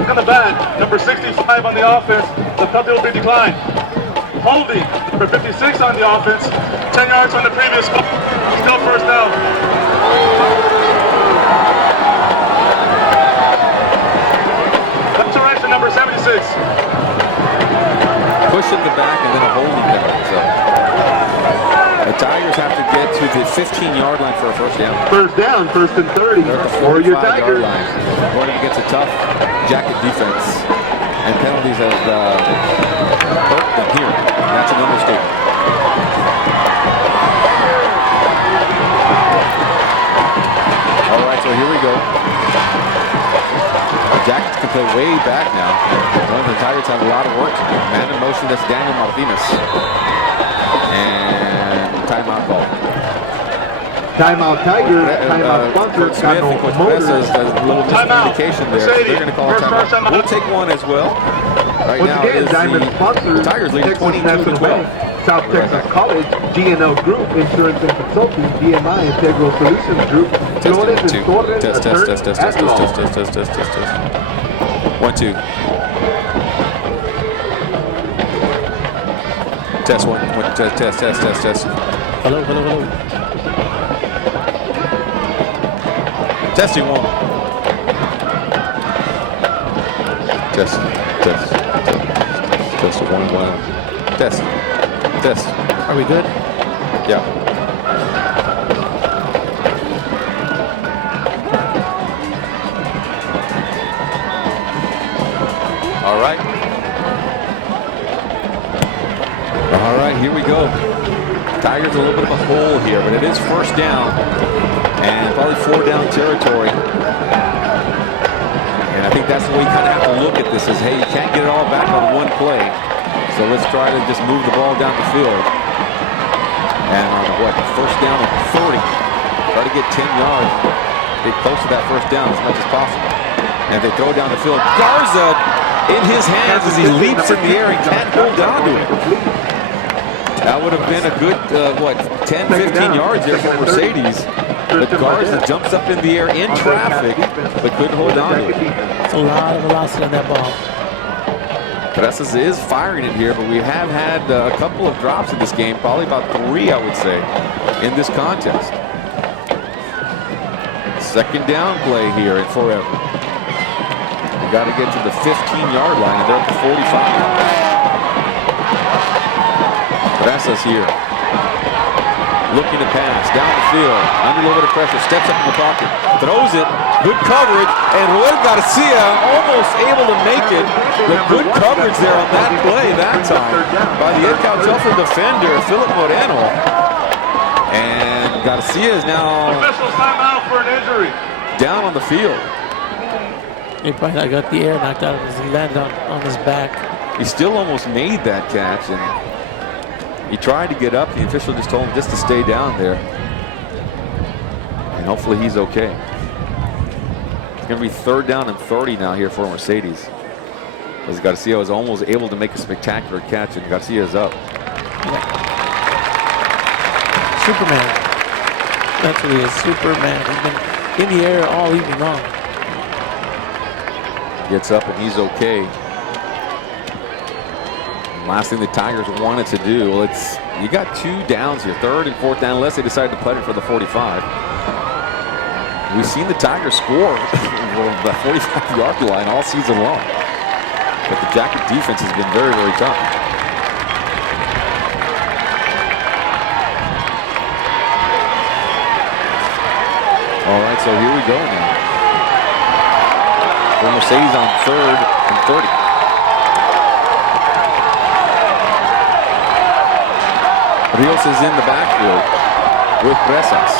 on the back. Number 65 on the offense. The penalty will be declined. Holding. Number 56 on the offense. 10 yards on the previous call. Still first down. That's all right for number 76. Push in the back and then a holding penalty. So the Tigers have to get to the 15-yard line for a first down. First down, first and 30 They're at the for your 45-yard Tigers. line. Going against a tough Jacket defense. And penalties have hurt them here. That's an understatement. All right, so here we go. The Jackets can play way back now. The Tigers have a lot of work to do. Man in motion, that's Daniel Martinez. And timeout call. Timeout Tigers, timeout sponsor, Coach Smith and Coach Bessa has a little miscommunication there, so they're going to call a timeout. We'll take one as well. Right Once now again, is Diamond sponsor, the Tigers leading Texas 22 National to 12. Bank, South Texas College, GNL Group, Insurance and Consulting, DMI, Integral Solutions Group, Flores and Torres, Test. 1, 2. Test 1, test. Hello. Testing 1. Test 1. Test. Are we good? Yeah. All right, here we go. Tigers a little bit of a hole here, but it is first down and probably 4 down territory. And I think that's the way you kind of have to look at this is, hey, you can't get it all back on one play. So let's try to just move the ball down the field. And on first down and 30. Try to get 10 yards. Get close to that first down as much as possible. And if they throw down the field, Garza in his hands as he leaps in the air and can't hold on to it. That would have been a good, 10, 15 yards there for Mercedes. But Garza jumps up in the air in traffic, but couldn't hold on to it. It's a lot of velocity on that ball. Presses is firing it here, but we have had a couple of drops in this game, probably about 3, I would say, in this contest. Second down play here at Forever. We got to get to the 15-yard line, and they're at the 45. Presses here. Looking to pass, down the field, under a little bit of pressure, steps up in the pocket, throws it, good coverage, and Roy Garcia almost able to make it. The good coverage there on that play that time by the Edcouch Elsa defender, Philip Moreno. And Garcia is now Officials timeout for an injury. down on the field. He probably got the air knocked out of his, he landed on his back. He still almost made that catch, and he tried to get up. The official just told him just to stay down there. And hopefully he's okay. It's going to be third down and 30 now here for Mercedes. As Garcia was almost able to make a spectacular catch, and Garcia's up. Superman. That's what he is, Superman. He's been in the air all evening long. Gets up and he's okay. Last thing the Tigers wanted to do, well, you got 2 downs here, third and fourth down, unless they decide to put it for the 45. We've seen the Tigers score the 45-yard line all season long, but the Jacket defense has been very, very tough. All right, so here we go now. For Mercedes on third and 30. Rios is in the backfield with Bresas.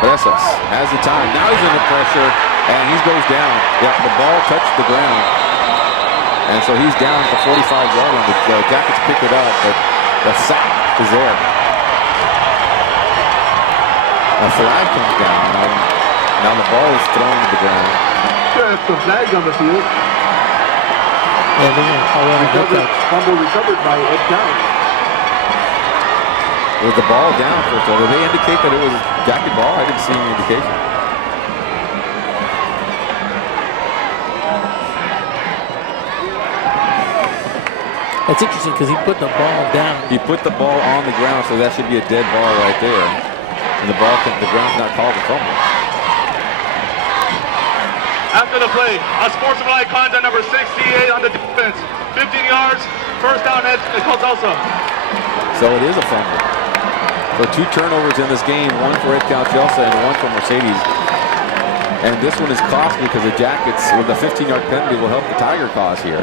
Bresas has the time. Now he's under pressure, and he goes down. Yeah, the ball touched the ground. And so he's down at the 45-yard line. The Jackets pick it up, but the sack is there. A flag comes down. Now the ball is thrown to the ground. Sure, have some flags on the field. Yeah, they're going to call it a Edcouch. Fumble recovered by Edcouch. Was the ball down first of all? Did they indicate that it was Jacket ball? I didn't see any indication. It's interesting because he put the ball down. He put the ball on the ground, so that should be a dead ball right there. And the ground's not called a fumble. After the play, a sportsmanlike contact number 68 on the defense. 15 yards, first down, it calls Elsa. So it is a fumble. So 2 turnovers in this game, one for Edcouch Elsa and one for Mercedes. And this one is costly because the Jackets, with a 15-yard penalty, will help the Tiger cause here.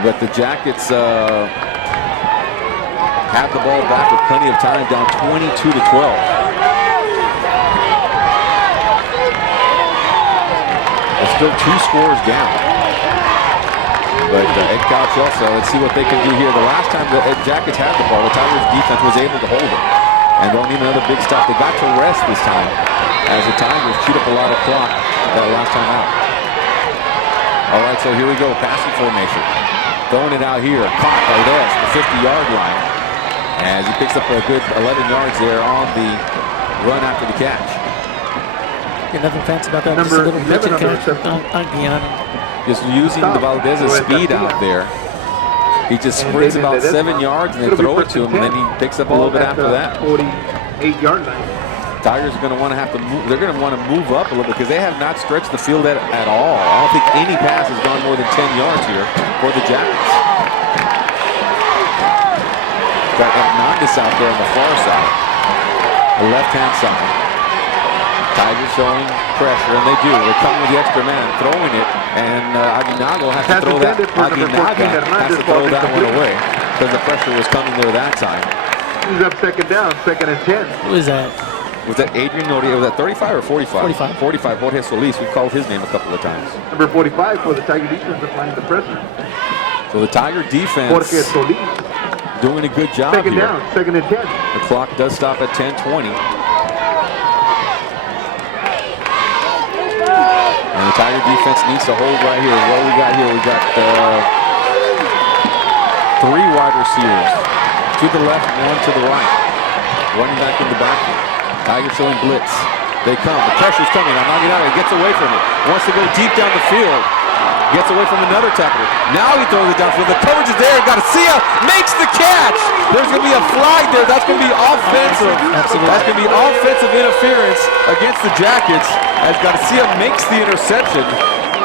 But the Jackets have the ball back with plenty of time, down 22-12. There's still 2 scores down. But Edcouch Elsa, let's see what they can do here. The last time the Jackets had the ball, the Tigers defense was able to hold it. And they'll need another big stop. They got to rest this time as the Tigers chewed up a lot of clock that last time out. All right, so here we go, passing formation. Throwing it out here, caught Valdez, the 50-yard line. As he picks up a good 11 yards there on the run after the catch. Yeah, nothing fancy about that. Number Just a little 11 catch on Guiana. Just using the Valdez's speed out there. He just sprints about 7 yards and they throw it to him, and then he picks up a little bit after that. 48-yard line. Tigers are going to want to have to move. They're going to want to move up a little bit because they have not stretched the field at all. I don't think any pass has gone more than 10 yards here for the Jackets. Got Hernandez out there on the far side, the left-hand side. Tigers showing pressure, and they do. They're coming with the extra man, throwing it, and Aguinaga has to throw that. Aguinaga has to throw that one away because the pressure was coming there that time. He's up second down, 2nd and 10. Who is that? Was that Adrian Noriega? Was that 35 or 45? 45. 45, Jorge Solis. We called his name a couple of times. Number 45 for the Tiger defense applying the pressure. So the Tiger defense Jorge Solis. doing a good job Second here. down, 2nd and 10. The clock does stop at 10:20. And the Tiger defense needs to hold right here. What we got here? We got 3 wide receivers. To the left, 1 to the right. Running back in the backfield. Tigers showing blitz. They come. The pressure's coming. Aguinaga gets away from it. Wants to go deep down the field. Gets away from another tackler. Now he throws it downfield. The coverage is there. Garcia makes the catch. There's going to be a flag there. That's going to be offensive. That's going to be offensive interference against the Jackets as Garcia makes the interception.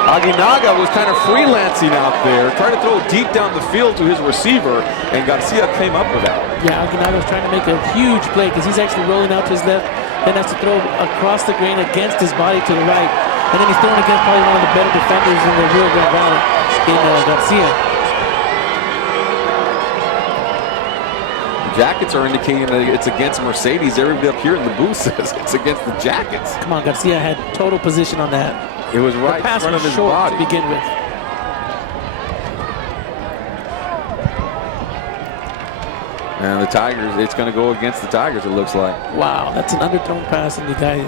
Aguinaga was kind of freelancing out there, trying to throw it deep down the field to his receiver, and Garcia came up with that. Yeah, Aguinaga was trying to make a huge play because he's actually rolling out to his left, then has to throw across the grain against his body to the right, and then he's throwing against probably one of the better defenders in the Rio Grande Valley, in Garcia. The Jackets are indicating that it's against Mercedes. Everybody up here in the booth says it's against the Jackets. Come on, Garcia had total position on that. It was right the in pass front of was his short body. to begin with. And the Tigers, it's going to go against the Tigers, it looks like. Wow, that's an underthrown pass, and the guy.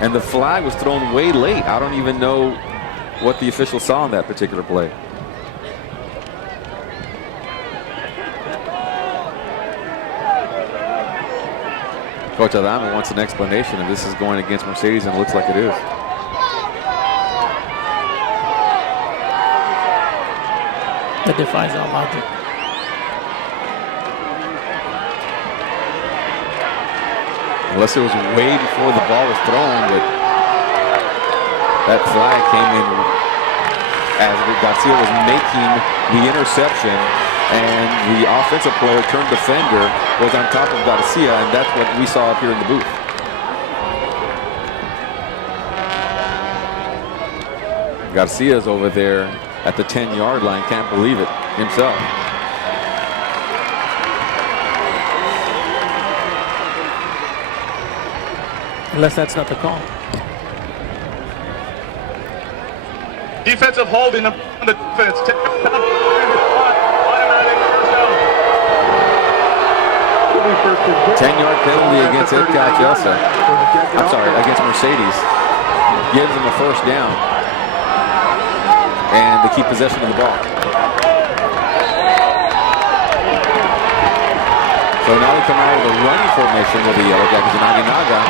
And the flag was thrown way late. I don't even know what the official saw on that particular play. Coach Adame wants an explanation if this is going against Mercedes, and it looks like it is. That defies all logic. Unless it was way before the ball was thrown, but that flag came in as Garcia was making the interception, and the offensive player turned defender was on top of Garcia, and that's what we saw up here in the booth. Garcia's over there at the 10-yard line, can't believe it himself. Unless that's not the call. Defensive holding on the defense. 10-yard penalty against Edcouch Elsa. I'm sorry, against Mercedes. Gives them a first down. And they keep possession of the ball. So now they come out with a running formation with the Yellow Jackets, and Aginaga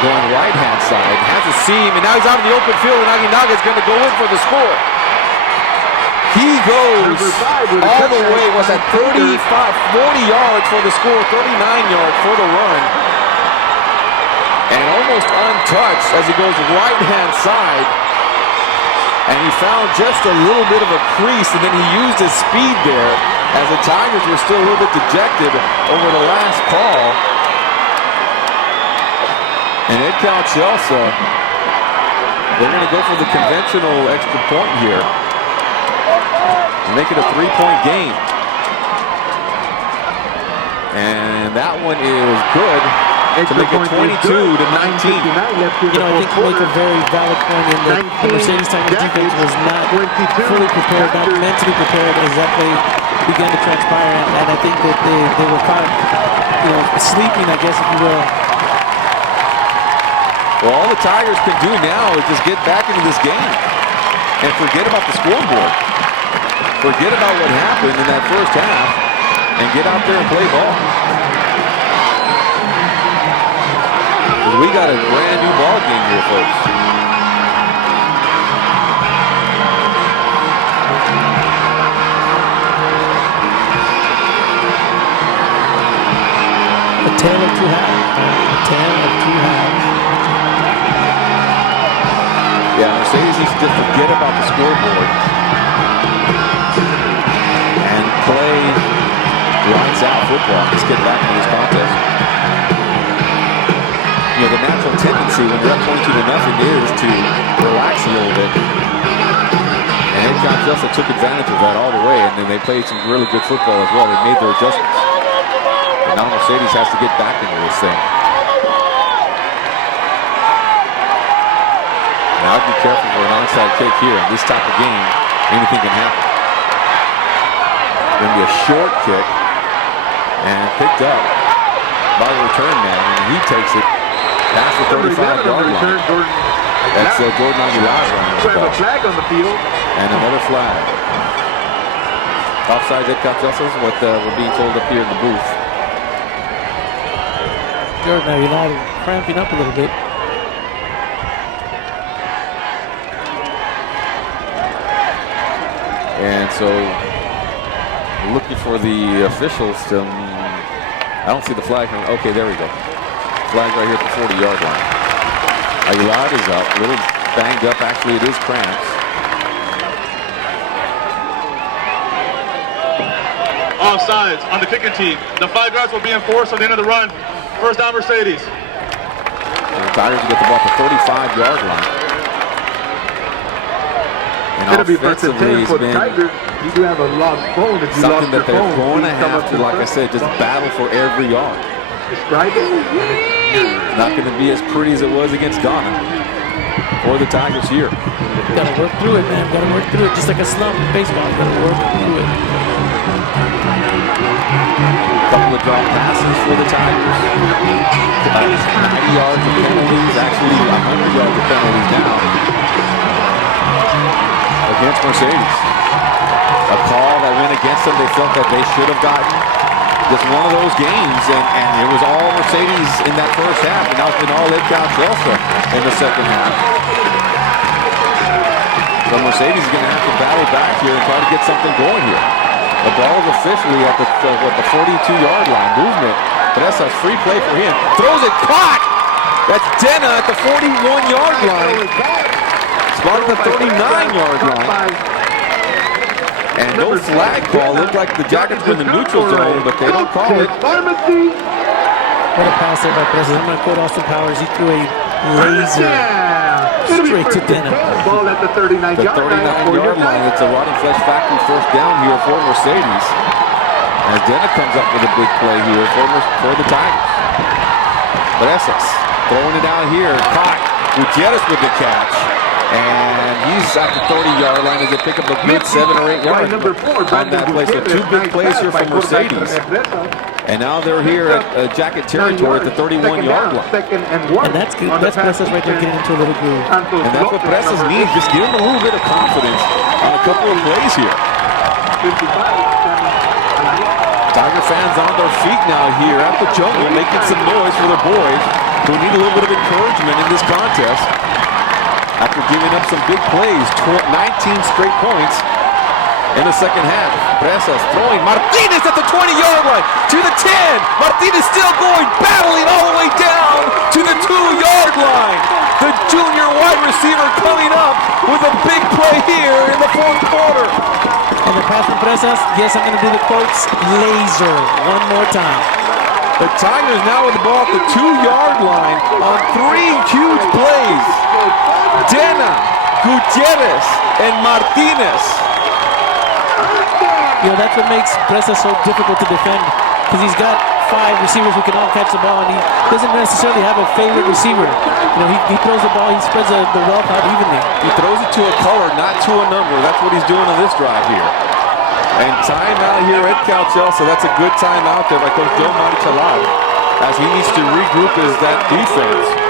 going right-hand side. Has a seam, and now he's out in the open field, and Aginaga is going to go in for the score. He goes all the way, was at 40 yards for the score, 39 yards for the run. And almost untouched as he goes right-hand side. And he found just a little bit of a crease, and then he used his speed there as the Tigers were still a little bit dejected over the last call. And Edcouch Elsa, they're going to go for the conventional extra point here. Make it a 3-point game. And that one is good to make it 22 to 19. You know, I think you make a very valid point in that the Mercedes Tigers defense was not fully prepared, not mentally prepared as that play began to transpire. And I think that they were caught, you know, sleeping, I guess, if you will. Well, all the Tigers can do now is just get back into this game and forget about the scoreboard. Forget about what happened in that first half and get out there and play ball. We got a brand new ball game here, folks. A tale of two halves. A tale of two halves. Yeah, Mercedes needs to just forget about the scoreboard and play lights out football. Let's get back into this contest. You know, the natural tendency when you're up 22 to nothing is to relax a little bit. And Edcouch Elsa took advantage of that all the way, and then they played some really good football as well. They made their adjustments. And now Mercedes has to get back into this thing. Now I'd be careful for an onside kick here. In this type of game, anything can happen. Going to be a short kick and picked up by the return man, and he takes it past the 35-yard line. That's Jordan Aguilar. We have a flag on the field. And another flag. Offside Edcouch Elsa is what we're being told up here in the booth. Jordan Aguilar cramping up a little bit. And so looking for the officials to, I don't see the flag. Okay, there we go. Flag right here at the 40-yard line. Aguilar is up, a little banged up. Actually, it is cramps. Offsides on the kicking team. The 5 yards will be enforced at the end of the run. First down, Mercedes. And the Tigers get the ball at the 35-yard line. And It's going to be first and 10 for the been Tigers. You do have a lost phone if you something lost that your they're phone. going to have to, like I said, just battle for every yard. Describe it. Not going to be as pretty as it was against Ghana for the Tigers here. Got to work through it, man. Got to work through it. Just like a slump in baseball. Got to work through it. A couple of drop passes for the Tigers. 90 yards of penalties, actually 100 yards of penalties now against Mercedes. A call that went against them, they felt that they should have gotten. Just one of those games, and it was all Mercedes in that first half, and now it's been all Edcouch Elsa in the second half. So Mercedes is going to have to battle back here and try to get something going here. The ball is officially at the 42-yard line. Movement, but that's a free play for him. Throws it, caught! That's Denna at the 41-yard line. Spot at the 39-yard line. And no flag call. Looked like the Jackets were in the neutral zone, but they don't call it. What a pass there by Perez. I'm going to quote Austin Powers. He threw a laser straight to Denna. Ball at the 39-yard line. It's a Rotten Flesh Factory first down here for Mercedes. As Denna comes up with a big play here for the Tigers. But Essex Throwing it out here. Caught. Gutierrez with the catch. And he's at the 30-yard line as they pick up a good 7 or 8 yards on that play. So 2 big plays here for Mercedes. And now they're here at Jacket territory at the 31-yard line. And that's good. That's Presas right there getting into a little groove. And that's what Presas needs. Just give him a little bit of confidence on a couple of plays here. Tiger fans on their feet now here at the jungle, making some noise for their boys who need a little bit of encouragement in this contest. After giving up some big plays, 19 straight points in the second half. Presas throwing. Martinez at the 20-yard line to the 10. Martinez still going, battling all the way down to the 2-yard line. The junior wide receiver coming up with a big play here in the fourth quarter. And the pass from Presas, yes, I'm going to do the quotes, laser, one more time. The Tigers now with the ball at the 2-yard line on 3 huge plays. Dena, Gutierrez, and Martinez. You know, that's what makes Presas so difficult to defend, because he's got 5 receivers who can all catch the ball, and he doesn't necessarily have a favorite receiver. You know, he throws the ball, he spreads the wealth out evenly. He throws it to a color, not to a number. That's what he's doing on this drive here. And timeout here at Edcouch Elsa. That's a good timeout there by Coach Joe Marichalal, as he needs to regroup that defense.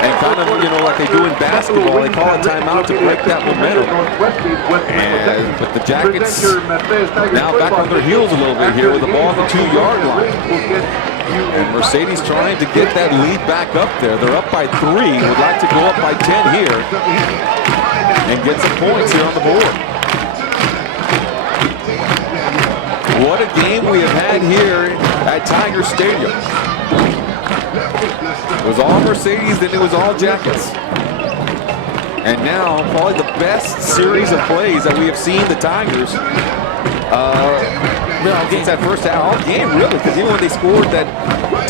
And kind of, you know, like they do in basketball, they call a timeout to break that momentum. But the Jackets now back on their heels a little bit here with the ball at the 2-yard line. And Mercedes trying to get that lead back up there. They're up by 3, would like to go up by 10 here and get some points here on the board. What a game we have had here at Tiger Stadium. It was all Mercedes, then it was all Jackets. And now, probably the best series of plays that we have seen the Tigers since that first half, all game really, because even when they scored that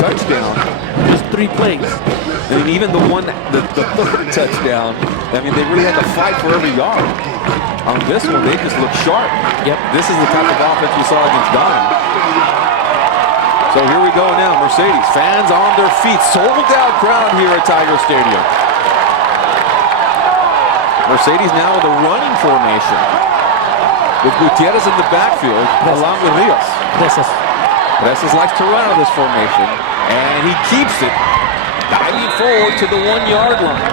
touchdown, just 3 plays. And even the third touchdown, I mean, they really had to fight for every yard. On this one, they just looked sharp. Yep. This is the type of offense we saw against Ghana. So here we go now, Mercedes. Fans on their feet. Sold out crowd here at Tiger Stadium. Mercedes now with a running formation, with Gutierrez in the backfield, along with Rios. Presas likes to run out of this formation, and he keeps it, diving forward to the 1-yard line.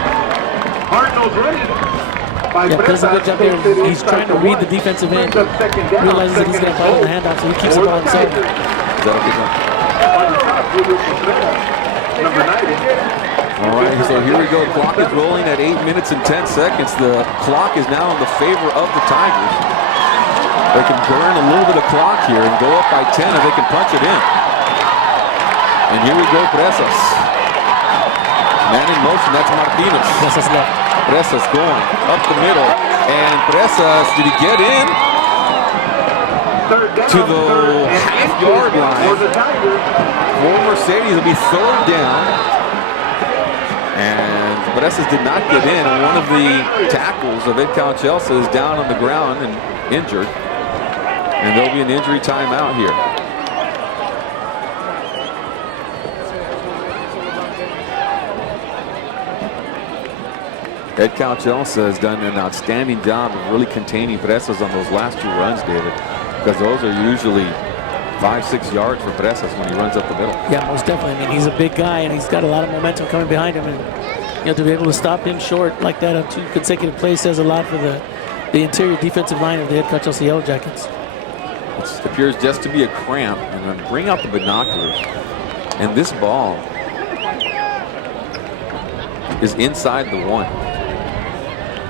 Cardinals ready. Yeah, does a good job there. He's trying to read the defensive end. Realizes that he's going to follow the handoff, so he keeps the ball himself. Is that okay, John? All right, so here we go. The clock is rolling at 8 minutes and 10 seconds. The clock is now in the favor of the Tigers. They can burn a little bit of clock here and go up by 10 if they can punch it in. And here we go, Presas. Man in motion, that's Martinez. Presas left. Presas going up the middle. And Presas, did he get in? To the half-yard line. For Mercedes, it'll be 3rd down. And Presas did not get in. And one of the tackles of Edcouch Elsa is down on the ground and injured. And there'll be an injury timeout here. Edcouch Elsa has done an outstanding job of really containing Presas on those last 2 runs, David, because those are usually 5-6 yards for Presas when he runs up the middle. Yeah, most definitely. I mean, he's a big guy, and he's got a lot of momentum coming behind him, and you know, to be able to stop him short like that on 2 consecutive plays says a lot for the interior defensive line of the Edcouch Elsa Yellow Jackets. It appears just to be a cramp, and then bring out the binoculars, and this ball is inside the 1.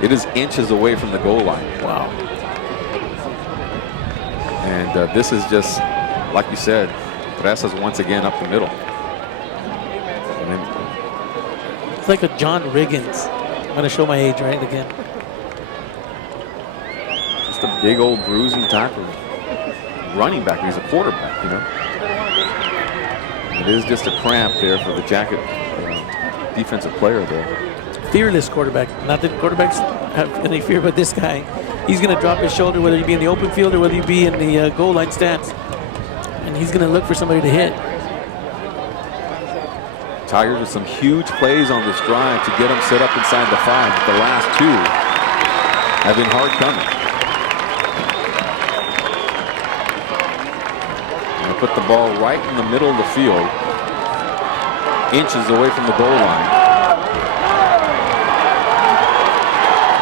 It is inches away from the goal line. Wow. And this is just, like you said, Presas once again up the middle. It's like a John Riggins. I'm going to show my age, right, again. Just a big old bruising tackle. Running back, he's a quarterback, you know. It is just a cramp there for the Jacket defensive player there. Fearless quarterback. Not that quarterbacks have any fear, but this guy, he's going to drop his shoulder, whether he be in the open field or whether he be in the goal line stance. And he's going to look for somebody to hit. Tigers with some huge plays on this drive to get them set up inside the 5. But the last 2 have been hard coming. They put the ball right in the middle of the field, inches away from the goal line.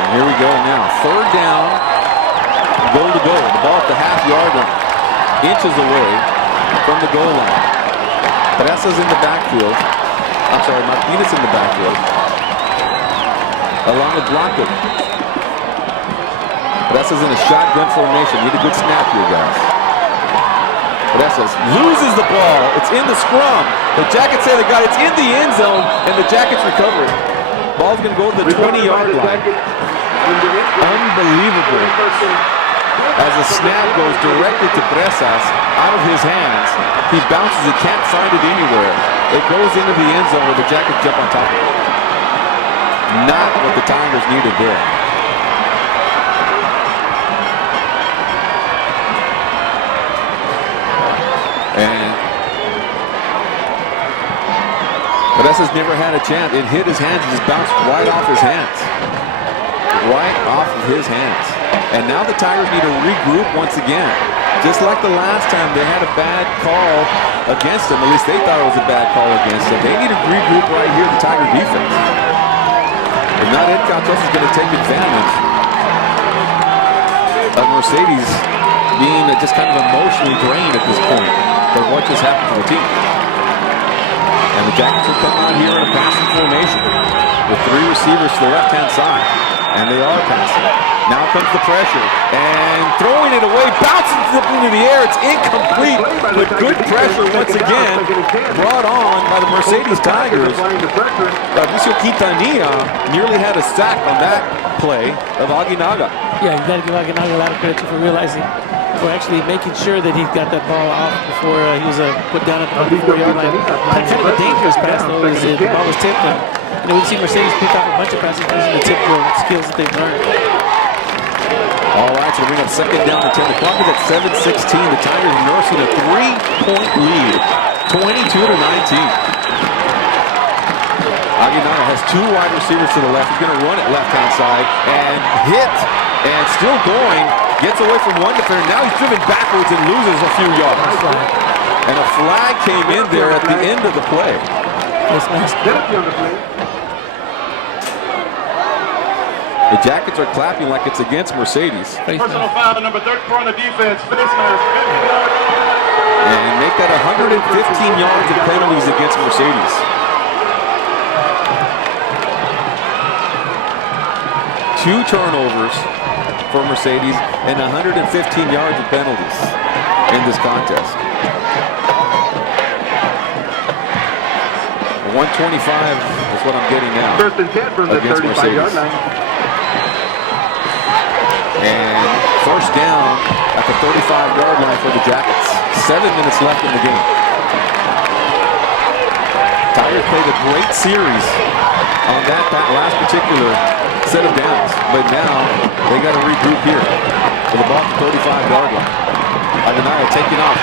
And here we go now. 3rd down, goal to go. The ball at the half-yard line, inches away from the goal line. Peresa's in the backfield. I'm sorry, Martinez in the backfield, along with Blanco. Peresa's in a shotgun formation. Need a good snap here, guys. Perez loses the ball. It's in the scrum. The Jackets say they got it. It's in the end zone, and the Jackets recover it. Ball's going to go to the 20-yard line. Unbelievable. As the snap goes directly to Presas out of his hands, he bounces it, can't find it anywhere. It goes into the end zone where the Jackets jump on top of it. Not what the Tigers needed there. And Presas never had a chance. It hit his hands and just bounced right off his hands. Right off of his hands. And now the Tigers need to regroup once again. Just like the last time they had a bad call against them, at least they thought it was a bad call against them. They need to regroup right here, the Tiger defense. If not, Edcouch is going to take advantage of Mercedes being just kind of emotionally drained at this point of what just happened to the team. And the Jackets will come out here in a passing formation with 3 receivers to the left-hand side. And they are passing. Now comes the pressure. And throwing it away, bouncing into the air. It's incomplete, but good pressure once again brought on by the Mercedes Tigers. Mauricio Quintanilla nearly had a sack on that play of Aguinaga. Yeah, you got to give Aguinaga a lot of credit for realizing, for actually making sure that he got that ball off before he was put down at the 4-yard line. Kind of a dangerous pass, though, as the ball was tipped. And we've seen Mercedes pick off a bunch of passes using the tip skills that they've learned. All right, so we got 2nd down to 10. The clock is at 7:16. The Tigers nursing a 3-point lead, 22-19. Aguinaga has 2 wide receivers to the left. He's going to run it left-hand side and hit, and still going. Gets away from one defender. Now he's driven backwards and loses a few yards. And a flag came in there at the end of the play. The Jackets are clapping like it's against Mercedes. Personal foul, number 34 on the defense. And make that 115 yards of penalties against Mercedes. Two turnovers for Mercedes and 115 yards of penalties in this contest. 125 is what I'm getting now. 1st and 10 from the 35-yard line. And 1st down at the 35-yard line for the Jackets. 7 minutes left in the game. Tigers played a great series on that last particular set of downs, but now they got to regroup here. So the ball at the 35-yard line. Aguinaga taking off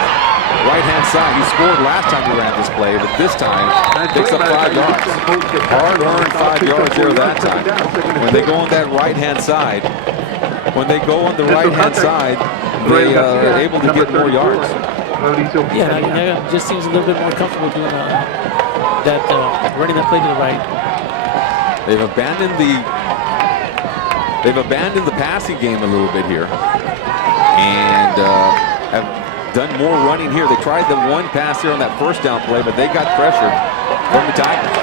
right-hand side. He scored last time he ran this play, but this time picks up 5 yards. Hard-earned 5 yards there that time. When they go on that right-hand side, they are able to get more yards. Yeah, Aguinaga just seems a little bit more comfortable doing running that play to the right. They've abandoned the passing game a little bit here, and have done more running here. They tried the one pass here on that 1st down play, but they got pressure from the Tigers.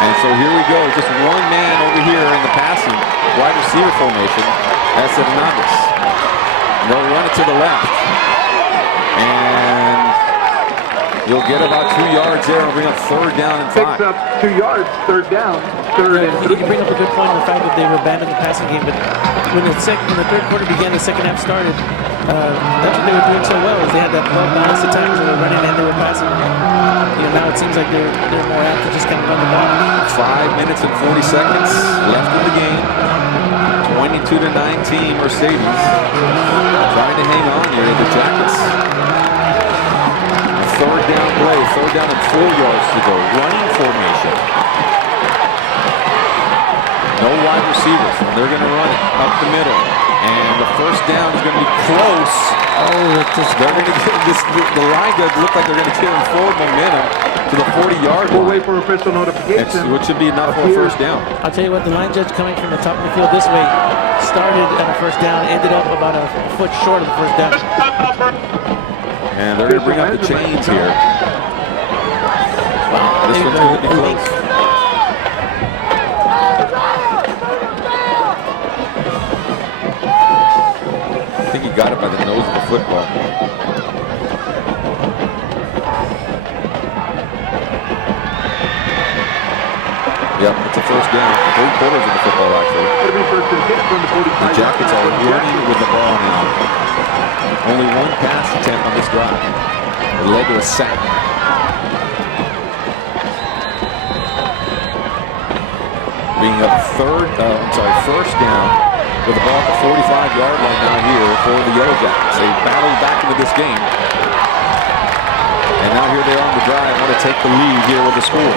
And so here we go, just one man over here in the passing wide receiver formation. That's Hernandez. They'll run it to the left, and you'll get about 2 yards there and bring up 3rd down and 5. Picks up 2 yards, 3rd down, 3rd and 3. You bring up a good point on the fact that they were abandoning the passing game, but when the 3rd quarter began, the 2nd half started, that's what they were doing so well, is they had that ball balance at times. They were running and they were passing. Now it seems like they're more apt to just kind of run the ball. 5 minutes and 40 seconds left in the game. 22-19 Mercedes trying to hang on here. The Jackets third down play, third down and 4 yards to go. Running formation. No wide receivers. They're going to run it up the middle. And the first down is going to be close. Oh, they're going to get this. The line does look like they're going to carry forward momentum to the 40-yard line. We'll wait for official notification. Which should be enough for a first down. I'll tell you what, the line judge coming from the top of the field this way started at a first down, ended up about a foot short of the first down. And they're going to bring up the chains here. This one's going to be close. I think he got it by the nose of the football. Yep, it's a first down. 3/4 of the football, actually. The Jackets are running with the ball now. Only one pass attempt on this drive. It led to a sack. Being up first down with the ball at the 45-yard line down here for the Yellow Jackets. They battled back into this game. And now here they are on the drive. Want to take the lead here with the score.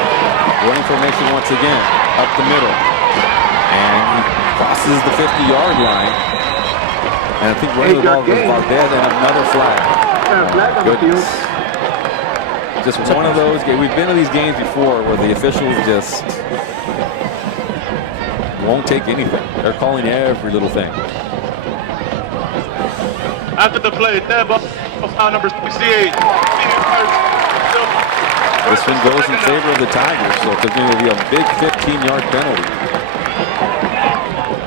Running formation once again, up the middle. And he crosses the 50-yard line. And I think running the ball goes Valdez and another flag. Goodness. Just one of those games. We've been to these games before where the officials just won't take anything. They're calling every little thing. After the play, dead ball, number 68. This one goes in favor of the Tigers, so it's going to be a big 15-yard penalty.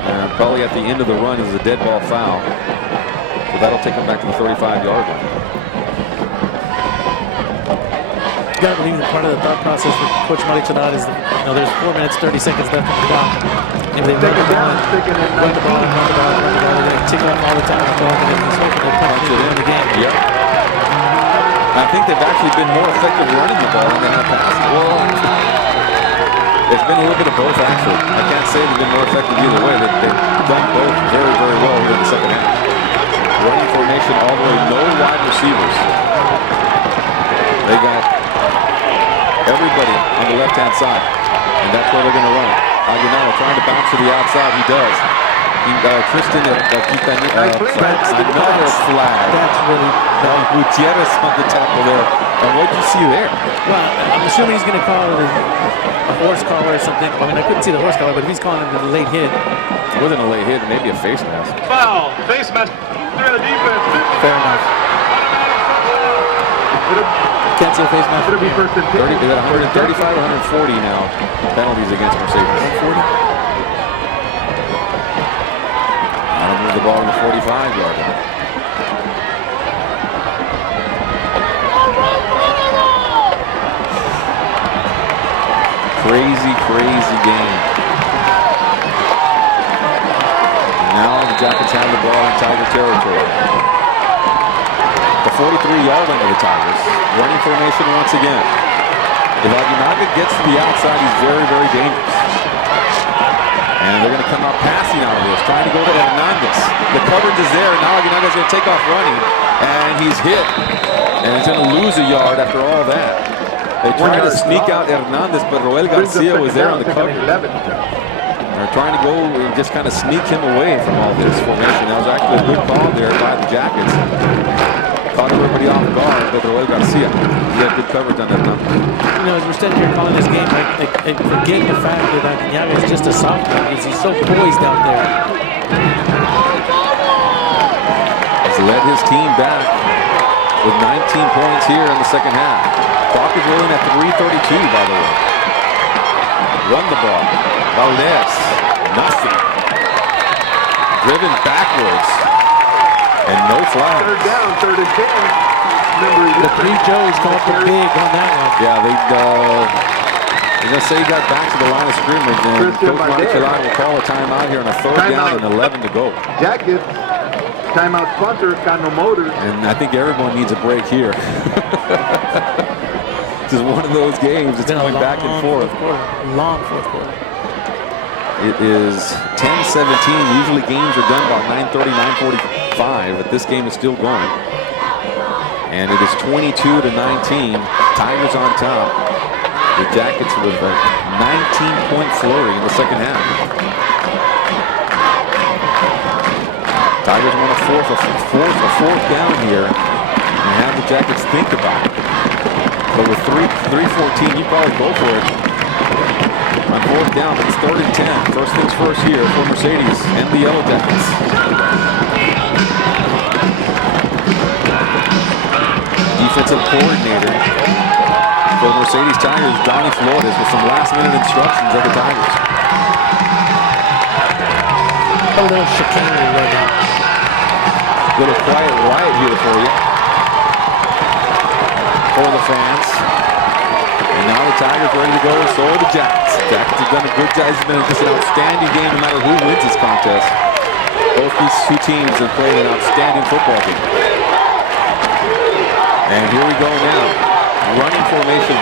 And probably at the end of the run is a dead ball foul. So that'll take them back to the 35-yard line. You gotta believe that part of the thought process for Coach Marichalar is that, there's 4 minutes, 30 seconds left on the clock. If they run the ball, they're going to tick off all the time. And then he's hoping they'll punch it in the game. Yep. I think they've actually been more effective running the ball than they have passing. Well, it's been a little bit of both, actually. I can't say they've been more effective either way. They've done both very, very well here in the second half. Running formation all the way, no wide receivers. They got everybody on the left-hand side, and that's where they're going to run. Aguinaldo trying to bounce to the outside. He does. Tristan another flag. That's really bad. Gutierrez on the tackle there. And what did you see there? Well, I'm assuming he's going to call it a horse collar or something. I mean, I couldn't see the horse collar, but if he's calling it a late hit. It wasn't a late hit, maybe a face mask. Foul, face mask. They're in the defense. Fair enough. Can't see a face mask. It'll be first and 10. They got 135 or 140 now penalties against Mercedes. 140. Move the ball on the 45-yard line. Crazy, crazy game. Now the Jackets have the ball in Tiger territory. The 43-yard line of the Tigers. Running formation once again. If Aguinaga gets to the outside, he's very, very dangerous. And they're going to come out passing out of this, trying to go to Hernandez. The coverage is there. Now Aguinaldo's going to take off running. And he's hit. And he's going to lose a yard after all that. They tried to sneak out Hernandez, but Roel Garcia was there on the coverage. They're trying to go and just kind of sneak him away from all this formation. That was actually a good call there by the Jackets. Caught everybody off guard, but Roel Garcia, he had good coverage on that number. As we're standing here calling this game, I forget the fact that Aguinaga is just a sophomore. He's so poised out there. He's led his team back with 19 points here in the second half. Clock is rolling at 3:32, by the way. Run the ball. Valdez, nothing. Driven backwards. And no flags. Third down, third and 10. The three Joes come up big on that one. Yeah, they're going to say he got back to the line of scrimmage, and Coach Marichalar will call a timeout here on a third down and 11 to go. Jackets, timeout sponsor, Cano Motors. And I think everyone needs a break here. This is one of those games that's going back and forth. Long fourth quarter. It is 10-17. Usually games are done about 9:30, 9:45, but this game is still going. And it is 22-19. Tigers on top. The Jackets with a 19-point flurry in the second half. Tigers want a fourth down here and have the Jackets think about it. But with 3:14, you probably go for it. On fourth down, it's 3rd and 10. First things first here for Mercedes and the Yellow Jackets. Defensive coordinator for the Mercedes Tigers, Donnie Flores, with some last-minute instructions of the Tigers. A little chicanery right now. Little quiet riot here for you. For the fans. And now the Tigers ready to go, and so are the Jackets. Jackets have done a good job. It's been just an outstanding game no matter who wins this contest. Both these two teams have played an outstanding football game. And here we go now. Running formation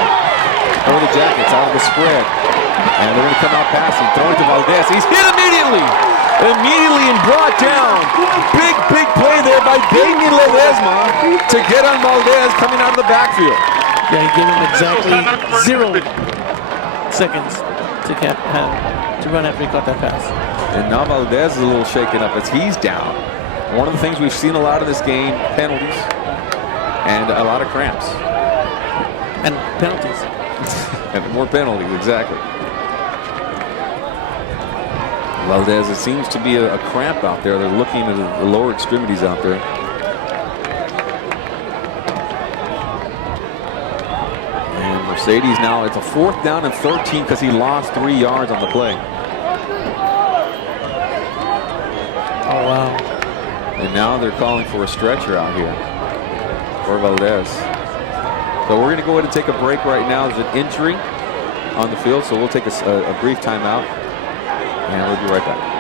for the Jackets out of the spread. And they're going to come out passing. Throwing to Valdez. He's hit immediately. Immediately and brought down. Big play there by Damien Ledesma to get on Valdez coming out of the backfield. Yeah, he gave him exactly 0 seconds to run after he caught that pass. And now Valdez is a little shaken up as he's down. One of the things we've seen a lot in this game, penalties and a lot of cramps. And penalties. And more penalties, exactly. Valdez, it seems to be a cramp out there. They're looking at the lower extremities out there. And Mercedes now, it's a 4th down and 13 because he lost 3 yards on the play. Oh, wow. And now they're calling for a stretcher out here for Valdez. So we're going to go ahead and take a break right now. There's an injury on the field, so we'll take a brief timeout. And we'll be right back.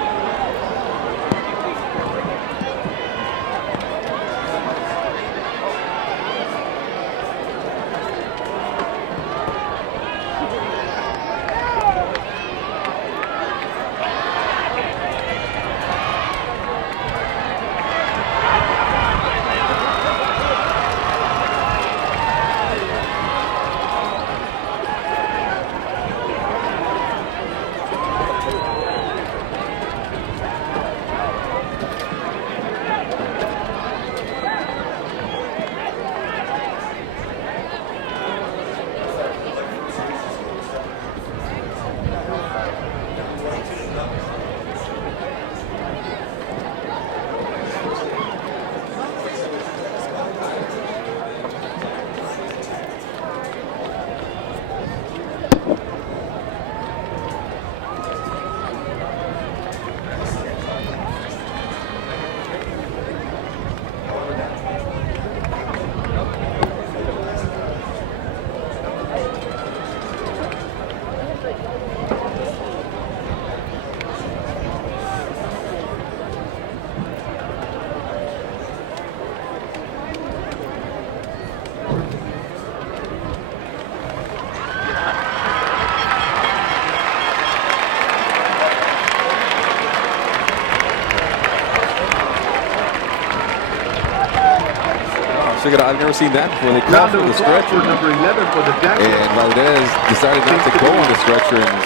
I've never seen that before. They called for the stretcher. Number 11 for the Jackets. And Valdez decided not to go on the stretcher and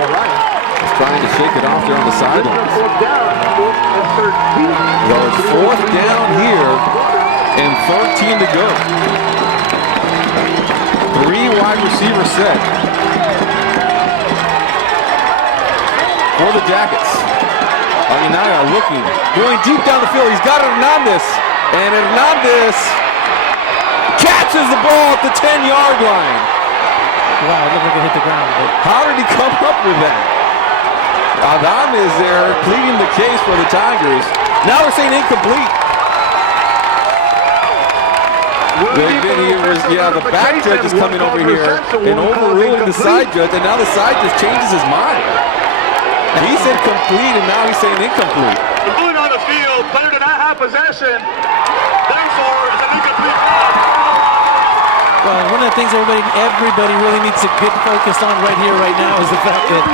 All right. was trying to shake it off there on the sideline. Fourth down, 4th and 13. Well, it's 4th down here and 13 to go. 3 wide receiver set for the Jackets. Aguinaga looking, going deep down the field. He's got Hernandez, and Hernandez catches the ball at the 10-yard line. Wow, it looked like it hit the ground. But How did he come up with that? Adam is there pleading the case for the Tigers. Now they're saying incomplete. The back judge is coming over here and overruling the side judge, and now the side judge changes his mind. He said complete, and now he's saying incomplete. Moving on the field, player did not have possession. Therefore, it's an incomplete pass. well, one of the things everybody really needs to get focused on right here, right now, is the fact that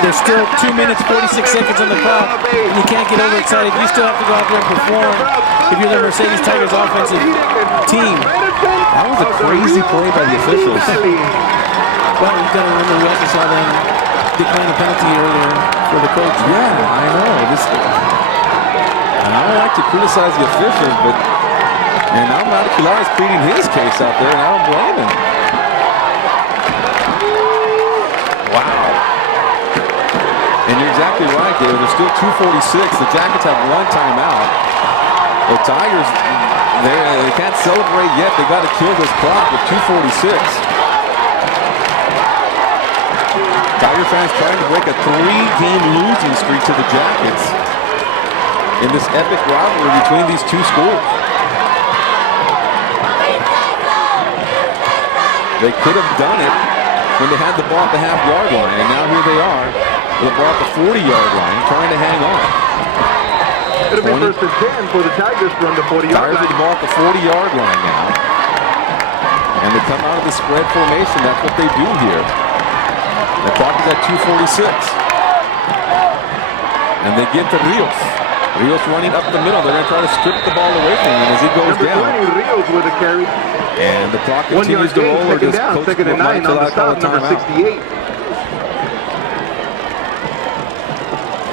there's still 2 minutes, 46 seconds on the clock. And you can't get overexcited. You still have to go out there and perform if you're the Mercedes Tigers offensive team. That was a crazy play by the officials. Well, we've got to remember we also saw them decline a penalty earlier for the coach. Yeah, I know. And I don't like to criticize the officials, but now Matacular is pleading his case out there, and I don't blame him. Wow. And you're exactly right, David. There's still 2:46. The Jackets have one timeout. The Tigers, they can't celebrate yet. They got to kill this clock with 2:46. Tiger fans trying to break a 3-game losing streak to the Jackets in this epic rivalry between these two schools. They could have done it when they had the ball at the half-yard line, and now here they are with the ball at the 40-yard line trying to hang on. It'll be first and 10 for the Tigers from the 40-yard Tigers line. with the ball at the 40-yard line now. And they come out of the spread formation. That's what they do here. The clock is at 2:46. And they get to Rios. Rios running up the middle. They're going to try to strip the ball away from him as he goes Number down. 20, Rios with a carry. And the clock 1 yard continues to gain, roll. second down, second and 9 on the stop, number 68.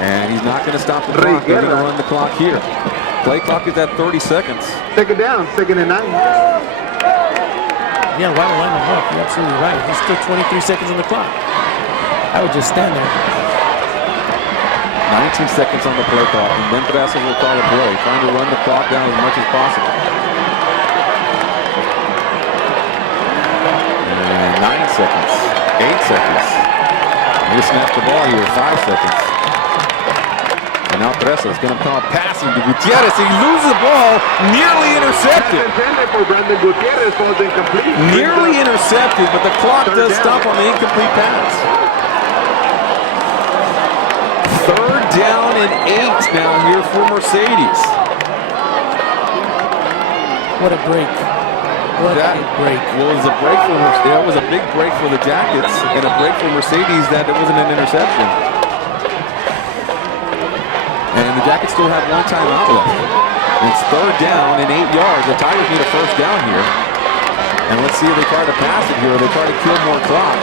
And he's not going to stop the clock. They're going to run the clock here. Play clock is at 30 seconds. Second down, second and 9. Yeah, why line him up? You're absolutely right. There's still 23 seconds on the clock. I would just stand there. 19 seconds on the play clock, and then Pedazos will call a play, trying to run the clock down as much as possible. And 9 seconds, 8 seconds. He snapped the ball here, 5 seconds. And now Pedazos is going to come passing to Gutierrez. He loses the ball, nearly intercepted. Intended for Brandon Gutierrez was incomplete. Nearly intercepted, but the clock does stop on the incomplete pass. Third down and 8 now here for Mercedes. What a break. What a break. Well, it was a break for Mercedes. That was a big break for the Jackets and a break for Mercedes that it wasn't an interception. And the Jackets still have one timeout left. It's third down and 8 yards. The Tigers need a first down here. And let's see if they try to pass it here or they try to kill more clock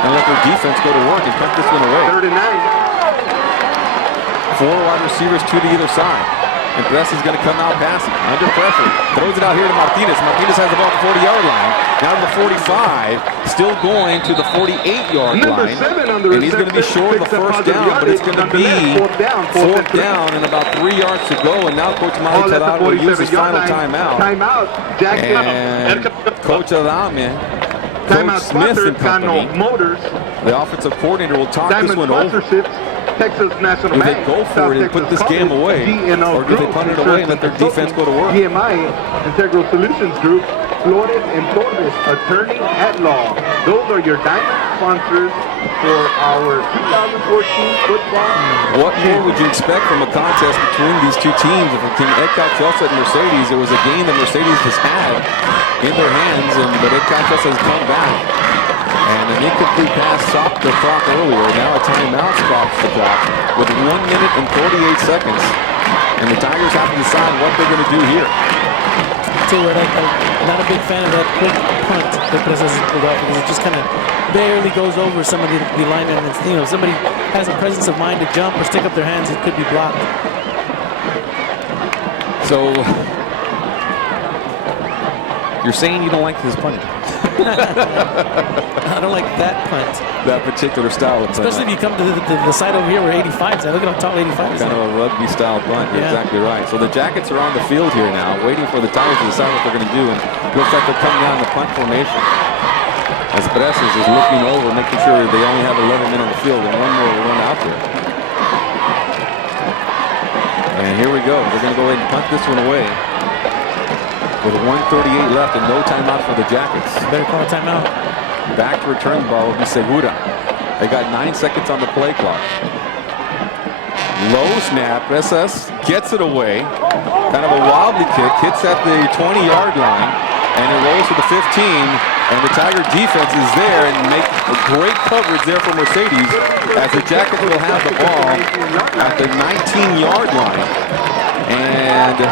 and let their defense go to work and cut this one away. Third and 9. 4 wide receivers, 2 to either side. And Press is going to come out passing. Under pressure. Throws it out here to Martinez. Martinez has the ball at the 40-yard line. Now to the 45. Still going to the 48-yard line. And he's going to be short of the first down, but it's going to be fourth down and about 3 yards to go. And now Coach Mahitalar will use his final timeout. Timeout. And Coach Adame, Coach Smith and company, the offensive coordinator, will talk this one over. Texas National Do they Bank, go for it and put this game away, or do they punt it away and let their defense go to work? GMI, Integral Solutions Group, Flores and Torres, Attorney at Law. Those are your diamond sponsors for our 2014 football. What more would you expect from a contest between these two teams? If Team Edcouch, Elsa, and Mercedes, it was a game that Mercedes has had in their hands, but Edcouch has come back. And an incomplete pass stopped the clock earlier. Now a timeout stops the clock with 1 minute and 48 seconds. And the Tigers have to decide what they're going to do here. I'll tell you what, I'm not a big fan of that quick punt that Press has pulled off because it just kind of barely goes over some of the linemen. And if somebody has a presence of mind to jump or stick up their hands, it could be blocked. So you're saying you don't like this punting? I don't like that punt. That particular style of punt. Especially if you come to the side over here where 85 is at. Look at how tall 85 is. Kind of a rugby style punt. You're exactly right. So the Jackets are on the field here now, waiting for the Tigers to decide what they're going to do. And it looks like they're coming out in the punt formation. As Presses is looking over, making sure they only have 11 men on the field and one more will run out there. And here we go. They're going to go ahead and punt this one away. With 1:38 left and no timeout for the Jackets. Better call a timeout. Back to return the ball will be Segura. They got 9 seconds on the play clock. Low snap. Presas gets it away. Kind of a wobbly kick. Hits at the 20-yard line. And it rolls to the 15. And the Tiger defense is there and make great coverage there for Mercedes as the Jackets will have the ball at the 19-yard line. And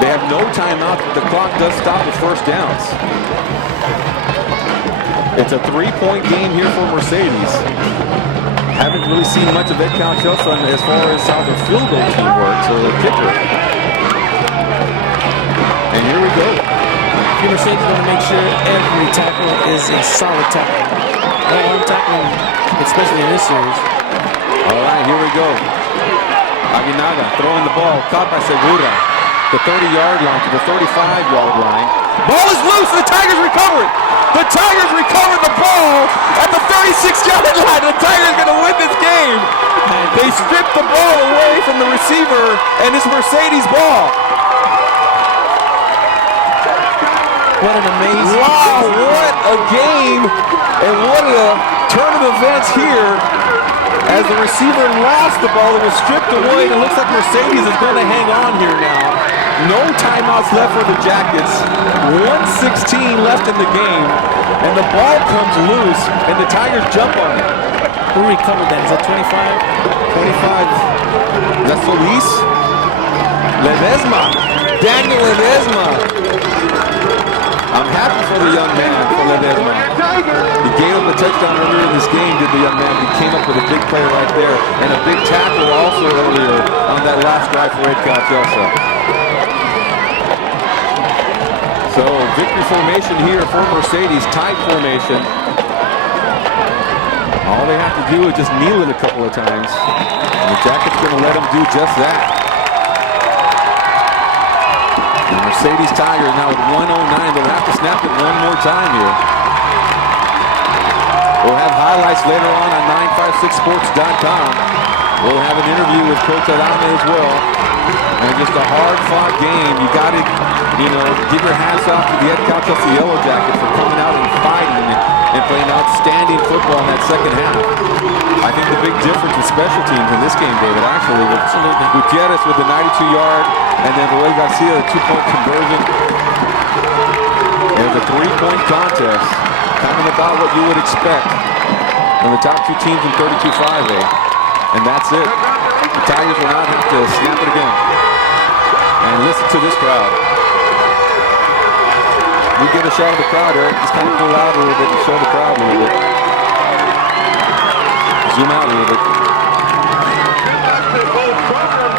They have no timeout. The clock does stop with first downs. It's a 3-point game here for Mercedes. Haven't really seen much of Edcouch Elsa as far as how the field goal team works, or the kicker. And here we go. Mercedes is going to make sure every tackle is a solid tackle. No arm tackling, especially in this series. All right, here we go. Aguinaga throwing the ball, caught by Segura. The 30-yard line to the 35-yard line. Ball is loose, and the Tigers recover it. The Tigers recover the ball at the 36-yard line. The Tigers going to win this game. They strip the ball away from the receiver, and it's Mercedes' ball. What an amazing Wow, what a game, and what a turn of events here as the receiver lost the ball. It was stripped away, and it looks like Mercedes is going to hang on here now. No timeouts left for the Jackets. 1:16 left in the game, and the ball comes loose, and the Tigers jump on it. Who recovered that? Is that 25? 25. That's Solis. Ledesma. Daniel Ledesma. I'm happy for the young man, for Ledesma. He gave up a touchdown earlier in this game, did the young man. He came up with a big play right there, and a big tackle also earlier on that last drive for Edcouch Elsa. So victory formation here for Mercedes, tight formation. All they have to do is just kneel it a couple of times, and the Jackets going to let them do just that. The Mercedes Tigers now with 1:09. They'll have to snap it one more time here. We'll have highlights later on 956sports.com. We'll have an interview with Coach Adame as well. And just a hard-fought game. You got to, give your hats off to the Edcouch Elsa Yellow Jackets for coming out and fighting and playing outstanding football in that second half. I think the big difference with special teams in this game, David, actually, with Gutierrez with the 92-yard, and then Roy Garcia, the 2-point conversion. There's a 3-point contest, kind of about what you would expect from the top two teams in 32-5A. And that's it. The Tigers will not have to snap it again. And listen to this crowd. We get a shot of the crowd, Eric. Just kind of pull out a little bit and show the crowd a little bit. Zoom out a little bit.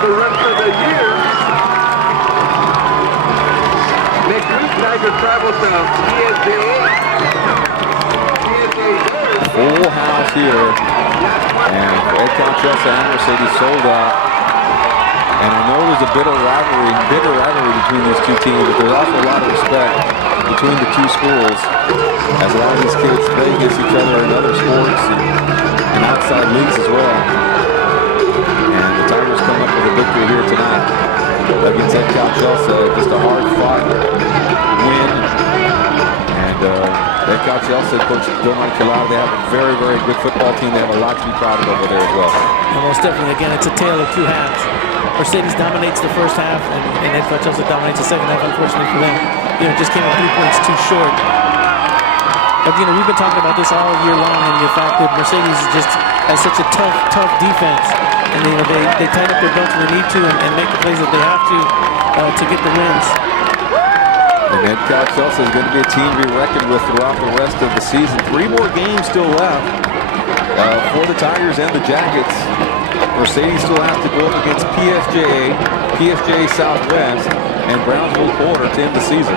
The rest of the year. Next week, Tigers travel to PSJA. Full house here. And Edcouch Elsa and Mercedes sold out. And I know there's a bitter rivalry between these two teams, but there's also a lot of respect between the two schools, as a lot of these kids play against each other in other sports and outside leagues as well. And the Tigers come up with a victory here tonight against Edcouch Elsa. Just a hard-fought win. And Edcouch Elsa, Coach Bill Michelada, they have a very, very good football team. They have a lot to be proud of over there as well. And most definitely, again, it's a tale of two halves. Mercedes dominates the first half, and Edcouch Elsa dominates the second half, unfortunately for them. Just came up 3 points too short. But, we've been talking about this all year long, and the fact that Mercedes just has such a tough defense. And, they tighten up their belts when they need to and make the plays that they have to get the wins. And Edcouch Elsa is going to be a team to be reckoned with throughout the rest of the season. 3 more games still left for the Tigers and the Jackets. Mercedes still has to go up against PSJA Southwest, and Brownsville Quarter to end the season.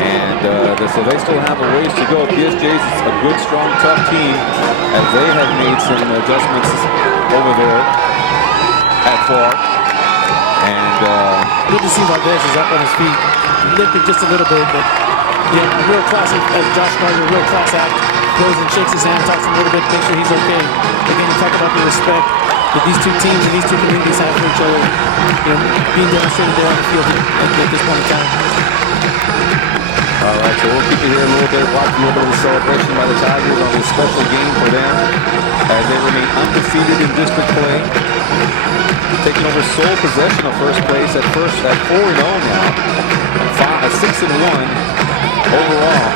And so they still have a ways to go. PSJ is a good, strong, tough team, as they have made some adjustments over there at far. And good to see Valdez is up on his feet. He lifted just a little bit, but real classic. Josh Gardner, real class act. Goes and shakes his hand, talks a little bit, make sure he's okay. Again, you talk about the respect that these two teams and these two communities have for each other, being demonstrated there on the field at this point in time. All right, so we'll keep you here a little bit, watch a little bit of the celebration by the Tigers on this special game for them as they remain undefeated in district play. Taking over sole possession of first place at 4-0 now, 6-1 overall.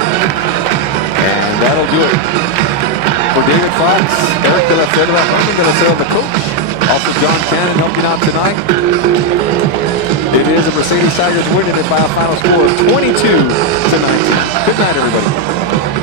And that'll do it for David Fox, Eric De La Cerda, Herman De La Cerda, the coach. Also John Cannon helping out tonight. It is the Mercedes Tigers winning it by a final score of 22-19. Good night, everybody.